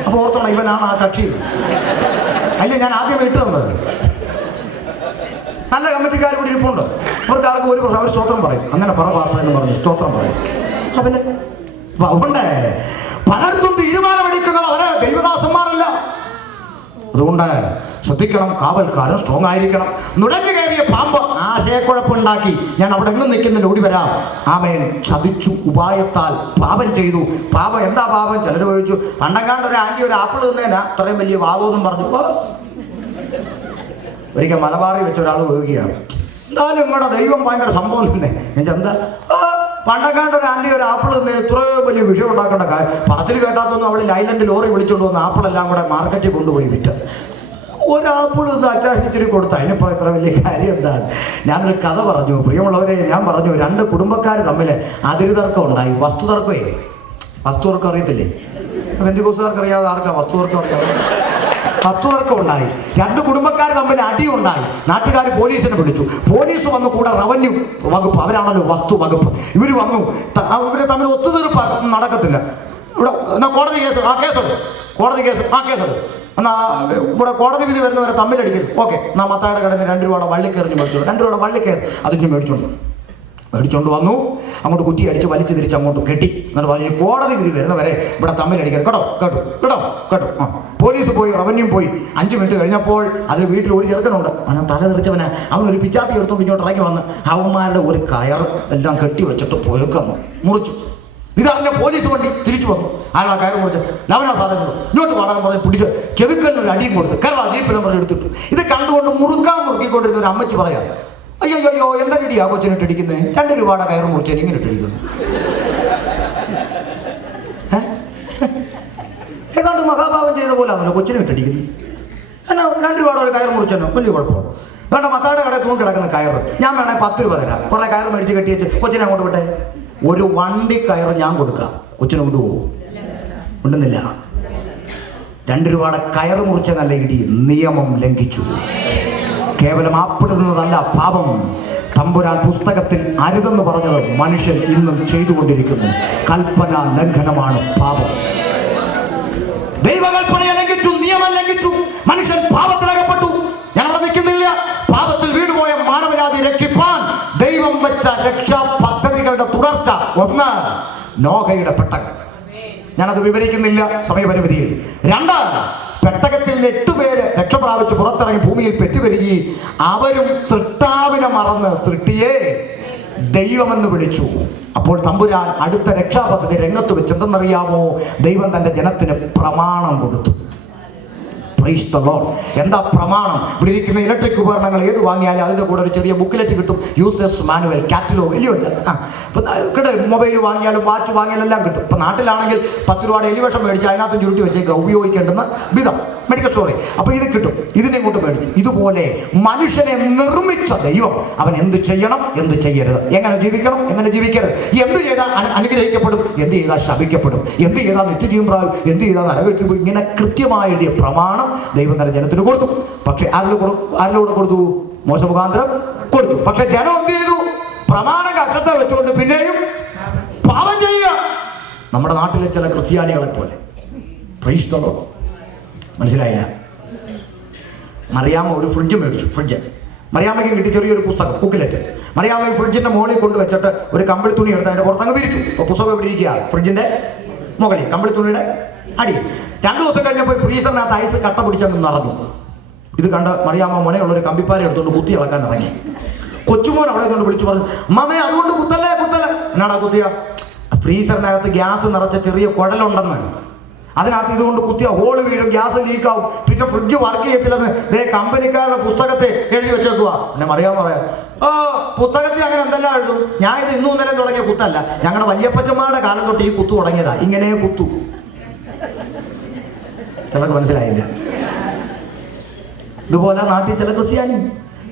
അപ്പോൾ ഓർത്തോണം, ഇവനാണ് ആ കക്ഷി. അല്ലേ ഞാൻ ആദ്യം ഇട്ട് തന്നത്. നല്ല കമ്മിറ്റിക്കാർ ഇവിടെ ഇരിപ്പുണ്ട്. അവർക്ക് ആർക്കും ഒരു പ്രശ്നം, അവർ സ്തോത്രം പറയും. അങ്ങനെ പറ പാസ്റ്റർ എന്ന് പറഞ്ഞു സ്തോത്രം പറയും. അവന് അതുകൊണ്ട് പലർക്കും തീരുമാനമെടുക്കുന്നത് അവരെ ദൈവദാസന്മാരല്ല. അതുകൊണ്ട് ശ്രദ്ധിക്കണം, കാവൽക്കാരൻ സ്ട്രോങ് ആയിരിക്കണം. നുഴഞ്ഞു കയറിയ പാമ്പ് ആശയക്കുഴപ്പമുണ്ടാക്കി. ഞാൻ അവിടെ എങ്ങും നിൽക്കുന്നില്ല, ഓടി വരാം. ആമേൻ. ചതിച്ചു, ഉപായത്താൽ പാപം ചെയ്തു. പാപം എന്താ പാപം? ചിലർ ചോദിച്ചു, പണ്ടങ്ങാണ്ട് ഒരു ആൻറ്റി ഒരു ആപ്പിൾ തിന്നേനാ അത്രയും വലിയ പാപമെന്നും പറഞ്ഞു. ഒരിക്കൽ മലബാറിൽ വെച്ച ഒരാൾ പോവുകയാണ്. എന്തായാലും നിങ്ങളുടെ ദൈവം ഭയങ്കര സംഭവം തന്നെ. എന്താ പണ്ടങ്ങാണ്ട് ഒരു ആൻറ്റി ഒരു ആപ്പിൾ തിന്നേന് ഇത്രയും വലിയ വിഷയം ഉണ്ടാക്കേണ്ട കാര്യം. പറച്ചിൽ കേട്ടാത്തൊന്നും അവൾ ലൈലൻഡ് ലോറി വിളിച്ചുകൊണ്ട് വന്ന് ആപ്പിളെല്ലാം കൂടെ മാർക്കറ്റിൽ കൊണ്ടുപോയി വിറ്റത്. ഒരാപ്പിൾ ഒന്ന് അച്ചാരിച്ചിരി കൊടുത്ത അതിനിപ്പോൾ ഇത്ര വലിയ കാര്യം എന്താണ്? ഞാനൊരു കഥ പറഞ്ഞു. പ്രിയമുള്ളവരെ, ഞാൻ പറഞ്ഞു, രണ്ട് കുടുംബക്കാർ തമ്മിൽ അതിരുതർക്കം ഉണ്ടായി. വസ്തുതർക്കമേ, വസ്തുതർക്കം അറിയത്തില്ലേ? ബന്ധുക്കോസുകാർക്ക് അറിയാതെ ആർക്കാ വസ്തുതർക്കം അറിയാതെ? വസ്തുതർക്കം ഉണ്ടായി. രണ്ട് കുടുംബക്കാർ തമ്മിൽ അടിയുണ്ടായി. നാട്ടുകാർ പോലീസിനെ വിളിച്ചു. പോലീസ് വന്ന് കൂടെ റവന്യൂ വകുപ്പ്, അവരാണല്ലോ വസ്തു വകുപ്പ്. ഇവർ വന്നു. ഇവർ തമ്മിൽ ഒത്തുതീർപ്പ് നടക്കത്തില്ല. ഇവിടെ എന്നാ കോടതി കേസ്, ആ കേസെടു, കോടതി കേസ്, ആ കേസെടു. എന്നാ ഇവിടെ കോടതി വിധി വരുന്നവരെ തമ്മിലടിക്കരുത്. ഓക്കെ, എന്നാ മത്തായുടെ കടന്ന് 2 രൂപയുടെ വള്ളിക്കയറിഞ്ഞ് മേടിച്ചോളൂ. 2 രൂപയുടെ വള്ളിക്കയർ അതിന് മേടിച്ചോണ്ട് വന്നു. അങ്ങോട്ട് കുറ്റി അടിച്ച് വലിച്ചു തിരിച്ച് അങ്ങോട്ട് കെട്ടി. എന്നിട്ട് പറഞ്ഞു, കോടതി വിധി വരുന്നവരെ ഇവിടെ തമ്മിലടിക്കരുത്. കേട്ടോ. ആ പോലീസ് പോയി, റവന്യൂ പോയി. 5 മിനിറ്റ് കഴിഞ്ഞപ്പോൾ അതിൽ വീട്ടിൽ ഒരു ചെറുക്കനുണ്ട്. അവൻ തല തെറിച്ചവന്. അവനൊരു പിച്ചാത്തി എടുത്തോണ്ട് ഇങ്ങോട്ട് ഇറങ്ങി വന്ന് അവന്മാരുടെ ഒരു കയർ എല്ലാം കെട്ടി വെച്ചിട്ട് പോയേക്കുന്നു, മുറിച്ചു. ഇതറിഞ്ഞ പോലീസ് വണ്ടി തിരിച്ചു വന്നു. അയാൾ ആ കയർ മുറിച്ച് ലവനാ സാധനങ്ങൾ ഇങ്ങോട്ട് പാടാൻ പറഞ്ഞ് പിടിച്ച് ചെവിക്കലിനൊരു അടിയും കൊടുത്ത് കേരള ജീപ്പിലും പറഞ്ഞ് എടുത്തിട്ടു. ഇത് കണ്ടുകൊണ്ട് മുറുക്കിക്കൊണ്ടിരുന്ന ഒരു അമ്മച്ചി പറയാം, അയ്യോ എന്താ ഇടിയാ കൊച്ചിനിട്ടിരിക്കുന്നത്? 2 രൂപയുടെ കയർ മുറിച്ചാൽ ഇങ്ങനെ ഇട്ടിരിക്കുന്നു. ഏതാണ്ട് മഹാഭാവം ചെയ്ത പോലെ ആണല്ലോ കൊച്ചിനെ ഇട്ടിരിക്കുന്നു. എന്നാ 2 രൂപയുടെ ഒരു കയർ മുറിച്ചോ, വലിയ കുഴപ്പമാണ്. വേണ്ട, മത്താടെ കടയിൽ തൂങ്ങി കിടക്കുന്ന കയർ ഞാൻ വേണേ 10 രൂപ തരാം. കുറെ കയർ മേടിച്ച് കെട്ടി വെച്ച് കൊച്ചിനെ അങ്ങോട്ട് വിട്ടെ. ഒരു വണ്ടി കയർ ഞാൻ കൊടുക്കാം, കൊച്ചിനെ വിടുവോ? ഉണ്ടെന്നില്ല. 2 രൂപയുടെ കയർ മുറിച്ച നല്ല ഇടി. നിയമം ലംഘിച്ചു. കേവലം ആപ്പിടുന്നതല്ല പാപം. തമ്പുരാൻ പുസ്തകത്തിൽ അരുതെന്ന് പറഞ്ഞത് മനുഷ്യൻ ഇന്നും ചെയ്തുകൊണ്ടിരിക്കുന്നു. കൽപ്പന ലംഘനമാണ് പാപം. ദൈവകൽപ്പനയെ ലംഘിച്ചു, നിയമം ലംഘിച്ചു, മനുഷ്യൻ പാപത്തിലകപ്പെട്ടു. ഞാൻ അവിടെ നിൽക്കുന്നില്ല. പാപത്തിൽ വീണുപോയ മാനവജാതി രക്ഷിപ്പാൻ ദൈവം വെച്ച രക്ഷാ പദ്ധതികളുടെ തുടർച്ച. 1, നോഹയുടെ പെട്ടകം. ഞാനത് വിവരിക്കുന്നില്ല സമയപരിമിതിയിൽ. 2, പെട്ടകത്തിൽ 8 പേര് രക്ഷ പ്രാപിച്ച് പുറത്തിറങ്ങി ഭൂമിയിൽ പെറ്റുവരികയും അവരും സൃഷ്ടാവിനെ മറന്ന് സൃഷ്ടിയെ ദൈവമെന്ന് വിളിച്ചു. അപ്പോൾ തമ്പുരാൻ അടുത്ത രക്ഷാപദ്ധതി രംഗത്ത് വെച്ച് എന്തെന്നറിയാമോ? ദൈവം തൻ്റെ ജനത്തിന് പ്രമാണം കൊടുത്തു. Price the Lord. എന്താ പ്രമാണം? ഇവിടെ ഇരിക്കുന്ന ഇലക്ട്രിക് ഉപകരണങ്ങൾ ഏത് വാങ്ങിയാലും അതിൻ്റെ കൂടെ ഒരു ചെറിയ ബുക്കിലെറ്റ് കിട്ടും, യൂസേഴ്സ് മാനുവൽ, കാറ്റലോഗ് എല്ലാം വെച്ചാൽ. ഇപ്പം കിട്ടും. മൊബൈൽ വാങ്ങിയാലും വാച്ച് വാങ്ങിയാലും എല്ലാം കിട്ടും. ഇപ്പം നാട്ടിലാണെങ്കിൽ 10 രൂപയുടെ എലിവേഷൻ മേടിച്ച് അതിനകത്ത് ചുരുട്ടി വെച്ചേക്കുക, ഉപയോഗിക്കേണ്ടുന്ന വിധം മെഡിക്കൽ സ്റ്റോറിൽ. അപ്പോൾ ഇത് കിട്ടും. ഇതിനെ ഇങ്ങോട്ട് മേടിച്ചു. ഇതുപോലെ മനുഷ്യനെ നിർമ്മിച്ച ദൈവം അവൻ എന്ത് ചെയ്യണം, എന്ത് ചെയ്യരുത്, എങ്ങനെ ജീവിക്കണം, എങ്ങനെ ജീവിക്കരുത്, എന്ത് ചെയ്താൽ അനുഗ്രഹിക്കപ്പെടും, എന്ത് ചെയ്താൽ ശപിക്കപ്പെടും, എന്ത് ചെയ്താൽ നിത്യജീവൻ പ്രാപിക്കും, എന്ത് ചെയ്താൽ നരകത്തിൽ പോയി, ഇങ്ങനെ കൃത്യമായി എഴുതിയ പ്രമാണം ദൈവം തന്റെ ജനത്തിന് കൊടുത്തു. പക്ഷെ ആരിലൂടെ കൊടുത്തു? മോശ മുഖാന്തരം കൊടുത്തു. പക്ഷെ ജനം എന്ത് ചെയ്തു? പ്രമാണം കക്കത്തെ വെച്ചുകൊണ്ട് പിന്നെയും പാപം ചെയ്യുക. നമ്മുടെ നാട്ടിലെ ചില ക്രിസ്ത്യാനികളെ പോലെ. Price the Lord. മനസ്സിലായില്ല? മറിയാമ്മ ഒരു ഫ്രിഡ്ജ് മേടിച്ചു. ഫ്രിഡ്ജ് മറിയാമ്മയ്ക്ക് കിട്ടി, ചെറിയൊരു പുസ്തകം, ബുക്കിലെറ്റ്. മറിയാമ്മ ഈ ഫ്രിഡ്ജിന്റെ മുകളിൽ കൊണ്ട് വെച്ചിട്ട് ഒരു കമ്പിളി തുണി എടുത്ത് അതിന്റെ പുറത്തങ്ങ് വിരിച്ചു. അപ്പോൾ പുസ്തകം ഇവിടെ ഇരിക്കുക ഫ്രിഡ്ജിന്റെ മുകളിൽ, കമ്പിളി തുണിയുടെ അടി. 2 ദിവസം കഴിഞ്ഞപ്പോൾ ഫ്രീസറിനകത്ത് ഐസ് കട്ട പിടിച്ചങ്ങ് നിറഞ്ഞു. ഇത് കണ്ട് മറിയാമ്മ മുനയുള്ളൊരു കമ്പിപ്പാര എടുത്തുകൊണ്ട് കുത്തി ഇളക്കാൻ ഇറങ്ങി. കൊച്ചുമോൻ അവിടെ കൊണ്ട് വിളിച്ചു പറഞ്ഞു, അമ്മേ അതുകൊണ്ട് കുത്തല്ലേ. എന്നാടാ കുത്തിയ? ഫ്രീസറിനകത്ത് ഗ്യാസ് നിറച്ച ചെറിയ കുഴലുണ്ടെന്ന്, അതിനകത്ത് ഇതുകൊണ്ട് കുത്തിയ ഹോള് വീഴും, ഗ്യാസ് ലീക്കാവും, പിന്നെ ഫ്രിഡ്ജ് വർക്ക് ചെയ്യത്തില്ലെന്ന് കമ്പനിക്കാരുടെ പുസ്തകത്തെ എഴുതി വെച്ചേക്കുക. പിന്നെ മറിയാൻ പറയാം, പുസ്തകത്തിൽ അങ്ങനെ എന്തെല്ലാം എഴുതും. ഞാൻ ഇത് ഇന്നും ഇന്നലെ തുടങ്ങിയ കുത്തല്ല, ഞങ്ങളുടെ വല്യപ്പച്ചന്മാരുടെ കാലം തൊട്ട് ഈ കുത്തു തുടങ്ങിയതാ. ഇങ്ങനെ കുത്തു. ചിലർക്ക് മനസ്സിലായില്ല. ഇതുപോലെ നാട്ടിൽ ചില ക്രിസ്ത്യാനി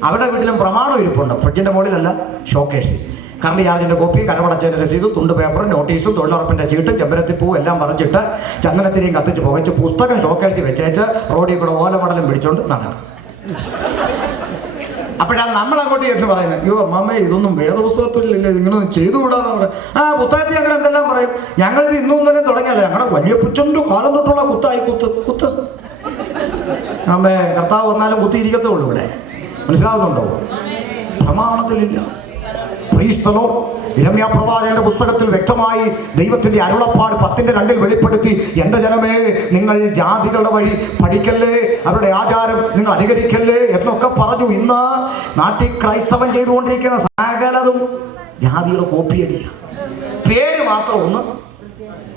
അവരുടെ വീട്ടിലും പ്രമാണം ഇരിപ്പുണ്ട്. ഫ്രിഡ്ജിന്റെ മുകളിലല്ല, ഷോക്കേഴ്സ്. കറണ്ട് ചാർജിന്റെ കോപ്പി, കരമടച്ചതിന്റെ രസീത്, തുണ്ട് പേപ്പറും, നോട്ടീസും, തൊഴിലുറപ്പിന്റെ ചീട്ടും, ചെമ്പരത്തിപ്പൂവും എല്ലാം പറിച്ചിട്ട് ചന്ദനത്തിനെയും കത്തിച്ച് പുകച്ച് പുസ്തകം ഷോക്കേഴ്സ് വെച്ചേച്ച് റോഡിൽ കൂടെ ഓലമടലും പിടിച്ചോണ്ട് നടക്കും. അപ്പോഴാണ് നമ്മൾ അങ്ങോട്ട് എന്ന് പറയുന്നത്, അയ്യോ അമ്മമ്മേ ഇതൊന്നും വേദപുസ്തകത്തിലില്ലേ, ഇങ്ങനൊന്നും ചെയ്തുകൂടാന്ന് പറയും. പുസ്തകത്തിൽ അങ്ങനെ എന്തെല്ലാം പറയും. ഞങ്ങളിത് ഇന്നും ഇന്നലെയും തുടങ്ങിയല്ലേ, ഞങ്ങളുടെ വലിയ പുച്ചൻ്റെ കാലം തൊട്ടുള്ള കുത്തായി കുത്ത്. അമ്മേ കർത്താവ് വന്നാലും കുത്തിയിരിക്കത്തേ ഉള്ളൂ. ഇവിടെ മനസ്സിലാകുന്നുണ്ടോ? പ്രമാണത്തിലില്ല. Praise the Lord. യിരെമ്യാ പ്രവാചകന്റെ പുസ്തകത്തിൽ വ്യക്തമായി ദൈവത്തിന്റെ അരുളപ്പാട് 10:2 വെളിപ്പെടുത്തി, എൻ്റെ ജനമേ നിങ്ങൾ ജാതികളുടെ വഴി പഠിക്കല്ലേ, അവരുടെ ആചാരം നിങ്ങൾ അനുകരിക്കല്ലേ എന്നൊക്കെ പറഞ്ഞു. ഇന്ന് നാട്ടിൽ ക്രൈസ്തവൻ ചെയ്തുകൊണ്ടിരിക്കുന്ന സകലതും ജാതിയുടെ കോപ്പിയടിയാണ്. പേര് മാത്രം ഒന്ന്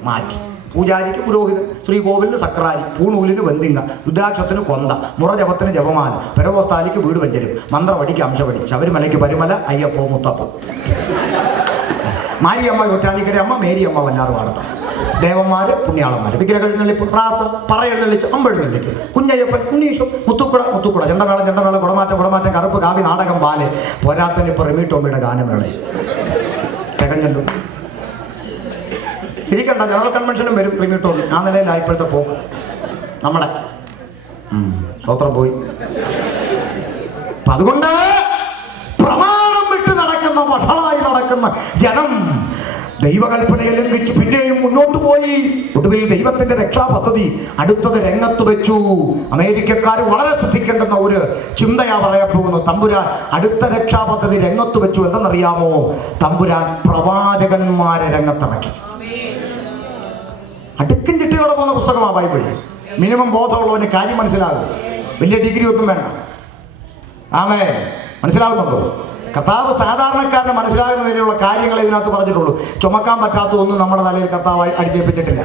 മാറ്റി. പൂജാരിക്ക് പുരോഹിതൻ, ശ്രീകോവിലിന് സക്രാരി, പൂണൂലിന് വെന്തിങ്ക, രുദ്രാക്ഷത്തിന് കൊന്ത, മുറജപത്തിന് ജപമാല, പെരവോസ്താലിക്ക് വീട് വെഞ്ചരും, മന്ത്രവടിക്ക് അംശവടി, ശബരിമലയ്ക്ക് പരിമല, അയ്യപ്പോ മുത്തപ്പോ, മാരിയമ്മ യൊറ്റാനിക്കര അമ്മ, മേരിയമ്മ വല്ലാറ് വാടത്തം, ദേവന്മാര് പുണ്യാളന്മാര്, വിഗ്രഹ എഴുന്നള്ളിപ്പ്, റാസ, പറ എഴുന്നള്ളിച്ച്, അമ്പെഴുന്നള്ളിക്ക്, കുഞ്ഞയ്യപ്പൻ, ഉണ്ണീഷു, മുത്തുക്കുട, ചെണ്ടമേള, കുടമാറ്റം, കറുപ്പ്, കാവി, നാടകം, ബാല്, പോരാത്തന് ഇപ്പൊ റിമി ടോമിയുടെ ഗാനമേള തികഞ്ഞല്ലോ. ശരിക്കണ്ട, ജനറൽ കൺവെൻഷനും വരും റിമി ടോമി. ആ നിലയിലാണ് ഇപ്പോഴത്തെ പോക്ക് നമ്മുടെ. സ്വത്രം പോയി. അതുകൊണ്ട് പ്രമാണം വിട്ട് നടക്കുന്ന, വഷളായി നടക്കുന്ന ജനം ദൈവകൽപ്പനയെ ലംഘിച്ചു പിന്നെയും മുന്നോട്ട് പോയി. ഒടുവിൽ ദൈവത്തിന്റെ രക്ഷാപദ്ധതി അടുത്തത് രംഗത്ത് വെച്ചു. അമേരിക്കക്കാർ വളരെ ശ്രദ്ധിക്കേണ്ടുന്ന ഒരു ചിന്തയാ പറയാൻ പോകുന്നു. തമ്പുരാൻ അടുത്ത രക്ഷാപദ്ധതി രംഗത്ത് വെച്ചു. എന്തെന്നറിയാമോ? തമ്പുരാൻ പ്രവാചകന്മാരെ രംഗത്തിറക്കി. അടുക്കും ചിട്ടയോടെ പോകുന്ന പുസ്തകമാണ് ബൈബിൾ. മിനിമം ബോധമുള്ളവന് കാര്യം മനസ്സിലാകും. വലിയ ഡിഗ്രി ഒന്നും വേണ്ട. ആമേൻ. മനസ്സിലാകുന്നുണ്ടോ? കർത്താവ് സാധാരണക്കാരന് മനസ്സിലാകുന്ന നിലയിലുള്ള കാര്യങ്ങൾ ഇതിനകത്ത് പറഞ്ഞിട്ടുള്ളൂ. ചുമക്കാൻ പറ്റാത്ത ഒന്നും നമ്മുടെ തലയിൽ കർത്താവ് അടിച്ചേൽപ്പിച്ചിട്ടില്ല.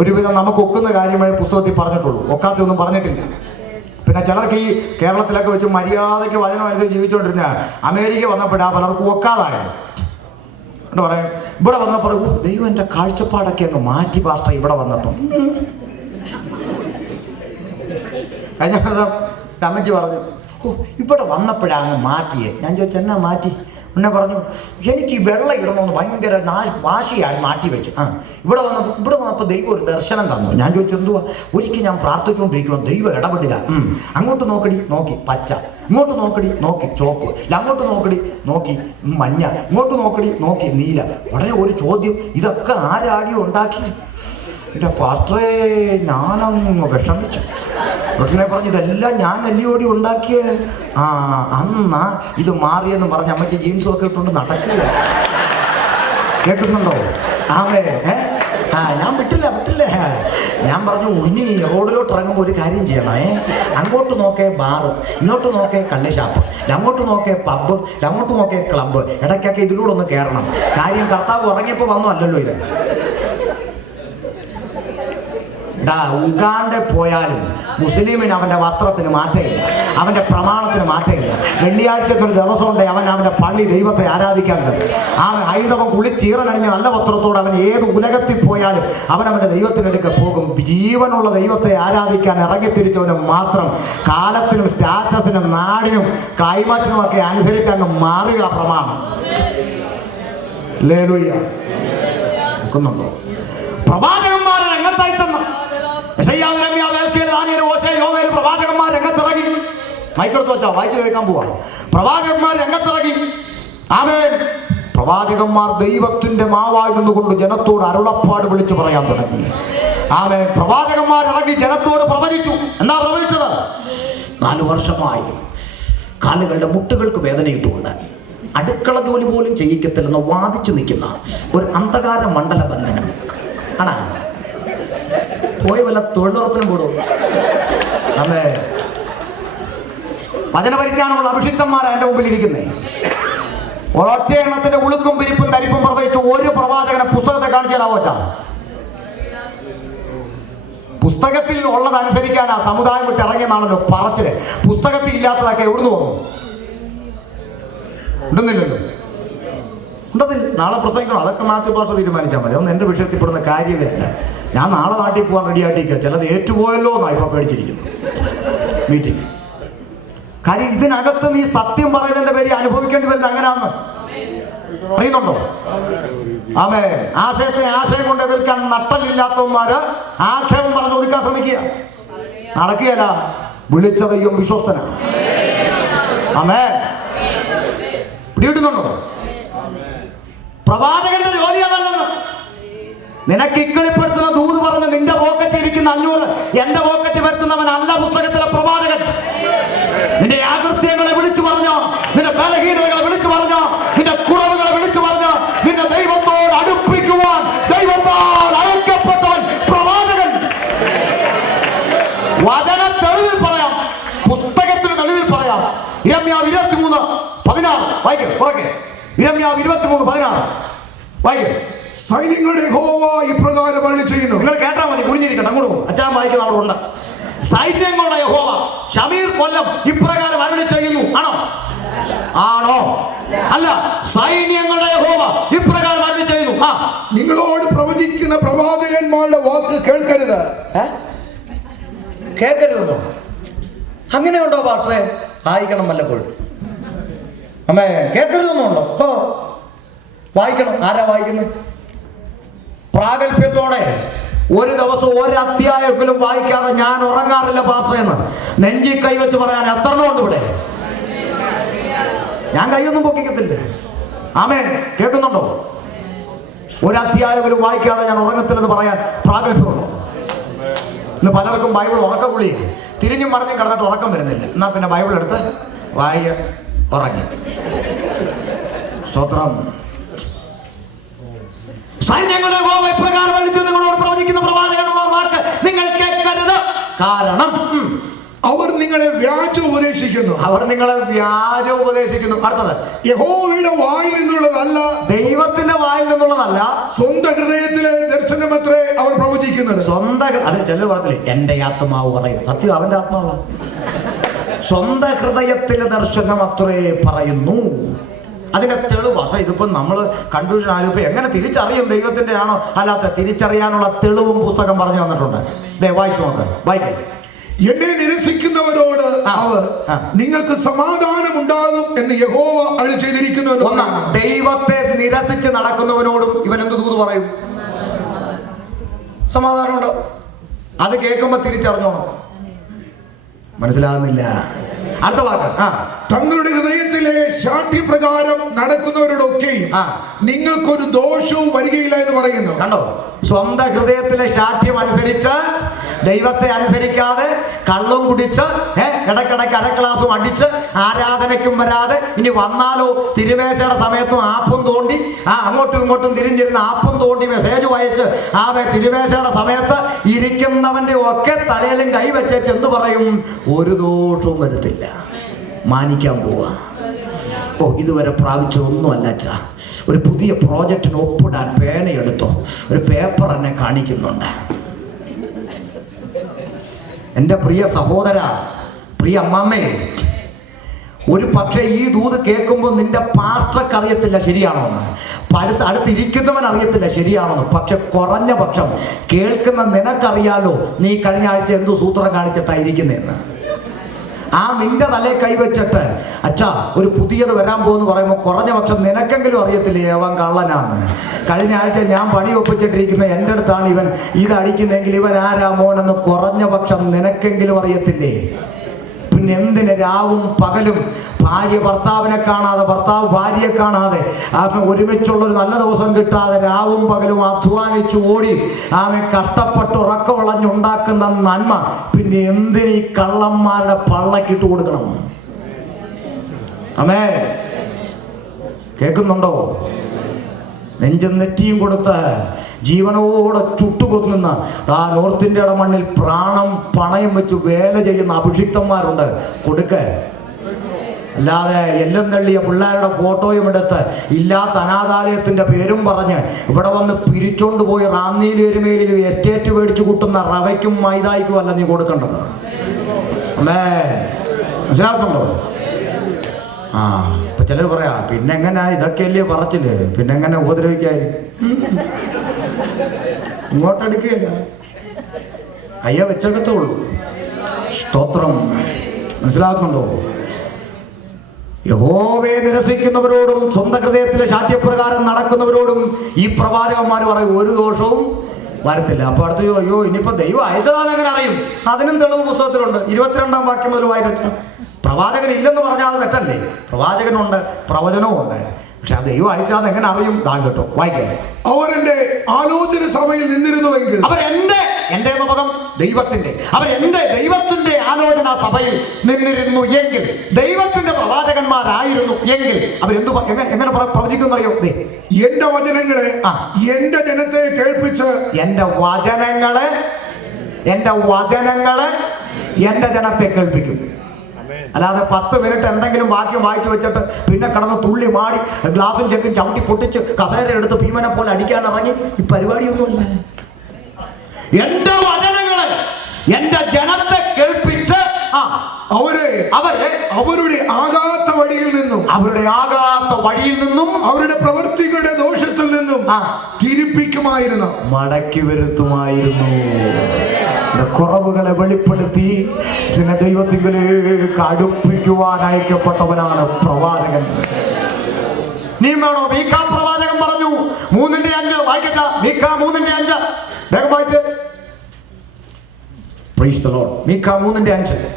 ഒരുവിധം നമുക്ക് ഒക്കുന്ന കാര്യങ്ങളെ പുസ്തകത്തിൽ പറഞ്ഞിട്ടുള്ളൂ, ഒക്കാത്ത ഒന്നും പറഞ്ഞിട്ടില്ല. പിന്നെ ചിലർക്ക് ഈ കേരളത്തിലൊക്കെ വെച്ച് മര്യാദയ്ക്ക് വചനം അനുസരിച്ച് ജീവിച്ചുകൊണ്ടിരുന്ന അമേരിക്ക വന്നപ്പോഴാ പലർക്കും ഒക്കാതായത്. എന്താ പറയാ, ഇവിടെ വന്നപ്പോൾ ദൈവം എൻ്റെ കാഴ്ചപ്പാടൊക്കെ അങ്ങ് മാറ്റി പാസ്റ്റർ. ഇവിടെ വന്നപ്പം കഴിഞ്ഞ ദിവസം അമ്മച്ചി പറഞ്ഞു, ഇവിടെ വന്നപ്പോഴാണ് അങ്ങ് മാറ്റിയേ. ഞാൻ ചോദിച്ചു എന്നാ മാറ്റി? എന്നെ പറഞ്ഞു, എനിക്ക് ഈ വെള്ളം ഇടണമെന്ന് ഭയങ്കര വാശിയായി മാറ്റി വെച്ചു. ഇവിടെ വന്നപ്പോൾ ദൈവം ഒരു ദർശനം തന്നു. ഞാൻ ചോദിച്ചു എന്തുവാ? ഒരിക്കൽ ഞാൻ പ്രാർത്ഥിച്ചുകൊണ്ടിരിക്കുമ്പോൾ ദൈവം ഇടപെടുക. അങ്ങോട്ട് നോക്കി പച്ച, ഇങ്ങോട്ട് നോക്കി ചോപ്പ്, അങ്ങോട്ട് നോക്കി മഞ്ഞ, ഇങ്ങോട്ട് നോക്കി നീല. ഉടനെ ഒരു ചോദ്യം, ഇതൊക്കെ ആരാടിയോ ഉണ്ടാക്കി? എൻ്റെ പാസ്റ്ററേ ഞാനങ്ങ് വിഷമിച്ചു. ഉടനെ പറഞ്ഞു, ഇതെല്ലാം ഞാൻ അല്ലിയോടി ഉണ്ടാക്കിയ. അന്നാ ഇത് മാറിയെന്ന് പറഞ്ഞ് അമ്മച്ചി ജീൻസും ഒക്കെ ഇട്ടുകൊണ്ട് നടക്കുക. കേൾക്കുന്നുണ്ടോ? ആമേ. ഞാൻ വിട്ടില്ല. ഞാൻ പറഞ്ഞു ഇനി റോഡിലോട്ട് ഇറങ്ങുമ്പോൾ ഒരു കാര്യം ചെയ്യണേ, അങ്ങോട്ട് നോക്കേ ബാറ്, ഇങ്ങോട്ട് നോക്കേ കള്ളിഷാപ്പ്, അങ്ങോട്ട് നോക്കേ പബ്ബ്, അങ്ങോട്ട് നോക്കേ ക്ലബ്ബ്, ഇടയ്ക്കൊക്കെ ഇതിലൂടെ ഒന്ന് കയറണം. കാര്യം കർത്താവ് ഉറങ്ങിയപ്പോൾ വന്നു അല്ലല്ലോ ഇത്. ഉഗാണ്ട പോയാലും മുസ്ലിമിന് അവൻ്റെ വസ്ത്രത്തിന് മാറ്റമില്ല, അവൻ്റെ പ്രമാണത്തിന് മാറ്റമില്ല. വെള്ളിയാഴ്ചത്തെ ഒരു ദിവസമുണ്ട് അവൻ്റെ പള്ളി ദൈവത്തെ ആരാധിക്കാൻ കയറും. ഹൈന്ദവൻ കുളിച്ചീറനണിഞ്ഞ നല്ല വസ്ത്രത്തോടെ അവൻ ഏത് ഉലകത്തിൽ പോയാലും അവൻ്റെ ദൈവത്തിനടുക്ക പോകും. ജീവനുള്ള ദൈവത്തെ ആരാധിക്കാൻ ഇറങ്ങിത്തിരിച്ചവന് മാത്രം കാലത്തിനും സ്റ്റാറ്റസിനും നാടിനും ക്ലൈമറ്റിനും ഒക്കെ അനുസരിച്ച് അങ്ങ് മാറുക പ്രമാണം. ഹല്ലേലൂയ. നോക്കുന്നുണ്ടോ? പ്രവാചകന്മാരെ രംഗത്തായി തന്ന പ്രവാചകന്മാർ രംഗത്തിറങ്ങി. മൈക്കെടുത്ത് വെച്ചാ വായിച്ചു കേൾക്കാൻ പോവാ. പ്രവാചകന്മാർ രംഗത്തിറങ്ങി. ആമേൻ. പ്രവാചകന്മാർ ദൈവത്തിന്റെ നാവായി നിന്നുകൊണ്ട് ജനത്തോട് അരുളപ്പാട് വിളിച്ചു പറയാൻ തുടങ്ങി. ആമേൻ. പ്രവാചകന്മാർ ഇറങ്ങി ജനത്തോട് പ്രവചിച്ചു. എന്താ പ്രവചിച്ചത്? 4 വർഷമായി കാലുകളുടെ മുട്ടുകൾക്ക് വേദനയിട്ടുകൊണ്ട് അടുക്കള ജോലി പോലും ചെയ്യിക്കത്തില്ലെന്ന് വാദിച്ചു നിൽക്കുന്ന ഒരു അന്ധകാര മണ്ഡല ബന്ധനം ആണാ. പോയി വല്ല തൊഴിലുറപ്പിനും കൂടും. നമ്മെ വചന ഭരിക്കാനുള്ള അഭിഷിക്തന്മാരാണ് എൻ്റെ മുമ്പിൽ ഇരിക്കുന്നേ. ഒരൊറ്റ എണ്ണത്തിന്റെ ഉളുക്കും പിരിപ്പും തരിപ്പും പ്രവചിച്ച് ഒരു പ്രവാചകനെ പുസ്തകത്തെ കാണിച്ചു തരാമോ വെച്ചാ? പുസ്തകത്തിൽ ഉള്ളതനുസരിക്കാനാ സമുദായം വിട്ട് ഇറങ്ങിയെന്നാണല്ലോ പറച്ചില്. പുസ്തകത്തിൽ ഇല്ലാത്തതൊക്കെ എവിടുന്ന് വന്നു? ഉണ്ടെന്നില്ലല്ലോ. ഉണ്ടതില്ല. നാളെ പ്രസംഗിക്കണം. അതൊക്കെ മാത്യു ഭാഷ തീരുമാനിച്ചാൽ മതി. ഒന്നും എൻ്റെ വിഷയത്തിൽ പെടുന്ന കാര്യമേ അല്ല. ഞാൻ നാളെ നാട്ടിൽ പോകാൻ റെഡി ആയിട്ടിരിക്കുക. ചിലത് ഏറ്റുപോയല്ലോ എന്നാണ് ഇപ്പോൾ പേടിച്ചിരിക്കുന്നു മീറ്റിംഗ്. കാര്യം ഇതിനകത്ത് നീ സത്യം പറയുന്നതിന്റെ പേര് അനുഭവിക്കേണ്ടി വരുന്നത് അങ്ങനെയാന്ന് അറിയുന്നുണ്ടോ? ആമേ. ആശയത്തെ ആശയം കൊണ്ട് എതിർക്കാൻ നട്ടലില്ലാത്തവന്മാര് ആക്ഷേപം പറഞ്ഞ് ഒതുക്കാൻ ശ്രമിക്കുക. നടക്കുകയല്ല. വിളിച്ച ദൈവം വിശ്വസ്തനാണ്. ആമേ. പിടികിട്ടുന്നുണ്ടോ? പ്രവാചകന്റെ ജോലി അതല്ലെന്ന്. നിനക്ക് ഇക്കിളിപ്പെടുത്തുന്ന ദൂത് പറഞ്ഞ് നിന്റെ പോക്കറ്റിൽ ഇരിക്കുന്ന 500 എന്റെ പോക്കറ്റ് വരുത്തുന്നവനല്ല പുസ്തകത്തിലെ പ്രവാചകൻ. നിന്റെ യാകൃത്യങ്ങളെ വിളിച്ചു പറഞ്ഞോ, നിന്റെ ബലഹീനതകളെ വിളിച്ചു പറഞ്ഞോ, നിന്റെ കുറവുകളെ വിളിച്ചു പറഞ്ഞോ, നിന്റെ ദൈവത്തോട് അടുപ്പിക്കുവാൻ ദൈവത്താൽ അയക്കപ്പെട്ടവൻ പ്രവാചകൻ. വചന തെളിവിൽ പറയാം, പുസ്തകത്തിന് തെളിവിൽ പറയാം. ഇരമ്യാവ് 23:16 വായിക്കും. ഉറക്കെ. ഇരമ്യാവ് 23:16 വായിക്കും. സൈന്യങ്ങളുടെ യഹോവ ഇപ്രകാരം അരുളി ചെയ്യുന്നു. നിങ്ങൾ കേട്ടാ മതി, കുനിഞ്ഞിരിക്കട്ടെ. അങ്ങോട്ട് പോകും. അച്ഛൻ വായിക്കുന്ന അവിടെ ഉണ്ട്. സൈന്യങ്ങളുടെ യഹോവ ഷമീർ കൊല്ലം ഇപ്രകാരം അരുളി ചെയ്യുന്നു. ആണോ? അല്ല. സൈന്യങ്ങളുടെ യഹോവ ഇപ്രകാരം അരുളി ചെയ്യുന്നു. നിങ്ങളോട് പ്രവചിക്കുന്ന പ്രവാചകന്മാരുടെ വാക്ക് കേൾക്കരുത്. കേൾക്കരുതെന്നോ? അങ്ങനെയുണ്ടോ പാസ്റ്ററെ? വായിക്കണം വല്ലപ്പോഴും. അമ്മേ, കേൾക്കരുതെന്നുണ്ടോ? വായിക്കണം. ആരാ വായിക്കുന്നത്? പ്രാഗൽഭ്യത്തോടെ ഒരു ദിവസം ഒരധ്യായത്തിലും വായിക്കാതെ ഞാൻ ഉറങ്ങാറില്ല പാസ്റ്ററെ എന്ന് നെഞ്ചി കൈവച്ച് പറയാൻ എത്രണ്ണമുണ്ട് ഇവിടെ? ഞാൻ കൈയൊന്നും പൊക്കിക്കത്തില്ല. ആമേൻ. കേൾക്കുന്നുണ്ടോ? ഒരധ്യായത്തിലും വായിക്കാതെ ഞാൻ ഉറങ്ങത്തില്ലെന്ന് പറയാൻ പ്രാഗൽഭ്യമുണ്ടോ? ഇന്ന് പലർക്കും ബൈബിൾ ഉറക്കക്കുളിയ. തിരിഞ്ഞും മറിഞ്ഞും കിടന്നിട്ട് ഉറക്കം വരുന്നില്ല. എന്നാ പിന്നെ ബൈബിൾ എടുത്ത് വായിയ ഉറങ്ങി. സ്വത്രം. സൈന്യങ്ങളുടെ യഹോവ ഇപ്രകാരം വിളിച്ചു നിങ്ങളോട് പ്രവചിക്കുന്ന പ്രവാചകന്മാരുടെ വാക്ക് നിങ്ങൾ കേൾക്കരുത്. കാരണം അവർ നിങ്ങളെ വ്യാജ ഉപദേശിക്കുന്നു. അടുത്തത്, യഹോവയുടെ വായിൽ നിന്നുള്ളതല്ല, ദൈവത്തിന്റെ വായിൽ നിന്നുള്ളതല്ല, സ്വന്തം ഹൃദയത്തിലെ ദർശനമത്രേ അവർ പ്രവചിക്കുന്നത്. അത് ചിലർ പറഞ്ഞില്ലേ, എന്റെ ആത്മാവ് പറയുന്നു. സത്യം, അവന്റെ ആത്മാവ്. സ്വന്തം ഹൃദയത്തിലെ ദർശനം അത്രേ പറയുന്നു. അതിന്റെ തെളിവ്. പക്ഷേ ഇതിപ്പോ നമ്മൾ കൺഫ്യൂഷൻ ആലും ഇപ്പൊ എങ്ങനെ തിരിച്ചറിയും ദൈവത്തിന്റെ ആണോ അല്ലാത്ത? തിരിച്ചറിയാനുള്ള തെളിവും പുസ്തകം പറഞ്ഞു തന്നിട്ടുണ്ട്. വായിച്ചു നോക്ക്. വായിക്കും. എന്നെ നിരസിക്കുന്നവരോട് അവർ നിങ്ങൾക്ക് സമാധാനം ഉണ്ടാകും എന്ന് യഹോവ അരുളി ചെയ്തിരിക്കുന്നു. ദൈവത്തെ നിരസിച്ച് നടക്കുന്നവനോടും ഇവൻ എന്ത് ദൂത് പറയും? സമാധാനം ഉണ്ടാവും. അത് കേൾക്കുമ്പോ തിരിച്ചറിഞ്ഞോണം. മനസ്സിലാകുന്നില്ല. അടുത്ത വാക്ക്. തങ്ങളുടെ ഹൃദയത്തിലെ ശാഠ്യപ്രകാരം നടക്കുന്നവരോടൊക്കെയും നിങ്ങൾക്കൊരു ദോഷവും വരികയില്ല എന്ന് പറയുന്നു. കണ്ടോ? സ്വന്തം ഹൃദയത്തിലെ ശാഠ്യം അനുസരിച്ച് ദൈവത്തെ അനുസരിക്കാതെ കള്ളും കുടിച്ച് ഇടക്കിടക്ക് അരക്ലാസും അടിച്ച് ആരാധനയ്ക്കും വരാതെ ഇനി വന്നാലോ തിരുവേശയുടെ സമയത്തും ആപ്പും തോണ്ടി അങ്ങോട്ടും ഇങ്ങോട്ടും തിരിഞ്ഞിരുന്ന് ആപ്പം തോണ്ടി മെസ്സേജ് വായിച്ച് തിരുമേശയുടെ സമയത്ത് ഇരിക്കുന്നവന്റെ ഒക്കെ തലയിലും കൈവച്ചേച്ച് എന്ത് പറയും? ഒരു ദോഷവും വരുത്തില്ല, മാനിക്കാൻ പോവാ. ഓ, ഇതുവരെ പ്രാപിച്ചതൊന്നും അല്ല അച്ഛാ, ഒരു പുതിയ പ്രോജക്റ്റിന് ഒപ്പിടാൻ പേനയെടുത്തോ, ഒരു പേപ്പർ എന്നെ കാണിക്കുന്നുണ്ട്. എൻ്റെ പ്രിയ സഹോദര, പ്രിയ അമ്മാമ്മേ, ഒരു പക്ഷേ ഈ ദൂത് കേൾക്കുമ്പോൾ നിന്റെ പാസ്റ്റർക്ക് അറിയത്തില്ല ശരിയാണോന്ന്, അടുത്തിരിക്കുന്നവൻ അറിയത്തില്ല ശരിയാണോന്ന്. പക്ഷെ കുറഞ്ഞ പക്ഷം കേൾക്കുന്ന നിനക്കറിയാലോ നീ കഴിഞ്ഞ ആഴ്ച എന്തു സൂത്രം കാണിച്ചിട്ടായിരിക്കുന്നതെന്ന്. ആ നിന്റെ തലേ കൈവച്ചിട്ട് അച്ഛാ ഒരു പുതിയത് വരാൻ പോകുന്നു പറയുമ്പോൾ കുറഞ്ഞ പക്ഷം നിനക്കെങ്കിലും അറിയത്തില്ലേ അവൻ കള്ളനാന്ന്. കഴിഞ്ഞ ആഴ്ച ഞാൻ പണി ഒപ്പിച്ചിട്ടിരിക്കുന്ന എൻ്റെ അടുത്താണ് ഇവൻ ഇതടിക്കുന്നെങ്കിൽ ഇവൻ ആരാ മോനെന്ന് കുറഞ്ഞ പക്ഷം നിനക്കെങ്കിലും അറിയത്തില്ലേ? പിന്നെ എന്തിന് രാവും പകലും ഭാര്യ ഭർത്താവിനെ കാണാതെ, ഭർത്താവ് ഭാര്യയെ കാണാതെ, ഒരുമിച്ചുള്ളൊരു നല്ല ദിവസം കിട്ടാതെ രാവും പകലും അധ്വാനിച്ചു ഓടി കഷ്ടപ്പെട്ട് ഉറക്ക വളഞ്ഞുണ്ടാക്കുന്ന നന്മ പിന്നെ എന്തിന് ഈ കള്ളന്മാരുടെ പള്ളക്കിട്ട് കൊടുക്കണം? ആമേൻ. കേൾക്കുന്നുണ്ടോ? നെഞ്ചും നെറ്റിയും കൊടുത്ത് ജീവനോടെ ചുട്ടുകൊത്തുന്ന നോർത്ത് ഇന്ത്യയുടെ മണ്ണിൽ പ്രാണം പണയം വെച്ച് വേല ചെയ്യുന്ന അഭിഷിക്തന്മാരുണ്ട്. കൊടുക്ക. അല്ലാതെ എല്ലാം തള്ളിയ പിള്ളേരുടെ ഫോട്ടോയും എടുത്ത് ഇല്ലാത്ത അനാഥാലയത്തിന്റെ പേരും പറഞ്ഞ് ഇവിടെ വന്ന് പിരിച്ചോണ്ട് പോയി റാന്നിയിലും എരുമേലിലും എസ്റ്റേറ്റ് മേടിച്ചു കൂട്ടുന്ന റവയ്ക്കും മൈദായിക്കും അല്ല നീ കൊടുക്കേണ്ടത്. അമ്മേ, മനസ്സിലാക്കുന്നുണ്ടോ? ആ, ഇപ്പൊ ചിലർ പറയാ പിന്നെ എങ്ങനെ ഇതൊക്കെയല്ലേ പറച്ചില്ലേ, പിന്നെ എങ്ങനെ ഉപദ്രവിക്കാൻ? ഇങ്ങോട്ടടിക്കുകയല്ല, കയ്യ വെച്ചകത്തേ ഉള്ളൂ. സ്തോത്രം. മനസ്സിലാക്കുന്നുണ്ടോ? യഹോവയെ നിരസിക്കുന്നവരോടും സ്വന്തം ഹൃദയത്തിലെ ശാഠ്യപ്രകാരം നടക്കുന്നവരോടും ഈ പ്രവാചകന്മാർ പറയും ഒരു ദോഷവും വരത്തില്ല. അപ്പൊ അടുത്ത് അയ്യോ ഇനിയിപ്പോ ദൈവം അയച്ചതാന്ന് എങ്ങനെ അറിയും? അതിനും തെളിവ് പുസ്തകത്തിലുണ്ട്. 22-ാം വാക്യം മുതൽ വായിച്ച പ്രവാചകൻ ഇല്ലെന്ന് പറഞ്ഞാൽ അത് തെറ്റല്ലേ? പ്രവാചകനുണ്ട്, പ്രവചനവും ഉണ്ട്. പക്ഷെ ആ ദൈവം അയച്ചാൽ എങ്ങനെ അറിയും? കേട്ടോ, വായിക്കേ. അവർ എന്റെ ആലോചന സഭയിൽ നിന്നിരുന്നുവെങ്കിൽ, എന്റെ പദം ദൈവത്തിന്റെ, അവരെന്റെ ദൈവത്തിന്റെ ആലോചന സഭയിൽ നിന്നിരുന്നു എങ്കിൽ, ദൈവത്തിന്റെ പ്രവാചകന്മാരായിരുന്നു എങ്കിൽ അവരെന്തു എങ്ങനെ പ്രവചിക്കുന്നറിയോ? എന്റെ വചനങ്ങളെ എന്റെ ജനത്തെ കേൾപ്പിച്ച്, എന്റെ വചനങ്ങളെ എന്റെ ജനത്തെ കേൾപ്പിക്കും. അല്ലാതെ 10 മിനിറ്റ് എന്തെങ്കിലും വാക്യം വായിച്ചു വെച്ചിട്ട് പിന്നെ കടന്ന് തുള്ളി മാടി ഗ്ലാസും ചെക്കും ചവിട്ടി പൊട്ടിച്ച് കസേര എടുത്ത് ഭീമനെ പോലെ അടിക്കാൻ ഇറങ്ങി ഈ പരിപാടിയൊന്നുമല്ല. എന്റെ വചനങ്ങളെ എന്റെ ജനത്തെ കേൾപ്പിച്ച് അവരെ അവരുടെ ആകാത്ത വഴിയിൽ നിന്നും അവരുടെ പ്രവൃത്തികളുടെ ദോഷത്തിൽ നിന്നും തിരിപ്പിക്കുമായിരുന്നു, മടക്കി വരുത്തുമായിരുന്നു. കുറവുകളെ വെളിപ്പെടുത്തി പിന്നെ ദൈവത്തിലേക്ക് അടുപ്പിക്കുവാൻ അയക്കപ്പെട്ടവനാണ് പ്രവാചകൻ. നീ വേണോ? മീഖാ പ്രവാചകൻ പറഞ്ഞു 3:5 വായിക്കച്ച. മീഖാ 3:5 വേഗം വായിച്ച്. Praise the Lord. മീഖാ 3:5.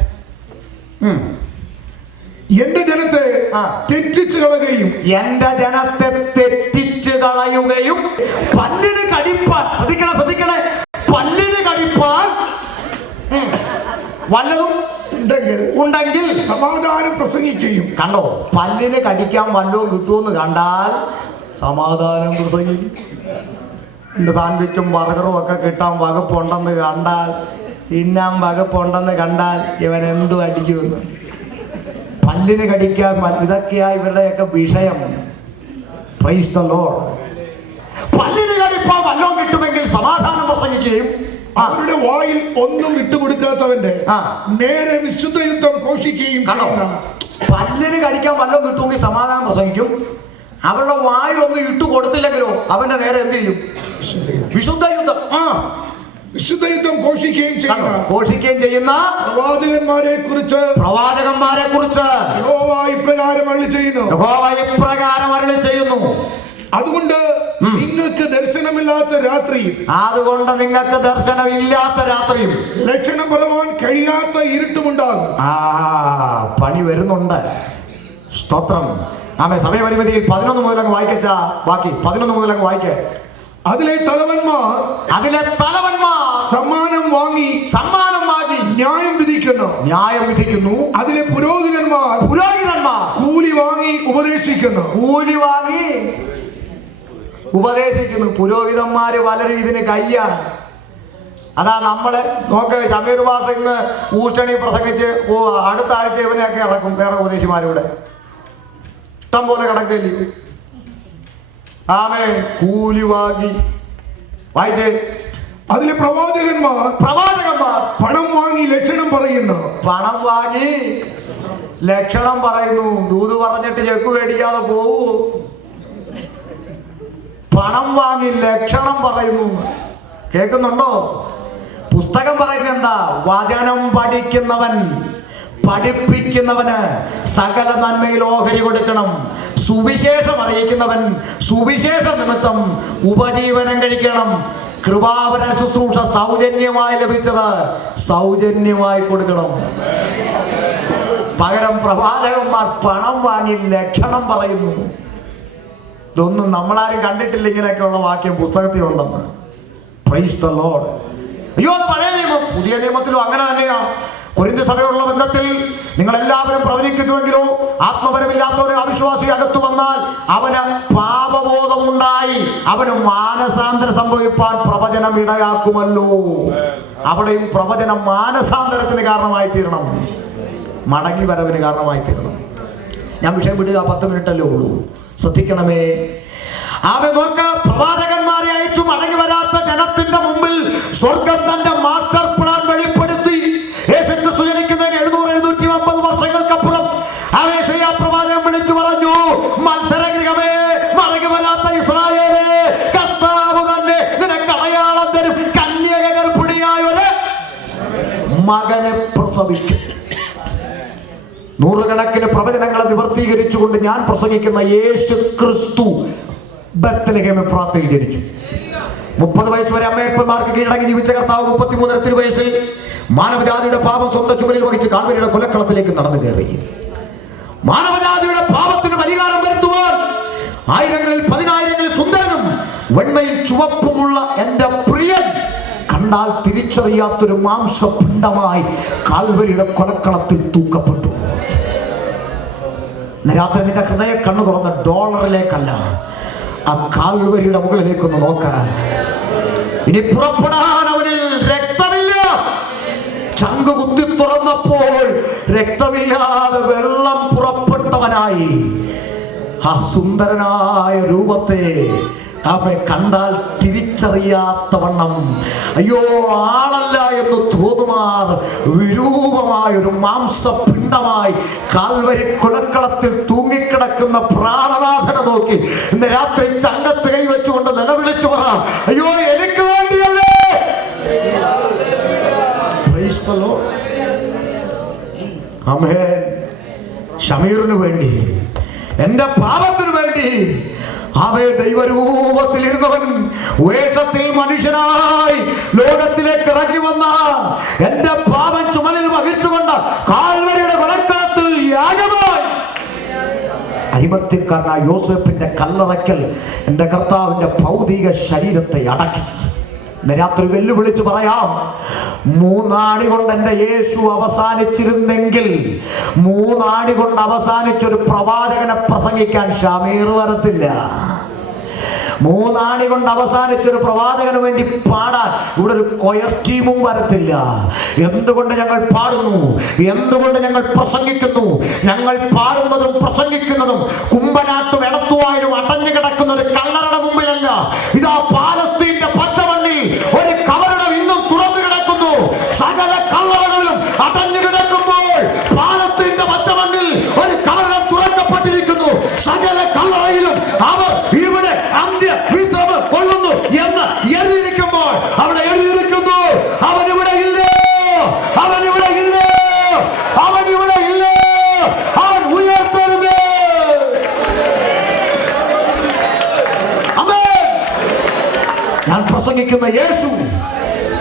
എന്റെ ജനത്തെ തെറ്റിച്ചു കളയുകയും, പല്ലിന് കടിപ്പാൻ, ശ്രദ്ധിക്കണേ, പല്ലിന് കടിപ്പാൻ വല്ലതും ഉണ്ടെങ്കിൽ സമാധാനം പ്രസംഗിക്കുകയും. കണ്ടോ? പല്ലിന് കടിക്കാൻ വല്ലതും കിട്ടുമെന്ന് കണ്ടാൽ സമാധാനം പ്രസംഗിക്കും. സാൻഡ്വിച്ചും ബർഗറും ഒക്കെ കിട്ടാൻ വകുപ്പുണ്ടെന്ന് കണ്ടാൽ, തിന്നാൻ വകുപ്പുണ്ടെന്ന് കണ്ടാൽ ഇവൻ എന്തു അടിക്കുമെന്ന്. പല്ലിന് കടിക്കാൻ, ഇതൊക്കെയാ ഇവരുടെയൊക്കെ വിഷയം. Price the Lord. പല്ലിന് കടിപ്പാൻ വല്ലതും കിട്ടുമെങ്കിൽ സമാധാനം പ്രസംഗിക്കുകയും, അവരുടെ വായിൽ ഒന്നും ഇട്ടുകൊടുക്കാത്തവന്റെ നേരെ വിശുദ്ധ യുദ്ധം ഘോഷിക്കുകയും. കണ്ടോ? പല്ലിന് കടിക്കാൻ വല്ലതും കിട്ടുമെങ്കിൽ സമാധാനം പ്രസംഗിക്കും. അവരുടെ വായിലൊന്നും ഇട്ടു കൊടുത്തില്ലെങ്കിലോ അവന്റെ നേരെ എന്ത് ചെയ്യും? വിശുദ്ധ യുദ്ധം ഘോഷിക്കുകയും ചെയ്യുന്ന പ്രവാചകന്മാരെ കുറിച്ച് യഹോവ ഇപ്രകാരം അരുളി ചെയ്യുന്നു. അതുകൊണ്ട് നിങ്ങൾക്ക് ദർശനമില്ലാത്ത രാത്രിയും ലക്ഷണം പറവാൻ കഴിയാത്ത ഇരുട്ടുമുണ്ടാകും. പണി വരുന്നുണ്ട്. സ്തോത്രം. സമയപരിമിതിയിൽ 11 മുതൽ അങ്ങ് വായിക്കച്ച. ബാക്കി 11 മുതൽ അങ്ങ് വായിക്കേ. അതിലെ തലവന്മാർ സമ്മാനം വാങ്ങി ന്യായം വിധിക്കുന്നു. അതിലെ പുരോഹിതന്മാർ കൂലി വാങ്ങി ഉപദേശിക്കുന്നു. ഉപദേശിക്കുന്നു. പുരോഹിതന്മാര് പലരും ഇതിന് കയ്യാ. അതാ നമ്മള് നോക്ക്, ഷമീർ ഭാഷ ഇന്ന് ഊഷ്ടണി പ്രസംഗിച്ച് പോവുക, അടുത്ത ആഴ്ച ഇവനെയൊക്കെ ഇറക്കും വേറെ ഉപദേശിമാരുടെ. ഇഷ്ടം പോലെ കിടക്കില്ലേ. ആമേൻ. കൂലി വാങ്ങി വായിച്ചേ. അതിലെ പ്രവാചകന്മാർ പണം വാങ്ങി ലക്ഷണം പറയുന്നു. പണം വാങ്ങി ലക്ഷണം പറയുന്നു. ദൂത് പറഞ്ഞിട്ട് ചെക്ക് മേടിക്കാതെ പോവൂ. പണം വാങ്ങി ലക്ഷണം പറയുന്നു. കേൾക്കുന്നുണ്ടോ? പുസ്തകം പറയുന്നത് എന്താ? വചനം പഠിപ്പിക്കുന്നവന് സകല നന്മയിൽ ഓഹരി കൊടുക്കണം. സുവിശേഷം അറിയിക്കുന്നവൻ സുവിശേഷ നിമിത്തം ഉപജീവനം കഴിക്കണം. കൃപാവര ശുശ്രൂഷ സൗജന്യമായി ലഭിച്ചത് സൗജന്യമായി കൊടുക്കണം. പകരം പ്രവാചകന്മാർ പണം വാങ്ങി ലക്ഷണം പറയുന്നു. ഇതൊന്നും നമ്മളാരും കണ്ടിട്ടില്ല. ഇങ്ങനെയൊക്കെയുള്ള വാക്യം പുസ്തകത്തിൽ ഉണ്ടെന്ന്. Price the Lord. അയ്യോ, അത് പഴയ നിയമം. പുതിയ നിയമത്തിലും അങ്ങനെ തന്നെയാ. കൊരിന്ത്യർ സഭയോടുള്ള ബന്ധത്തിൽ നിങ്ങൾ എല്ലാവരും പ്രവചിക്കുന്നുവെങ്കിലോ ആത്മപരമില്ലാത്തവനെ അവിശ്വാസി അകത്തു വന്നാൽ അവന് പാപബോധമുണ്ടായി അവന് മാനസാന്തരം സംഭവിപ്പാൻ പ്രവചനം ഇടയാക്കുമല്ലോ. അവിടെയും പ്രവചനം മാനസാന്തരത്തിന് കാരണമായി തീരണം, മടങ്ങി വരവിന് കാരണമായി തീരണം. ഞാൻ വിഷയം വിടുക, 10 മിനിറ്റല്ലേ ഉള്ളൂ, ശ്രദ്ധിക്കണമേ. നോക്ക്, പ്രവാചകന്മാരെ അയച്ചു മടങ്ങി വരാത്ത ജനത്തിന്റെ മുമ്പിൽ സ്വർഗം തന്റെ മാസ്റ്റർ പ്ലാൻ വെളിപ്പെടുത്തി. യേശുക്രിസ്തു ജനിക്കുന്നതിന് 700-750 വർഷങ്ങൾക്കപ്പുറം യെശയ്യാ പ്രവാചകൻ വിളിച്ചു പറഞ്ഞു, മത്സരഗൃഹമേ, മടങ്ങി വരാത്ത ഇസ്രായേലേ, കർത്താവ് തന്നെ നിനക്ക് അടയാളം തരും. കന്യക ഗർഭിണിയായ ഒരു മകനെ പ്രസവിക്കും. നൂറുകണക്കിന് പ്രവചനങ്ങളെ നിവർത്തീകരിച്ചുകൊണ്ട് ഞാൻ പ്രസംഗിക്കുന്ന യേശു ക്രിസ്തു ബത്ലഹേം എഫ്രാത്തയിൽ ജനിച്ചു. 30 വയസ്സ് വരെ അമ്മയപ്പന്മാർക്ക് കീഴടങ്ങി ജീവിച്ച കർത്താവ് 33 തിരുവയസ്സിൽ മാനവജാതിയുടെ പാപം സ്വന്തം ചുമലിൽ വഹിച്ച് കാൽവരിയുടെ കൊലക്കളത്തിലേക്ക് നടന്നു കയറി. മാനവജാതിയുടെ പാപത്തിന് പരിഹാരം വരുത്തുവാൻ ആയിരങ്ങളിൽ 10,000-ങ്ങളിൽ സുന്ദരനും വെണ്മയും ചുവപ്പുമുള്ള എന്റെ പ്രിയൻ കണ്ടാൽ തിരിച്ചറിയാത്തൊരു മാംസപിണ്ഡമായി കാൽവരിയുടെ കൊലക്കളത്തിൽ തൂക്കപ്പെട്ടു. രാത്രി നിന്റെ ഹൃദയ കണ്ണു തുറന്ന ഡോളറിലേക്കല്ല, ആ കാൽവരിയുടെ മുകളിലേക്കൊന്ന് നോക്ക. ഇനി പുറപ്പെടാൻ അവനിൽ രക്തമില്ല. ചങ്ക് കുത്തി തുറന്നപ്പോൾ രക്തമില്ലാതെ വെള്ളം പുറപ്പെട്ടവനായി ആ സുന്ദരനായ രൂപത്തെ അവൻ കണ്ടാൽ തിരിച്ചറിയാത്തവണ്ണം, അയ്യോ ആളല്ല എന്ന് തോന്നുമാർ വിരൂപമായൊരു മാംസപിണ്ഡമായി കാൽവരി കുലക്കളത്തിൽ തൂങ്ങിക്കിടക്കുന്ന പ്രാണനാഥനെ നോക്കി ഇന്ന് രാത്രി ചങ്കത്ത് കൈവച്ചുകൊണ്ട് നിലവിളിച്ചു പറ, അയ്യോ എനിക്ക് വേണ്ടിയല്ലേ. Praise the Lord. ആമേൻ. ഷമീറിന് വേണ്ടി, എന്റെ പാപത്തിന് വേണ്ടി അവയെ ദൈവരൂപത്തിൽ ഇരുന്നവൻ വേഷത്തിൽ മനുഷ്യനായി ലോകത്തിലേക്ക് ഇറങ്ങി വന്ന എന്റെ പാപം ചുമലിൽ വഹിച്ചുകൊണ്ട് കാൽവരിയുടെ കൊലക്കളത്തിൽ യാഗമായി അരിമത്യക്കാരനായ യോസേഫിന്റെ കല്ലറയ്ക്കൽ എന്റെ കർത്താവിന്റെ ഭൗതിക ശരീരത്തെ അടക്കി. ഇന്ന് രാത്രി വെല്ലുവിളിച്ച് പറയാം, 3 ആണി കൊണ്ട് എന്റെ യേശു അവസാനിച്ചിരുന്നെങ്കിൽ 3 ആണി കൊണ്ട് അവസാനിച്ചൊരു പ്രവാചകനെ പ്രസംഗിക്കാൻ ഷമീർ വരത്തില്ല. 3 ആണി കൊണ്ട് അവസാനിച്ചൊരു പ്രവാചകന് വേണ്ടി പാടാൻ ഇവിടെ ഒരു കൊയർ ടീമും വരത്തില്ല. എന്തുകൊണ്ട് ഞങ്ങൾ പാടുന്നു? എന്തുകൊണ്ട് ഞങ്ങൾ പ്രസംഗിക്കുന്നു? ഞങ്ങൾ പാടുന്നതും പ്രസംഗിക്കുന്നതും കുമ്പനാട്ടും എടത്തുവായും അടഞ്ഞു കിടക്കുന്ന ഒരു കല്ലറയുടെ മുമ്പിലല്ല. ഇതാ പാലസ്തീന്റെ പച്ചമണ്ണിൽ ഒരു കബറിടം ഇന്നും തുറന്നു കിടക്കുന്നു. സകല കല്ലറകളിലും അടഞ്ഞു കിടക്കുമ്പോൾ പാലസ്തീന്റെ പച്ചമണ്ണിൽ ഒരു കബറിടം തുറക്കപ്പെട്ടിരിക്കുന്നു. സകല കല്ലറയിലും അവർ ഇവിടെ വിശ്രമം കൊള്ളുന്നു എന്ന് എഴുതിയിരിക്കുമ്പോൾ അവിടെ എഴുതിയിരിക്കുന്നു, അവനിവിടെ ഇല്ല, അവനിവിടെ ഇല്ല, അവനിവിടെ ഇല്ല, അവൻ ഉയർത്തരുത്. ആമേൻ. ഞാൻ പ്രസംഗിക്കുന്ന യേശു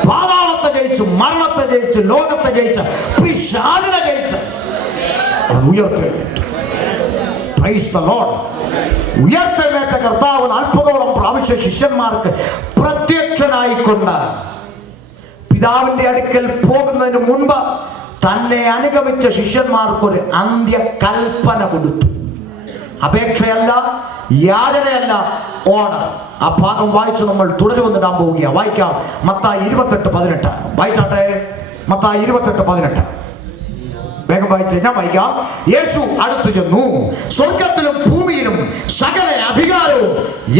പാതാളത്തെ ജയിച്ച്, മരണത്തെ ജയിച്ച്, ലോകത്തെ ജയിച്ച്, പിശാചിനെ ജയിച്ച് അവൻ ഉയർത്തെഴുന്നേറ്റു. Price the Lord. ഉയർത്തെഴുന്നേറ്റ കർത്താവ് 40ഓളം പ്രാവശ്യം ശിഷ്യന്മാർക്ക് പ്രത്യക്ഷനായിക്കൊണ്ട് പിതാവിന്റെ അടുക്കൽ പോകുന്നതിന് മുൻപ് തന്നെ അനുഗമിച്ച ശിഷ്യന്മാർക്കൊരു അന്ത്യകൽപ്പന കൊടുത്തു. അപേക്ഷയല്ല, യാചനയല്ല, ഓർഡർ. ആ ഭാഗം വായിച്ചു നമ്മൾ തുടരുമെന്നിടാൻ പോവുകയാണ്. വായിക്കാം. മത്തായി 28:18 വായിച്ചാട്ടെ. മത്തായി 28:18 വേഗം വായിച്ചേ. ഞാൻ വായിക്കാം. യേശു അടുത്തു ചെന്നു, സ്വർഗത്തിലും ഭൂമിയിലും സകല അധികാരവും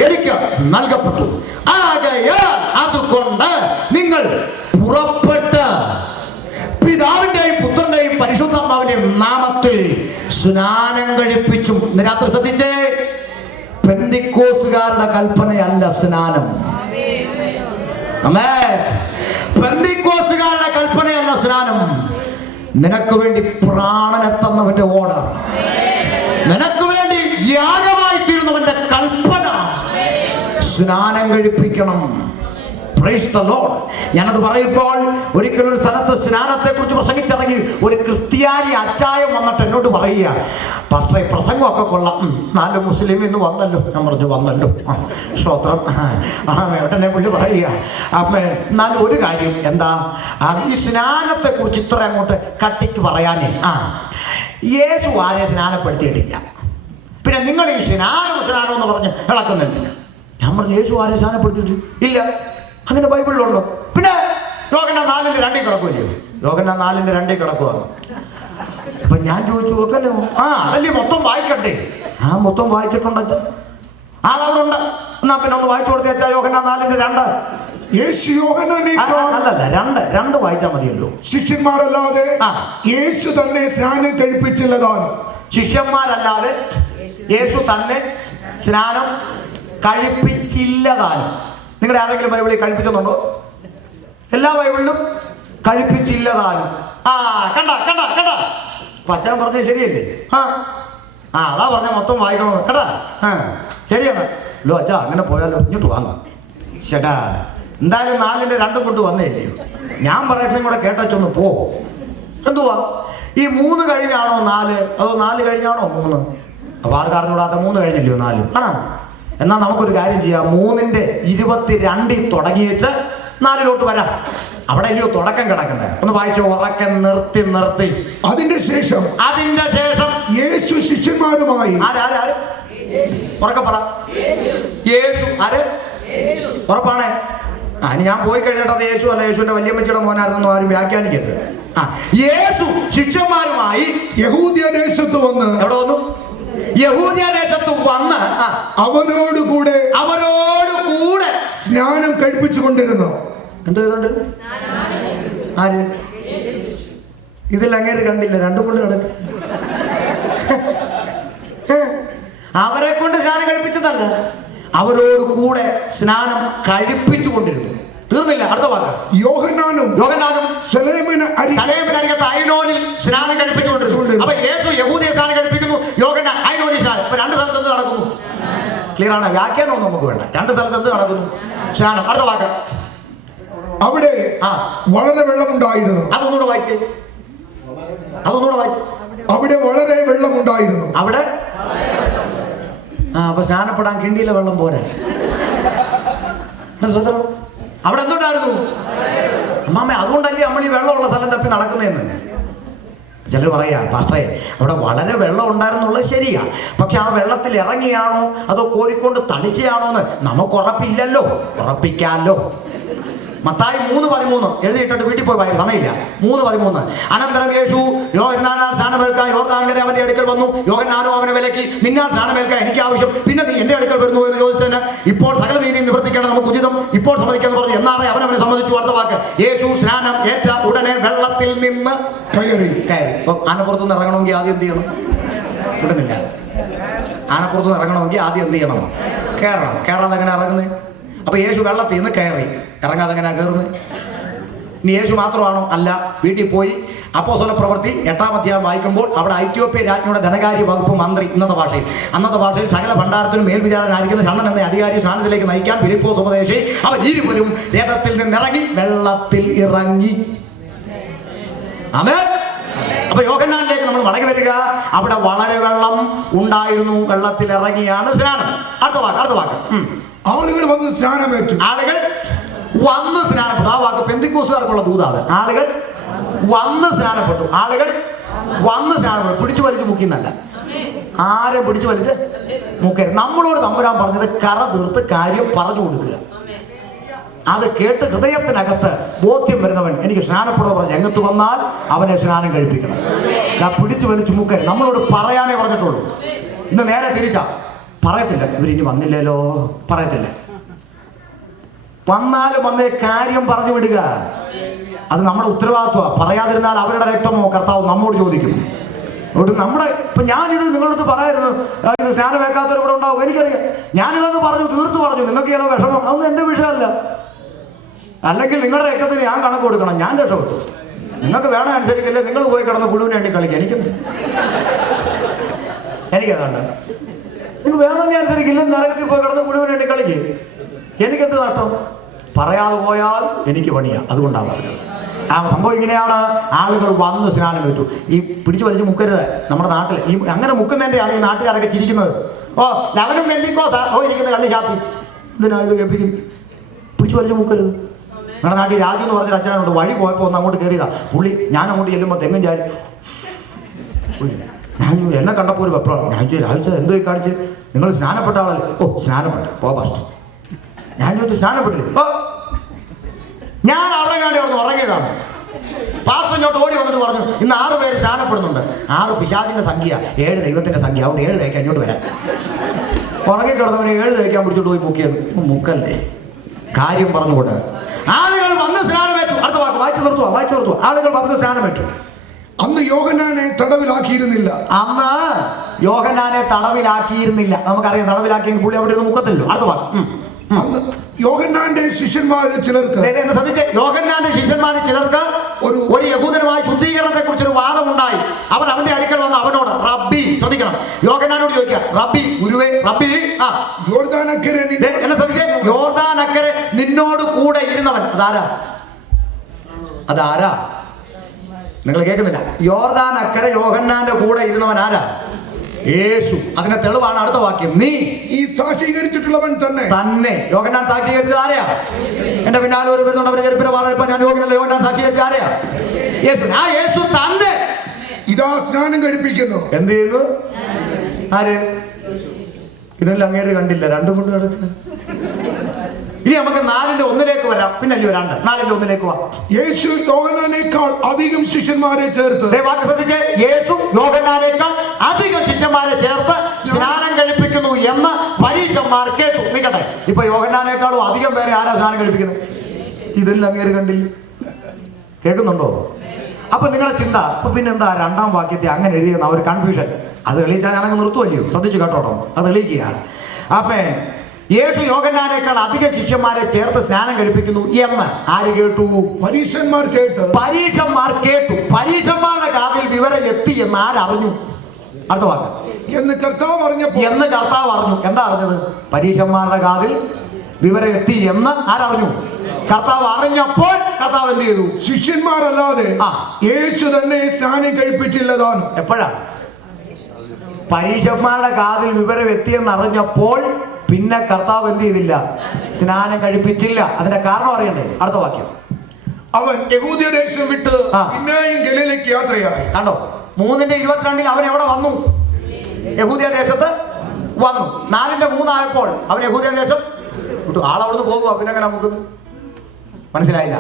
എനിക്ക് നൽകപ്പെട്ടു. ആകയാൽ അതുകൊണ്ട് നിങ്ങൾ പുറപ്പെട്ട് പിതാവിന്റെയും പുത്രന്റെയും പരിശുദ്ധാത്മാവിന്റെയും നാമത്തിൽ സ്നാനം കഴിപ്പിച്ചും. ഇന്ന് രാത്രി ശ്രദ്ധിച്ചേ, പെന്തിക്കോസുകാരുടെ കൽപ്പനയല്ല സ്നാനം. ആമേൻ. പെന്തിക്കോസുകാരുടെ കൽപ്പനയല്ല സ്നാനം. നിനക്ക് വേണ്ടി പ്രാണനെ തന്നവന്റെ ഓർഡർ, നിനക്ക് വേണ്ടി യാഗമായി തീർന്നവന്റെ കൽപ്പന, സ്നാനം കഴിപ്പിക്കണം. Price the Lord. ഞാനത് പറയുമ്പോൾ ഒരിക്കലൊരു സ്ഥലത്ത് സ്നാനത്തെ കുറിച്ച് പ്രസംഗിച്ചിറങ്ങി ഒരു ക്രിസ്ത്യാനി അച്ചായം വന്നിട്ട് എന്നോട് പറയുക, പാസ്റ്ററെ പ്രസംഗമൊക്കെ കൊള്ളാം, 4 മുസ്ലിം ഇന്ന് വന്നല്ലോ. ഞാൻ പറഞ്ഞു വന്നല്ലോ, സ്തോത്രം. ഏട്ടനെ പുള്ളി പറയുക, എന്നാലും ഒരു കാര്യം എന്താ, ഈ സ്നാനത്തെ കുറിച്ച് ഇത്ര അങ്ങോട്ട് കട്ടിക്ക് പറയാനേ, യേശു ആരെ സ്നാനപ്പെടുത്തിയിട്ടില്ല, പിന്നെ നിങ്ങൾ ഈ സ്നാനം എന്ന് പറഞ്ഞ് ഇളക്കുന്നില്ല. ഞാൻ പറഞ്ഞു യേശു ആരെ സ്നാനപ്പെടുത്തിയിട്ടില്ല, ഇല്ല. അങ്ങനെ ബൈബിളിലുണ്ടോ? പിന്നെ യോഹന്നാൻ 4:2 കിടക്കുമല്ലോ. യോഹന്നാൻ 4:2 കിടക്കുവാന്ന്. അപ്പൊ ഞാൻ ചോദിച്ചു, അതല്ലേ മൊത്തം വായിക്കട്ടെ. മൊത്തം വായിച്ചിട്ടുണ്ട്, അതവിടെ ഉണ്ട്. എന്നാ പിന്നെ ഒന്ന് വായിച്ചു കൊടുത്തേച്ചാ. യോഹന്നാൻ 4:2. യേശു യോഹന്നാനെ അല്ലല്ല, 2 വായിച്ചാൽ മതിയല്ലോ. ശിഷ്യന്മാരല്ലാതെ യേശു തന്നെ സ്നാനം കഴിപ്പിച്ചില്ലതാണ്. ശിഷ്യന്മാരല്ലാതെ യേശു തന്നെ സ്നാനം കഴിപ്പിച്ചില്ലതാനും. നിങ്ങളുടെ ആരെങ്കിലും ബൈബിളിൽ കഴിപ്പിച്ചെന്നുണ്ടോ? എല്ലാ ബൈബിളിലും കഴിപ്പിച്ചില്ലതാനും. കണ്ട കണ്ട കണ്ട പച്ചാൻ പറഞ്ഞത് ശരിയല്ലേ? അതാ പറഞ്ഞ മൊത്തം വായിക്കണമെന്ന് കേട്ടാ. ശരിയാണ് ലോ അച്ഛാ, അങ്ങനെ പോയാലോ, ഇങ്ങോട്ട് വാങ്ങാം ചേട്ടാ. എന്തായാലും 4:2 കൊണ്ട് വന്നേല്ലയോ. ഞാൻ പറയുന്നതും കൂടെ കേട്ടൊന്ന് പോ. എന്തുവാ ഈ 3 കഴിഞ്ഞാണോ 4, അതോ 4 കഴിഞ്ഞാണോ 3? അപ്പൊ ആർക്കാരനോടാത്ത 3 കഴിഞ്ഞില്ലയോ 4 ആണോ? എന്നാൽ നമുക്കൊരു കാര്യം ചെയ്യാം. 3:22 തുടങ്ങി വെച്ച് 4 വരാം. അവിടെ അല്ലയോ തുടക്കം കിടക്കുന്നത്. ഒന്ന് വായിച്ചോ, ഉറക്കം നിർത്തി. അതിന്റെ ശേഷം യേശു ശിഷ്യന്മാരുമായി ഉറക്കം പറ. യേശു ആര്? ഉറപ്പാണേ. ഇനി ഞാൻ പോയി കഴിഞ്ഞിട്ട് അത് യേശു അല്ല, യേശുവിന്റെ വല്യമ്മച്ചിയുടെ മോനായിരുന്നു ആരും വ്യാഖ്യാനിക്കരുത്. യേശു ശിഷ്യന്മാരുമായി യഹൂദ്യ ദേശത്ത് വന്ന്, എവിടെ വന്നു? യഹൂദ്യ ദേശത്ത് വന്ന് അവരോടുകൂടെ സ്നാനം കഴിപ്പിച്ചുകൊണ്ടിരുന്നു. എന്തോ ചെയ്തോണ്ടിരുന്നു? ആര്? ഇതിൽ അങ്ങേര് കണ്ടില്ല, 2 കൊണ്ട് കിടക്ക്. അവരെ കൊണ്ട് സ്നാനം കഴിപ്പിച്ചതല്ല, അവരോട് കൂടെ സ്നാനം കഴിപ്പിച്ചുകൊണ്ടിരുന്നു. തീർന്നില്ല, അടുത്ത വാക്ക്. യോഹന്നാനും ശലേമിനരികത്ത് ഐനോനിൽ സ്നാനം കഴിപ്പിച്ചുകൊണ്ടിരുന്നു. അപ്പൊ യേശു യഹൂദയെ സ്നാനം കഴിപ്പിക്കുന്നു, യോഹന്നാൻ ഐനോനിൽ സ്നാനം. ഇപ്പൊ 2 സ്ഥലത്ത് എന്ത് നടക്കുന്നു? ക്ലിയർ ആണ്? വ്യാഖ്യാനമൊന്നും നമുക്ക് വേണ്ട. 2 സ്ഥലത്ത് എന്ത് നടക്കുന്നു? സ്നാനം. അടുത്ത വാക്ക്. അവിടെ വളരെ വെള്ളമുണ്ടായിരുന്നു. അതൊന്നുകൂടെ വായിച്ചേ. അവിടെ വളരെ വെള്ളമുണ്ടായിരുന്നു. അവിടെ അപ്പൊ സ്നാനപ്പെടാൻ കിണ്ടിയിലെ വെള്ളം പോരാ. അവിടെ എന്തുണ്ടായിരുന്നു? അമ്മാമ്മ, അതുകൊണ്ടല്ലേ നമ്മൾ ഈ വെള്ളമുള്ള സ്ഥലം തപ്പി നടക്കുന്നതെന്ന് ചിലർ പറയാ. പാസ്റ്ററെ, അവിടെ വളരെ വെള്ളം ഉണ്ടായിരുന്നുള്ളത് ശരിയാ, പക്ഷെ ആ വെള്ളത്തിൽ ഇറങ്ങിയാണോ അതോ കോരിക്കൊണ്ട് തളിച്ചയാണോ എന്ന് നമുക്ക് ഉറപ്പില്ലല്ലോ. ഉറപ്പിക്കാമല്ലോ. മത്തായി 3:13 എഴുതിയിട്ടിട്ട് വീട്ടിൽ പോയി വായിക്കും, സമയമില്ല. 3:13 അനന്തരം യേശു യോഹന്നാനാൽ സ്നാനമേൽക്കാൻ യോർദാൻകര അവന്റെ അടുക്കൽ വന്നു. യോഹന്നാനോ അവനെ വിലക്കി, നിന്നാൽ സ്നാനമേൽക്കാൻ എനിക്ക് ആവശ്യം, പിന്നെ നീ എന്റെ അടുക്കൽ വരുന്നു എന്ന് ചോദിച്ചതിന്, ഇപ്പോൾ സകല നീതി നിവർത്തിക്കണം നമുക്ക് ഉചിതം, ഇപ്പോൾ സമ്മതിക്കാന്ന് പറഞ്ഞു. എന്നാറേ അവനെ സമ്മതിച്ചു. അടുത്ത വാക്ക്. യേശു സ്നാനം ഏറ്റ ഉടനെ വെള്ളത്തിൽ നിന്ന് കയറി. ഇപ്പൊ ആനപ്പുറത്തുനിന്ന് ഇറങ്ങണമെങ്കിൽ ആദ്യം എന്ത് ചെയ്യണം? വിടുന്നില്ല. ആനപ്പുറത്തുനിന്ന് ഇറങ്ങണമെങ്കിൽ ആദ്യം എന്ത് ചെയ്യണം? കയറണം. കയറാതെ എങ്ങനെ ഇറങ്ങുന്നത്? അപ്പൊ യേശു വെള്ളത്തിൽ നിന്ന് കയറി, ഇറങ്ങാതെ എങ്ങനെ കയറുന്നത്? ഇനി യേശു മാത്രമാണോ? അല്ല. വീട്ടിൽ പോയി അപ്പോസ്തല പ്രവൃത്തി 8-ാം അധ്യായം വായിക്കുമ്പോൾ അവിടെ ഐത്യോപ്യ രാജ്ഞിയുടെ ധനകാര്യ വകുപ്പ് മന്ത്രി, അന്നത്തെ ഭാഷയിൽ സകല ഭണ്ഡാരത്തിനും മേൽവിചാരനായിരിക്കുന്ന ഷണ്ണൻ എന്ന അധികാരി സ്നാനത്തിലേക്ക് നയിക്കാൻ ഫിലിപ്പോസ് ഉപദേശി അവർ ഇരുവരും രഥത്തിൽ നിന്നിറങ്ങി വെള്ളത്തിൽ ഇറങ്ങി. ആമേൻ. അപ്പൊ യോഹന്നാനിലേക്ക് നമ്മൾ മടങ്ങി വരിക. അവിടെ വളരെ വെള്ളം ഉണ്ടായിരുന്നു, വെള്ളത്തിൽ ഇറങ്ങിയാണ് സ്നാനം. അടുത്ത വാക്ക്. ആളുകൾ വന്ന് സ്നാനമേറ്റു. ആ വാക്ക് പെന്തിക്കോസുകാർക്കുള്ള ദൂതാണ്. ആളുകൾ വന്ന് സ്നാനപ്പെട്ടു. പിടിച്ചു വലിച്ചു മുക്കിന്നല്ല. ആരെ പിടിച്ചു വലിച്ച് മുക്കരുത്. നമ്മളോട് തമ്പുരാൻ പറഞ്ഞത് കറ തീർത്ത് കാര്യം പറഞ്ഞു കൊടുക്കുക. അത് കേട്ട് ഹൃദയത്തിനകത്ത് ബോധ്യം വരുന്നവൻ എനിക്ക് സ്നാനപ്പെടുക പറഞ്ഞ് രംഗത്ത് വന്നാൽ അവനെ സ്നാനം കഴിപ്പിക്കണം. പിടിച്ചു വലിച്ചു മുക്കരുത്. നമ്മളോട് പറയാനേ പറഞ്ഞിട്ടുള്ളൂ. ഇന്ന് നേരെ തിരിച്ചാ പറയത്തില്ല, ഇവരിനി വന്നില്ലല്ലോ പറയത്തില്ല. വന്നാലും വന്നേ കാര്യം പറഞ്ഞു വിടുക. അത് നമ്മുടെ ഉത്തരവാദിത്വമാണ്. പറയാതിരുന്നാൽ അവരുടെ രക്തമോ കർത്താവ് നമ്മോട് ചോദിക്കും. അതുകൊണ്ട് നമ്മുടെ ഇപ്പം ഞാനിത് നിങ്ങളടുത്ത് പറയായിരുന്നു, ഇത് സ്നാനം വെക്കാത്തവർ ഇവിടെ ഉണ്ടാവും, എനിക്കറിയാം. ഞാനിതൊക്കെ പറഞ്ഞു, തീർത്തു പറഞ്ഞു. നിങ്ങൾക്ക് ചില വിഷമം, അതൊന്നും എൻ്റെ വിഷയമല്ല. അല്ലെങ്കിൽ നിങ്ങളുടെ രക്തത്തിന് ഞാൻ കണക്ക് കൊടുക്കണം, ഞാൻ രക്ഷപ്പെട്ടു. നിങ്ങൾക്ക് വേണം അനുസരിക്കില്ലേ, നിങ്ങൾ പോയി കിടന്ന് പുഴുവിന് വേണ്ടി കളിക്കുക. എനിക്കതാണ്ട് നിങ്ങൾ വേണമെങ്കിൽ അനുസരിക്കില്ല, നരകത്തിൽ പോയി കിടന്ന് പുഴുവിന് വേണ്ടി കളിക്കുക. എനിക്കെന്ത് നഷ്ടം? പറയാതെ പോയാൽ എനിക്ക് പണിയാണ്. അതുകൊണ്ടാണ് പറഞ്ഞത്. ആ സംഭവം ഇങ്ങനെയാണ്. ആളുകൾ വന്ന് സ്നാനം ഏറ്റു. ഈ പിടിച്ചു വലിച്ച് മുക്കരുത്. നമ്മുടെ നാട്ടിൽ ഈ അങ്ങനെ മുക്കുന്നതിൻ്റെയാണ് ഈ നാട്ടുകാരൊക്കെ ചിരിക്കുന്നത്. ഓ ലവനും ബെന്തിക്കോസാ, ഓ ഇരിക്കുന്ന കള്ളി ഷാപ്പി, എന്തിനാ ഇത് കേൾപ്പിക്കുന്നു? പിടിച്ചു വലിച്ച് മുക്കരുത്. നിങ്ങളുടെ നാട്ടിൽ രാജു എന്ന് പറഞ്ഞൊരു അച്ഛനുണ്ട്. വഴി പോയപ്പോൾ ഒന്ന് അങ്ങോട്ട് കയറിയതാ പുള്ളി. ഞാൻ അങ്ങോട്ട് ചെല്ലുമ്പോൾ തെങ്ങും ചാരി. ഞാൻ എന്നെ കണ്ടപ്പോൾ ഒരു വെപ്രാളം. ഞാൻ ചോദിച്ചു, രാജു എന്തോ കാണിച്ച്? നിങ്ങൾ സ്നാനപ്പെട്ട ആളല്ലേ? ഓ സ്നാനപ്പെട്ട. ഓ പാസ്റ്റർ. ഞാൻ ചോദിച്ചു സ്നാനപ്പെട്ടില്ലേ? ഓ ഞാൻ അവിടെ കാണ്ടി അവിടെ നിന്ന് ഉറങ്ങിയതാണ്. പാസ്റ്റർ ഇങ്ങോട്ട് ഓടി വന്നിട്ട് പറഞ്ഞു, ഇന്ന് 6 പേര് സ്നാനപ്പെടുന്നുണ്ട്. 6 പിശാചിന്റെ സംഖ്യ, 7 ദൈവത്തിന്റെ സംഖ്യ. അവിടെ 7 തേക്കാൻ അങ്ങോട്ട് വരാൻ. ഉറങ്ങിക്കിടന്നവനെ 7 തേക്കാൻ പിടിച്ചോട്ട് പോയി മുക്കിയത്. മുക്കല്ലേ, കാര്യം പറഞ്ഞുകൊണ്ട് ആളുകൾ വന്ന് സ്നാനമേറ്റു. അടുത്ത വാക്ക് വായിച്ചു നിർത്തുക. ആളുകൾ വന്ന് സ്നാനമേറ്റു. അന്ന് യോഹന്നാനെ തടവിലാക്കിയിരുന്നില്ല. അന്ന് യോഹന്നാനെ തടവിലാക്കിയിരുന്നില്ല. നമുക്കറിയാം, തടവിലാക്കിയെങ്കിൽ പുള്ളി അവിടെ ഇരുന്ന് മുക്കത്തില്ലല്ലോ. അടുത്ത വാക്ക്. അന്ന് യോഹന്നാന്റെ ശിഷ്യന്മാരിൽ ചിലർക്ക്, ശ്രദ്ധിച്ച്, യോഹന്നാന്റെ ശിഷ്യന്മാരിൽ ചിലർക്ക് ഒരു യഹൂദനുമായ ശുദ്ധീകരണത്തെ കുറിച്ചൊരു വാദമുണ്ടായി. അവർ അവന്റെ അടുക്കൽ വന്ന് അവനോട്, റബ്ബി, ശ്രദ്ധിക്കണം, യോഹന്നാനോട് ചോദിക്കുക, റബ്ബി, ഗുരുവേ, റബ്ബി, യോർദാനക്കരെ എന്നെ ശ്രദ്ധിച്ചേ, യോർദാനക്കരെ നിന്നോട് കൂടെ ഇരുന്നവൻ അതാരാ? നിങ്ങൾ കേൾക്കുന്നില്ല? യോർദാനക്കരെ യോഹന്നാന്റെ കൂടെ ഇരുന്നവൻ ആരാ? യേശു. അതിന്റെ തെളിവാണ് അടുത്ത വാക്യം. നീ ഈ സാക്ഷീകരിച്ചിട്ടുള്ളവൻ തന്നെ. യോഹന്നാൻ സാക്ഷീകരിച്ചത് ആരെയാ? എന്റെ പിന്നാലെ ഒരു വരുന്നുണ്ട്, അവരെ ചെരുപ്പിനെ വാഴ ഞാൻ യോഹനല്ല. യോഹന്നാൻ സാക്ഷീകരിച്ച ആരെയാ? യേശു. ആ യേശു തന്നെ ഇതാ സ്നാനം കഴിപ്പിക്കുന്നു. എന്ത് ചെയ്യുന്നു? ആര്? ഇതെല്ലാം അങ്ങേര് കണ്ടില്ല, രണ്ടും കൊണ്ട് കിടക്കുക. ഇനി നമുക്ക് 4:1 വരാം. പിന്നല്ലോ 2, 4:1 വാ. യേശു യോഹന്നാനേക്കാൾ അധികം ശിഷ്യന്മാരെ ചേർത്ത്, വാക്ക് ശ്രദ്ധിച്ചേ, യേശു യോഹന്നാനേക്കാൾ അധികം ശിഷ്യന്മാരെ ചേർത്ത് സ്നാനം കഴിപ്പിക്കുന്നു എന്ന് പരീശന്മാർ കേട്ടു. നിൽക്കട്ടെ, ഇപ്പൊ യോഹന്നാനേക്കാളും അധികം പേരെ ആരാ സ്നാനം കഴിപ്പിക്കുന്നത്? ഇതെല്ലാം അങ്ങേര് കണ്ടില്ല. കേൾക്കുന്നുണ്ടോ? അപ്പൊ നിങ്ങളുടെ ചിന്ത, അപ്പൊ പിന്നെന്താ 2-ാം വാക്യത്തെ അങ്ങനെ എഴുതിയെന്ന ഒരു കൺഫ്യൂഷൻ? അത് തെളിയിച്ചാൽ ഞാനങ്ങ് നിർത്തുമല്ലയോ? ശ്രദ്ധിച്ചു കേട്ടോട്ടോ, അത് തെളിയിക്കുക. അപ്പേ യേശു യോഹന്നാനേക്കാൾ അധികം ശിഷ്യന്മാരെ ചേർത്ത് സ്നാനം കഴിപ്പിക്കുന്നു എന്ന് ആര് കേട്ടു? പരീശന്മാർ കേട്ടു. പരീശന്മാരുടെ കാതിൽ വിവരം എത്തി എന്ന് ആരറിഞ്ഞു? അടുത്ത വാക്ക്. എന്ന് കർത്താവ് അറിഞ്ഞു. എന്താ അറിഞ്ഞത്? പരീശന്മാരുടെ കാതിൽ വിവരം എത്തി എന്ന് ആരറിഞ്ഞു? കർത്താവ് അറിഞ്ഞപ്പോൾ കർത്താവ് എന്ത് ചെയ്തു? ശിഷ്യന്മാരല്ലാതെ യേശു തന്നെ സ്നാനം കഴിപ്പിച്ചില്ലതാണ്. എപ്പോഴാ? പരീശന്മാരുടെ കാതിൽ വിവരം എത്തിയെന്ന് അറിഞ്ഞപ്പോൾ പിന്നെ കർത്താവ് എന്ത് ചെയ്തില്ല? സ്നാനം കഴിപ്പിച്ചില്ല. അതിന്റെ കാരണം അറിയണ്ടേ? അടുത്ത വാക്യം. അവൻ യഹൂദദേശം വിട്ട് പിന്നെയും ഗലീലയ്ക്ക് യാത്രയായി. കണ്ടോ? 3:22 അവൻ എവിടെ വന്നു? യഹൂദിയ ദേശത്ത് വന്നു. 4:3 ആയപ്പോൾ അവൻ യഹൂദിയ ദേശം വിട്ടു. ആളവിടുന്ന് പോകുക. പിന്നെ എങ്ങനെ നമുക്ക് മനസ്സിലായില്ല?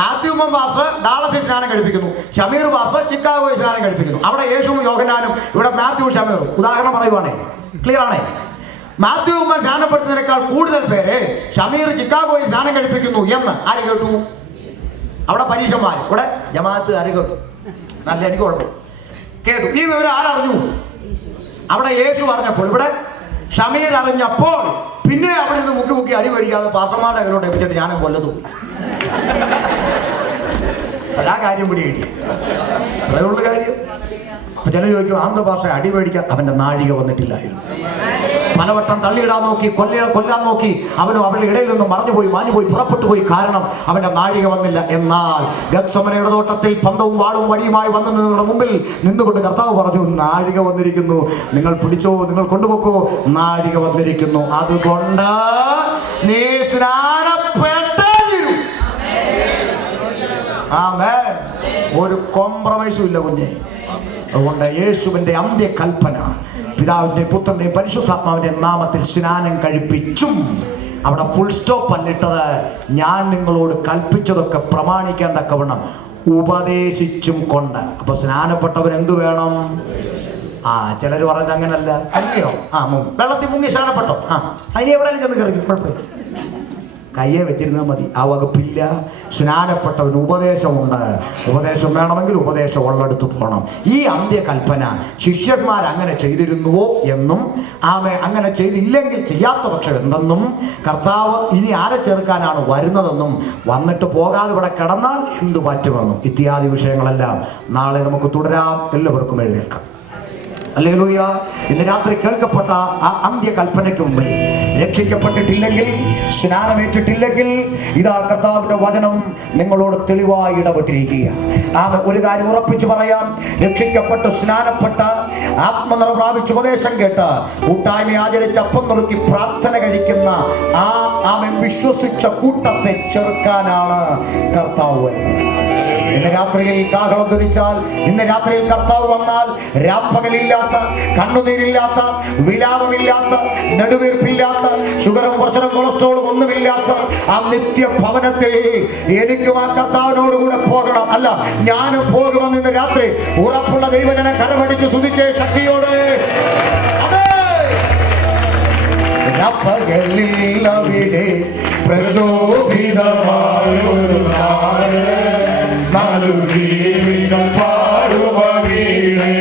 മാത്യു പാസ്റ്റർ ഡാളസിൽ സ്നാനം കഴിപ്പിക്കുന്നു, ഷമീർ പാസ്റ്റർ ചിക്കാഗോയിൽ സ്നാനം കഴിപ്പിക്കുന്നു. അവിടെ യേശുവും യോഹന്നാനും, ഇവിടെ മാത്യു ഷമീറും. ഉദാഹരണം പറയുവാണേ, ക്ലിയർ ആണേ. മാത്യു സ്നാനപ്പെടുത്തുന്നതിനേക്കാൾ കൂടുതൽ പേരെ ഷമീർ ചിക്കാഗോയിൽ സ്നാനം കഴിപ്പിക്കുന്നു എന്ന് ആര് കേട്ടു? അവിടെ പരീശന്മാർ, ഇവിടെ ജമാഅത്ത് ആര് കേട്ടു? നല്ല, എനിക്ക് കുഴപ്പം കേട്ടു. ഈ വിവരം ആരറിഞ്ഞു? അവിടെ യേശു അറിഞ്ഞപ്പോൾ, ഇവിടെ ഷമീർ അറിഞ്ഞപ്പോൾ പിന്നെ അവിടെ നിന്ന് മുക്കി അടി മേടിക്കാതെ പാസ്റ്റർമാരുടെ കയ്യിലോട്ട് എത്തിച്ചിട്ട് ഞാനും കൊല്ലത്ത് പോയി. ആ കാര്യം പിടി കിട്ടി. അത്രയുള്ള കാര്യം. അപ്പൊ ചിലർ ചോദിക്കും, ആന്ത ഭാഷ അടി മേടിക്കാൻ അവന്റെ നാഴിക വന്നിട്ടില്ലായിരുന്നു. പലവട്ടം തള്ളിയിടാൻ നോക്കി, കൊല്ലാൻ നോക്കി. അവനും അവരുടെ ഇടയിൽ നിന്ന് മാഞ്ഞുപോയി പുറപ്പെട്ടു പോയി. കാരണം അവന്റെ നാഴിക വന്നില്ല. എന്നാൽ ഗത്സമനയുടെ തോട്ടത്തിൽ പന്തവും വാളും വടിയുമായി വന്ന് നിങ്ങളുടെ മുമ്പിൽ നിന്നുകൊണ്ട് കർത്താവ് പറഞ്ഞു, നാഴിക വന്നിരിക്കുന്നു, നിങ്ങൾ പിടിച്ചോ, നിങ്ങൾ കൊണ്ടുപോക്കോ, നാഴിക വന്നിരിക്കുന്നു. അതുകൊണ്ട് നീ സ്നാനപ്പെട്ടേ തീരൂ. ആമേൻ. ഒരു കോംപ്രമൈസും ഇല്ല കുഞ്ഞെ. അതുകൊണ്ട് യേശുവിൻ്റെ അന്ത്യകൽപ്പന പിതാവിൻ്റെയും പുത്രൻ്റെയും പരിശുദ്ധാത്മാവിൻ്റെയും നാമത്തിൽ സ്നാനം കഴിപ്പിച്ചും, അവിടെ ഫുൾ സ്റ്റോപ്പ് അല്ലിട്ടത്, ഞാൻ നിങ്ങളോട് കൽപ്പിച്ചതൊക്കെ പ്രമാണിക്കാൻ തക്കവണ്ണം ഉപദേശിച്ചും കൊണ്ട്. അപ്പൊ സ്നാനപ്പെട്ടവൻ എന്തു വേണം? ചിലർ പറഞ്ഞത് അങ്ങനല്ല, അല്ലയോ വെള്ളത്തിൽ മുങ്ങി സ്നാനപ്പെട്ടോ, അതിന് എവിടെയും ചെന്ന് കയറി, കുഴപ്പമില്ല, കയ്യെ വെച്ചിരുന്നാൽ മതി, ആ വകുപ്പില്ല. സ്നാനപ്പെട്ടവന് ഉപദേശമുണ്ട്. ഉപദേശം വേണമെങ്കിൽ ഉപദേശം ഉള്ളെടുത്ത് പോകണം. ഈ അന്ത്യകൽപ്പന ശിഷ്യന്മാർ അങ്ങനെ ചെയ്തിരുന്നുവോ എന്നും, അങ്ങനെ ചെയ്തില്ലെങ്കിൽ ചെയ്യാത്ത പക്ഷം എന്തെന്നും, കർത്താവ് ഇനി ആരെ ചേർക്കാനാണ് വരുന്നതെന്നും, വന്നിട്ട് പോകാതെ ഇവിടെ കിടന്നാൽ എന്തു പറ്റുമെന്നും ഇത്യാദി വിഷയങ്ങളെല്ലാം നാളെ നമുക്ക് തുടരാം. എല്ലാവർക്കും എഴുന്നേൽക്കാം. ഹല്ലേലൂയ. ഇന്ന് രാത്രി കേൾക്കപ്പെട്ട ആ അന്ത്യകൽപ്പനയ്ക്ക് മുമ്പിൽ രക്ഷിക്കപ്പെട്ടിട്ടില്ലെങ്കിൽ, സ്നാനമേറ്റിട്ടില്ലെങ്കിൽ, ഇതാ കർത്താവിന്റെ വചനം നിങ്ങളോട് തെളിവായി ഇടപെട്ടിരിക്കുക. ഒരു കാര്യം ഉറപ്പിച്ചു പറയാം, രക്ഷിക്കപ്പെട്ട് സ്നാനപ്പെട്ട ആത്മനിറവ് പ്രാപിച്ച് ഉപദേശം കേട്ട് കൂട്ടായ്മ ആചരിച്ച് അപ്പം നുറുക്കി പ്രാർത്ഥന കഴിക്കുന്ന വിശ്വസിച്ച കൂട്ടത്തെ ചെറുക്കാനാണ് കർത്താവ് വരുന്നത്. ഇന്ന് രാത്രിയിൽ കാഹളം ധരിച്ചാൽ, ഇന്ന് രാത്രിയിൽ കർത്താവ് വന്നാൽ, രാപ്പകലില്ലാത്ത, കണ്ണുനീരില്ലാത്ത, വിലാപമില്ലാത്ത, നെടുവീർപ്പില്ലാത്ത, ഷുഗറും പ്രഷറും കൊളസ്ട്രോളും ഒന്നുമില്ലാത്ത ആ നിത്യഭവനത്തിൽ എനിക്കും ആ കർത്താവിനോട് കൂടെ പോകണം. അല്ല, ഞാനും പോകുമെന്ന് ഇന്ന് രാത്രി ഉറപ്പുള്ള ദൈവജന കരമടിച്ച് സ്തുതിച്ചേ ശക്തിയോടെ. രാപ്പകലിൽ അവിടെ പ്രശോഭിതമായൊരു നാട്, നാലു ജീവികൾ പാടുവ വീണേ.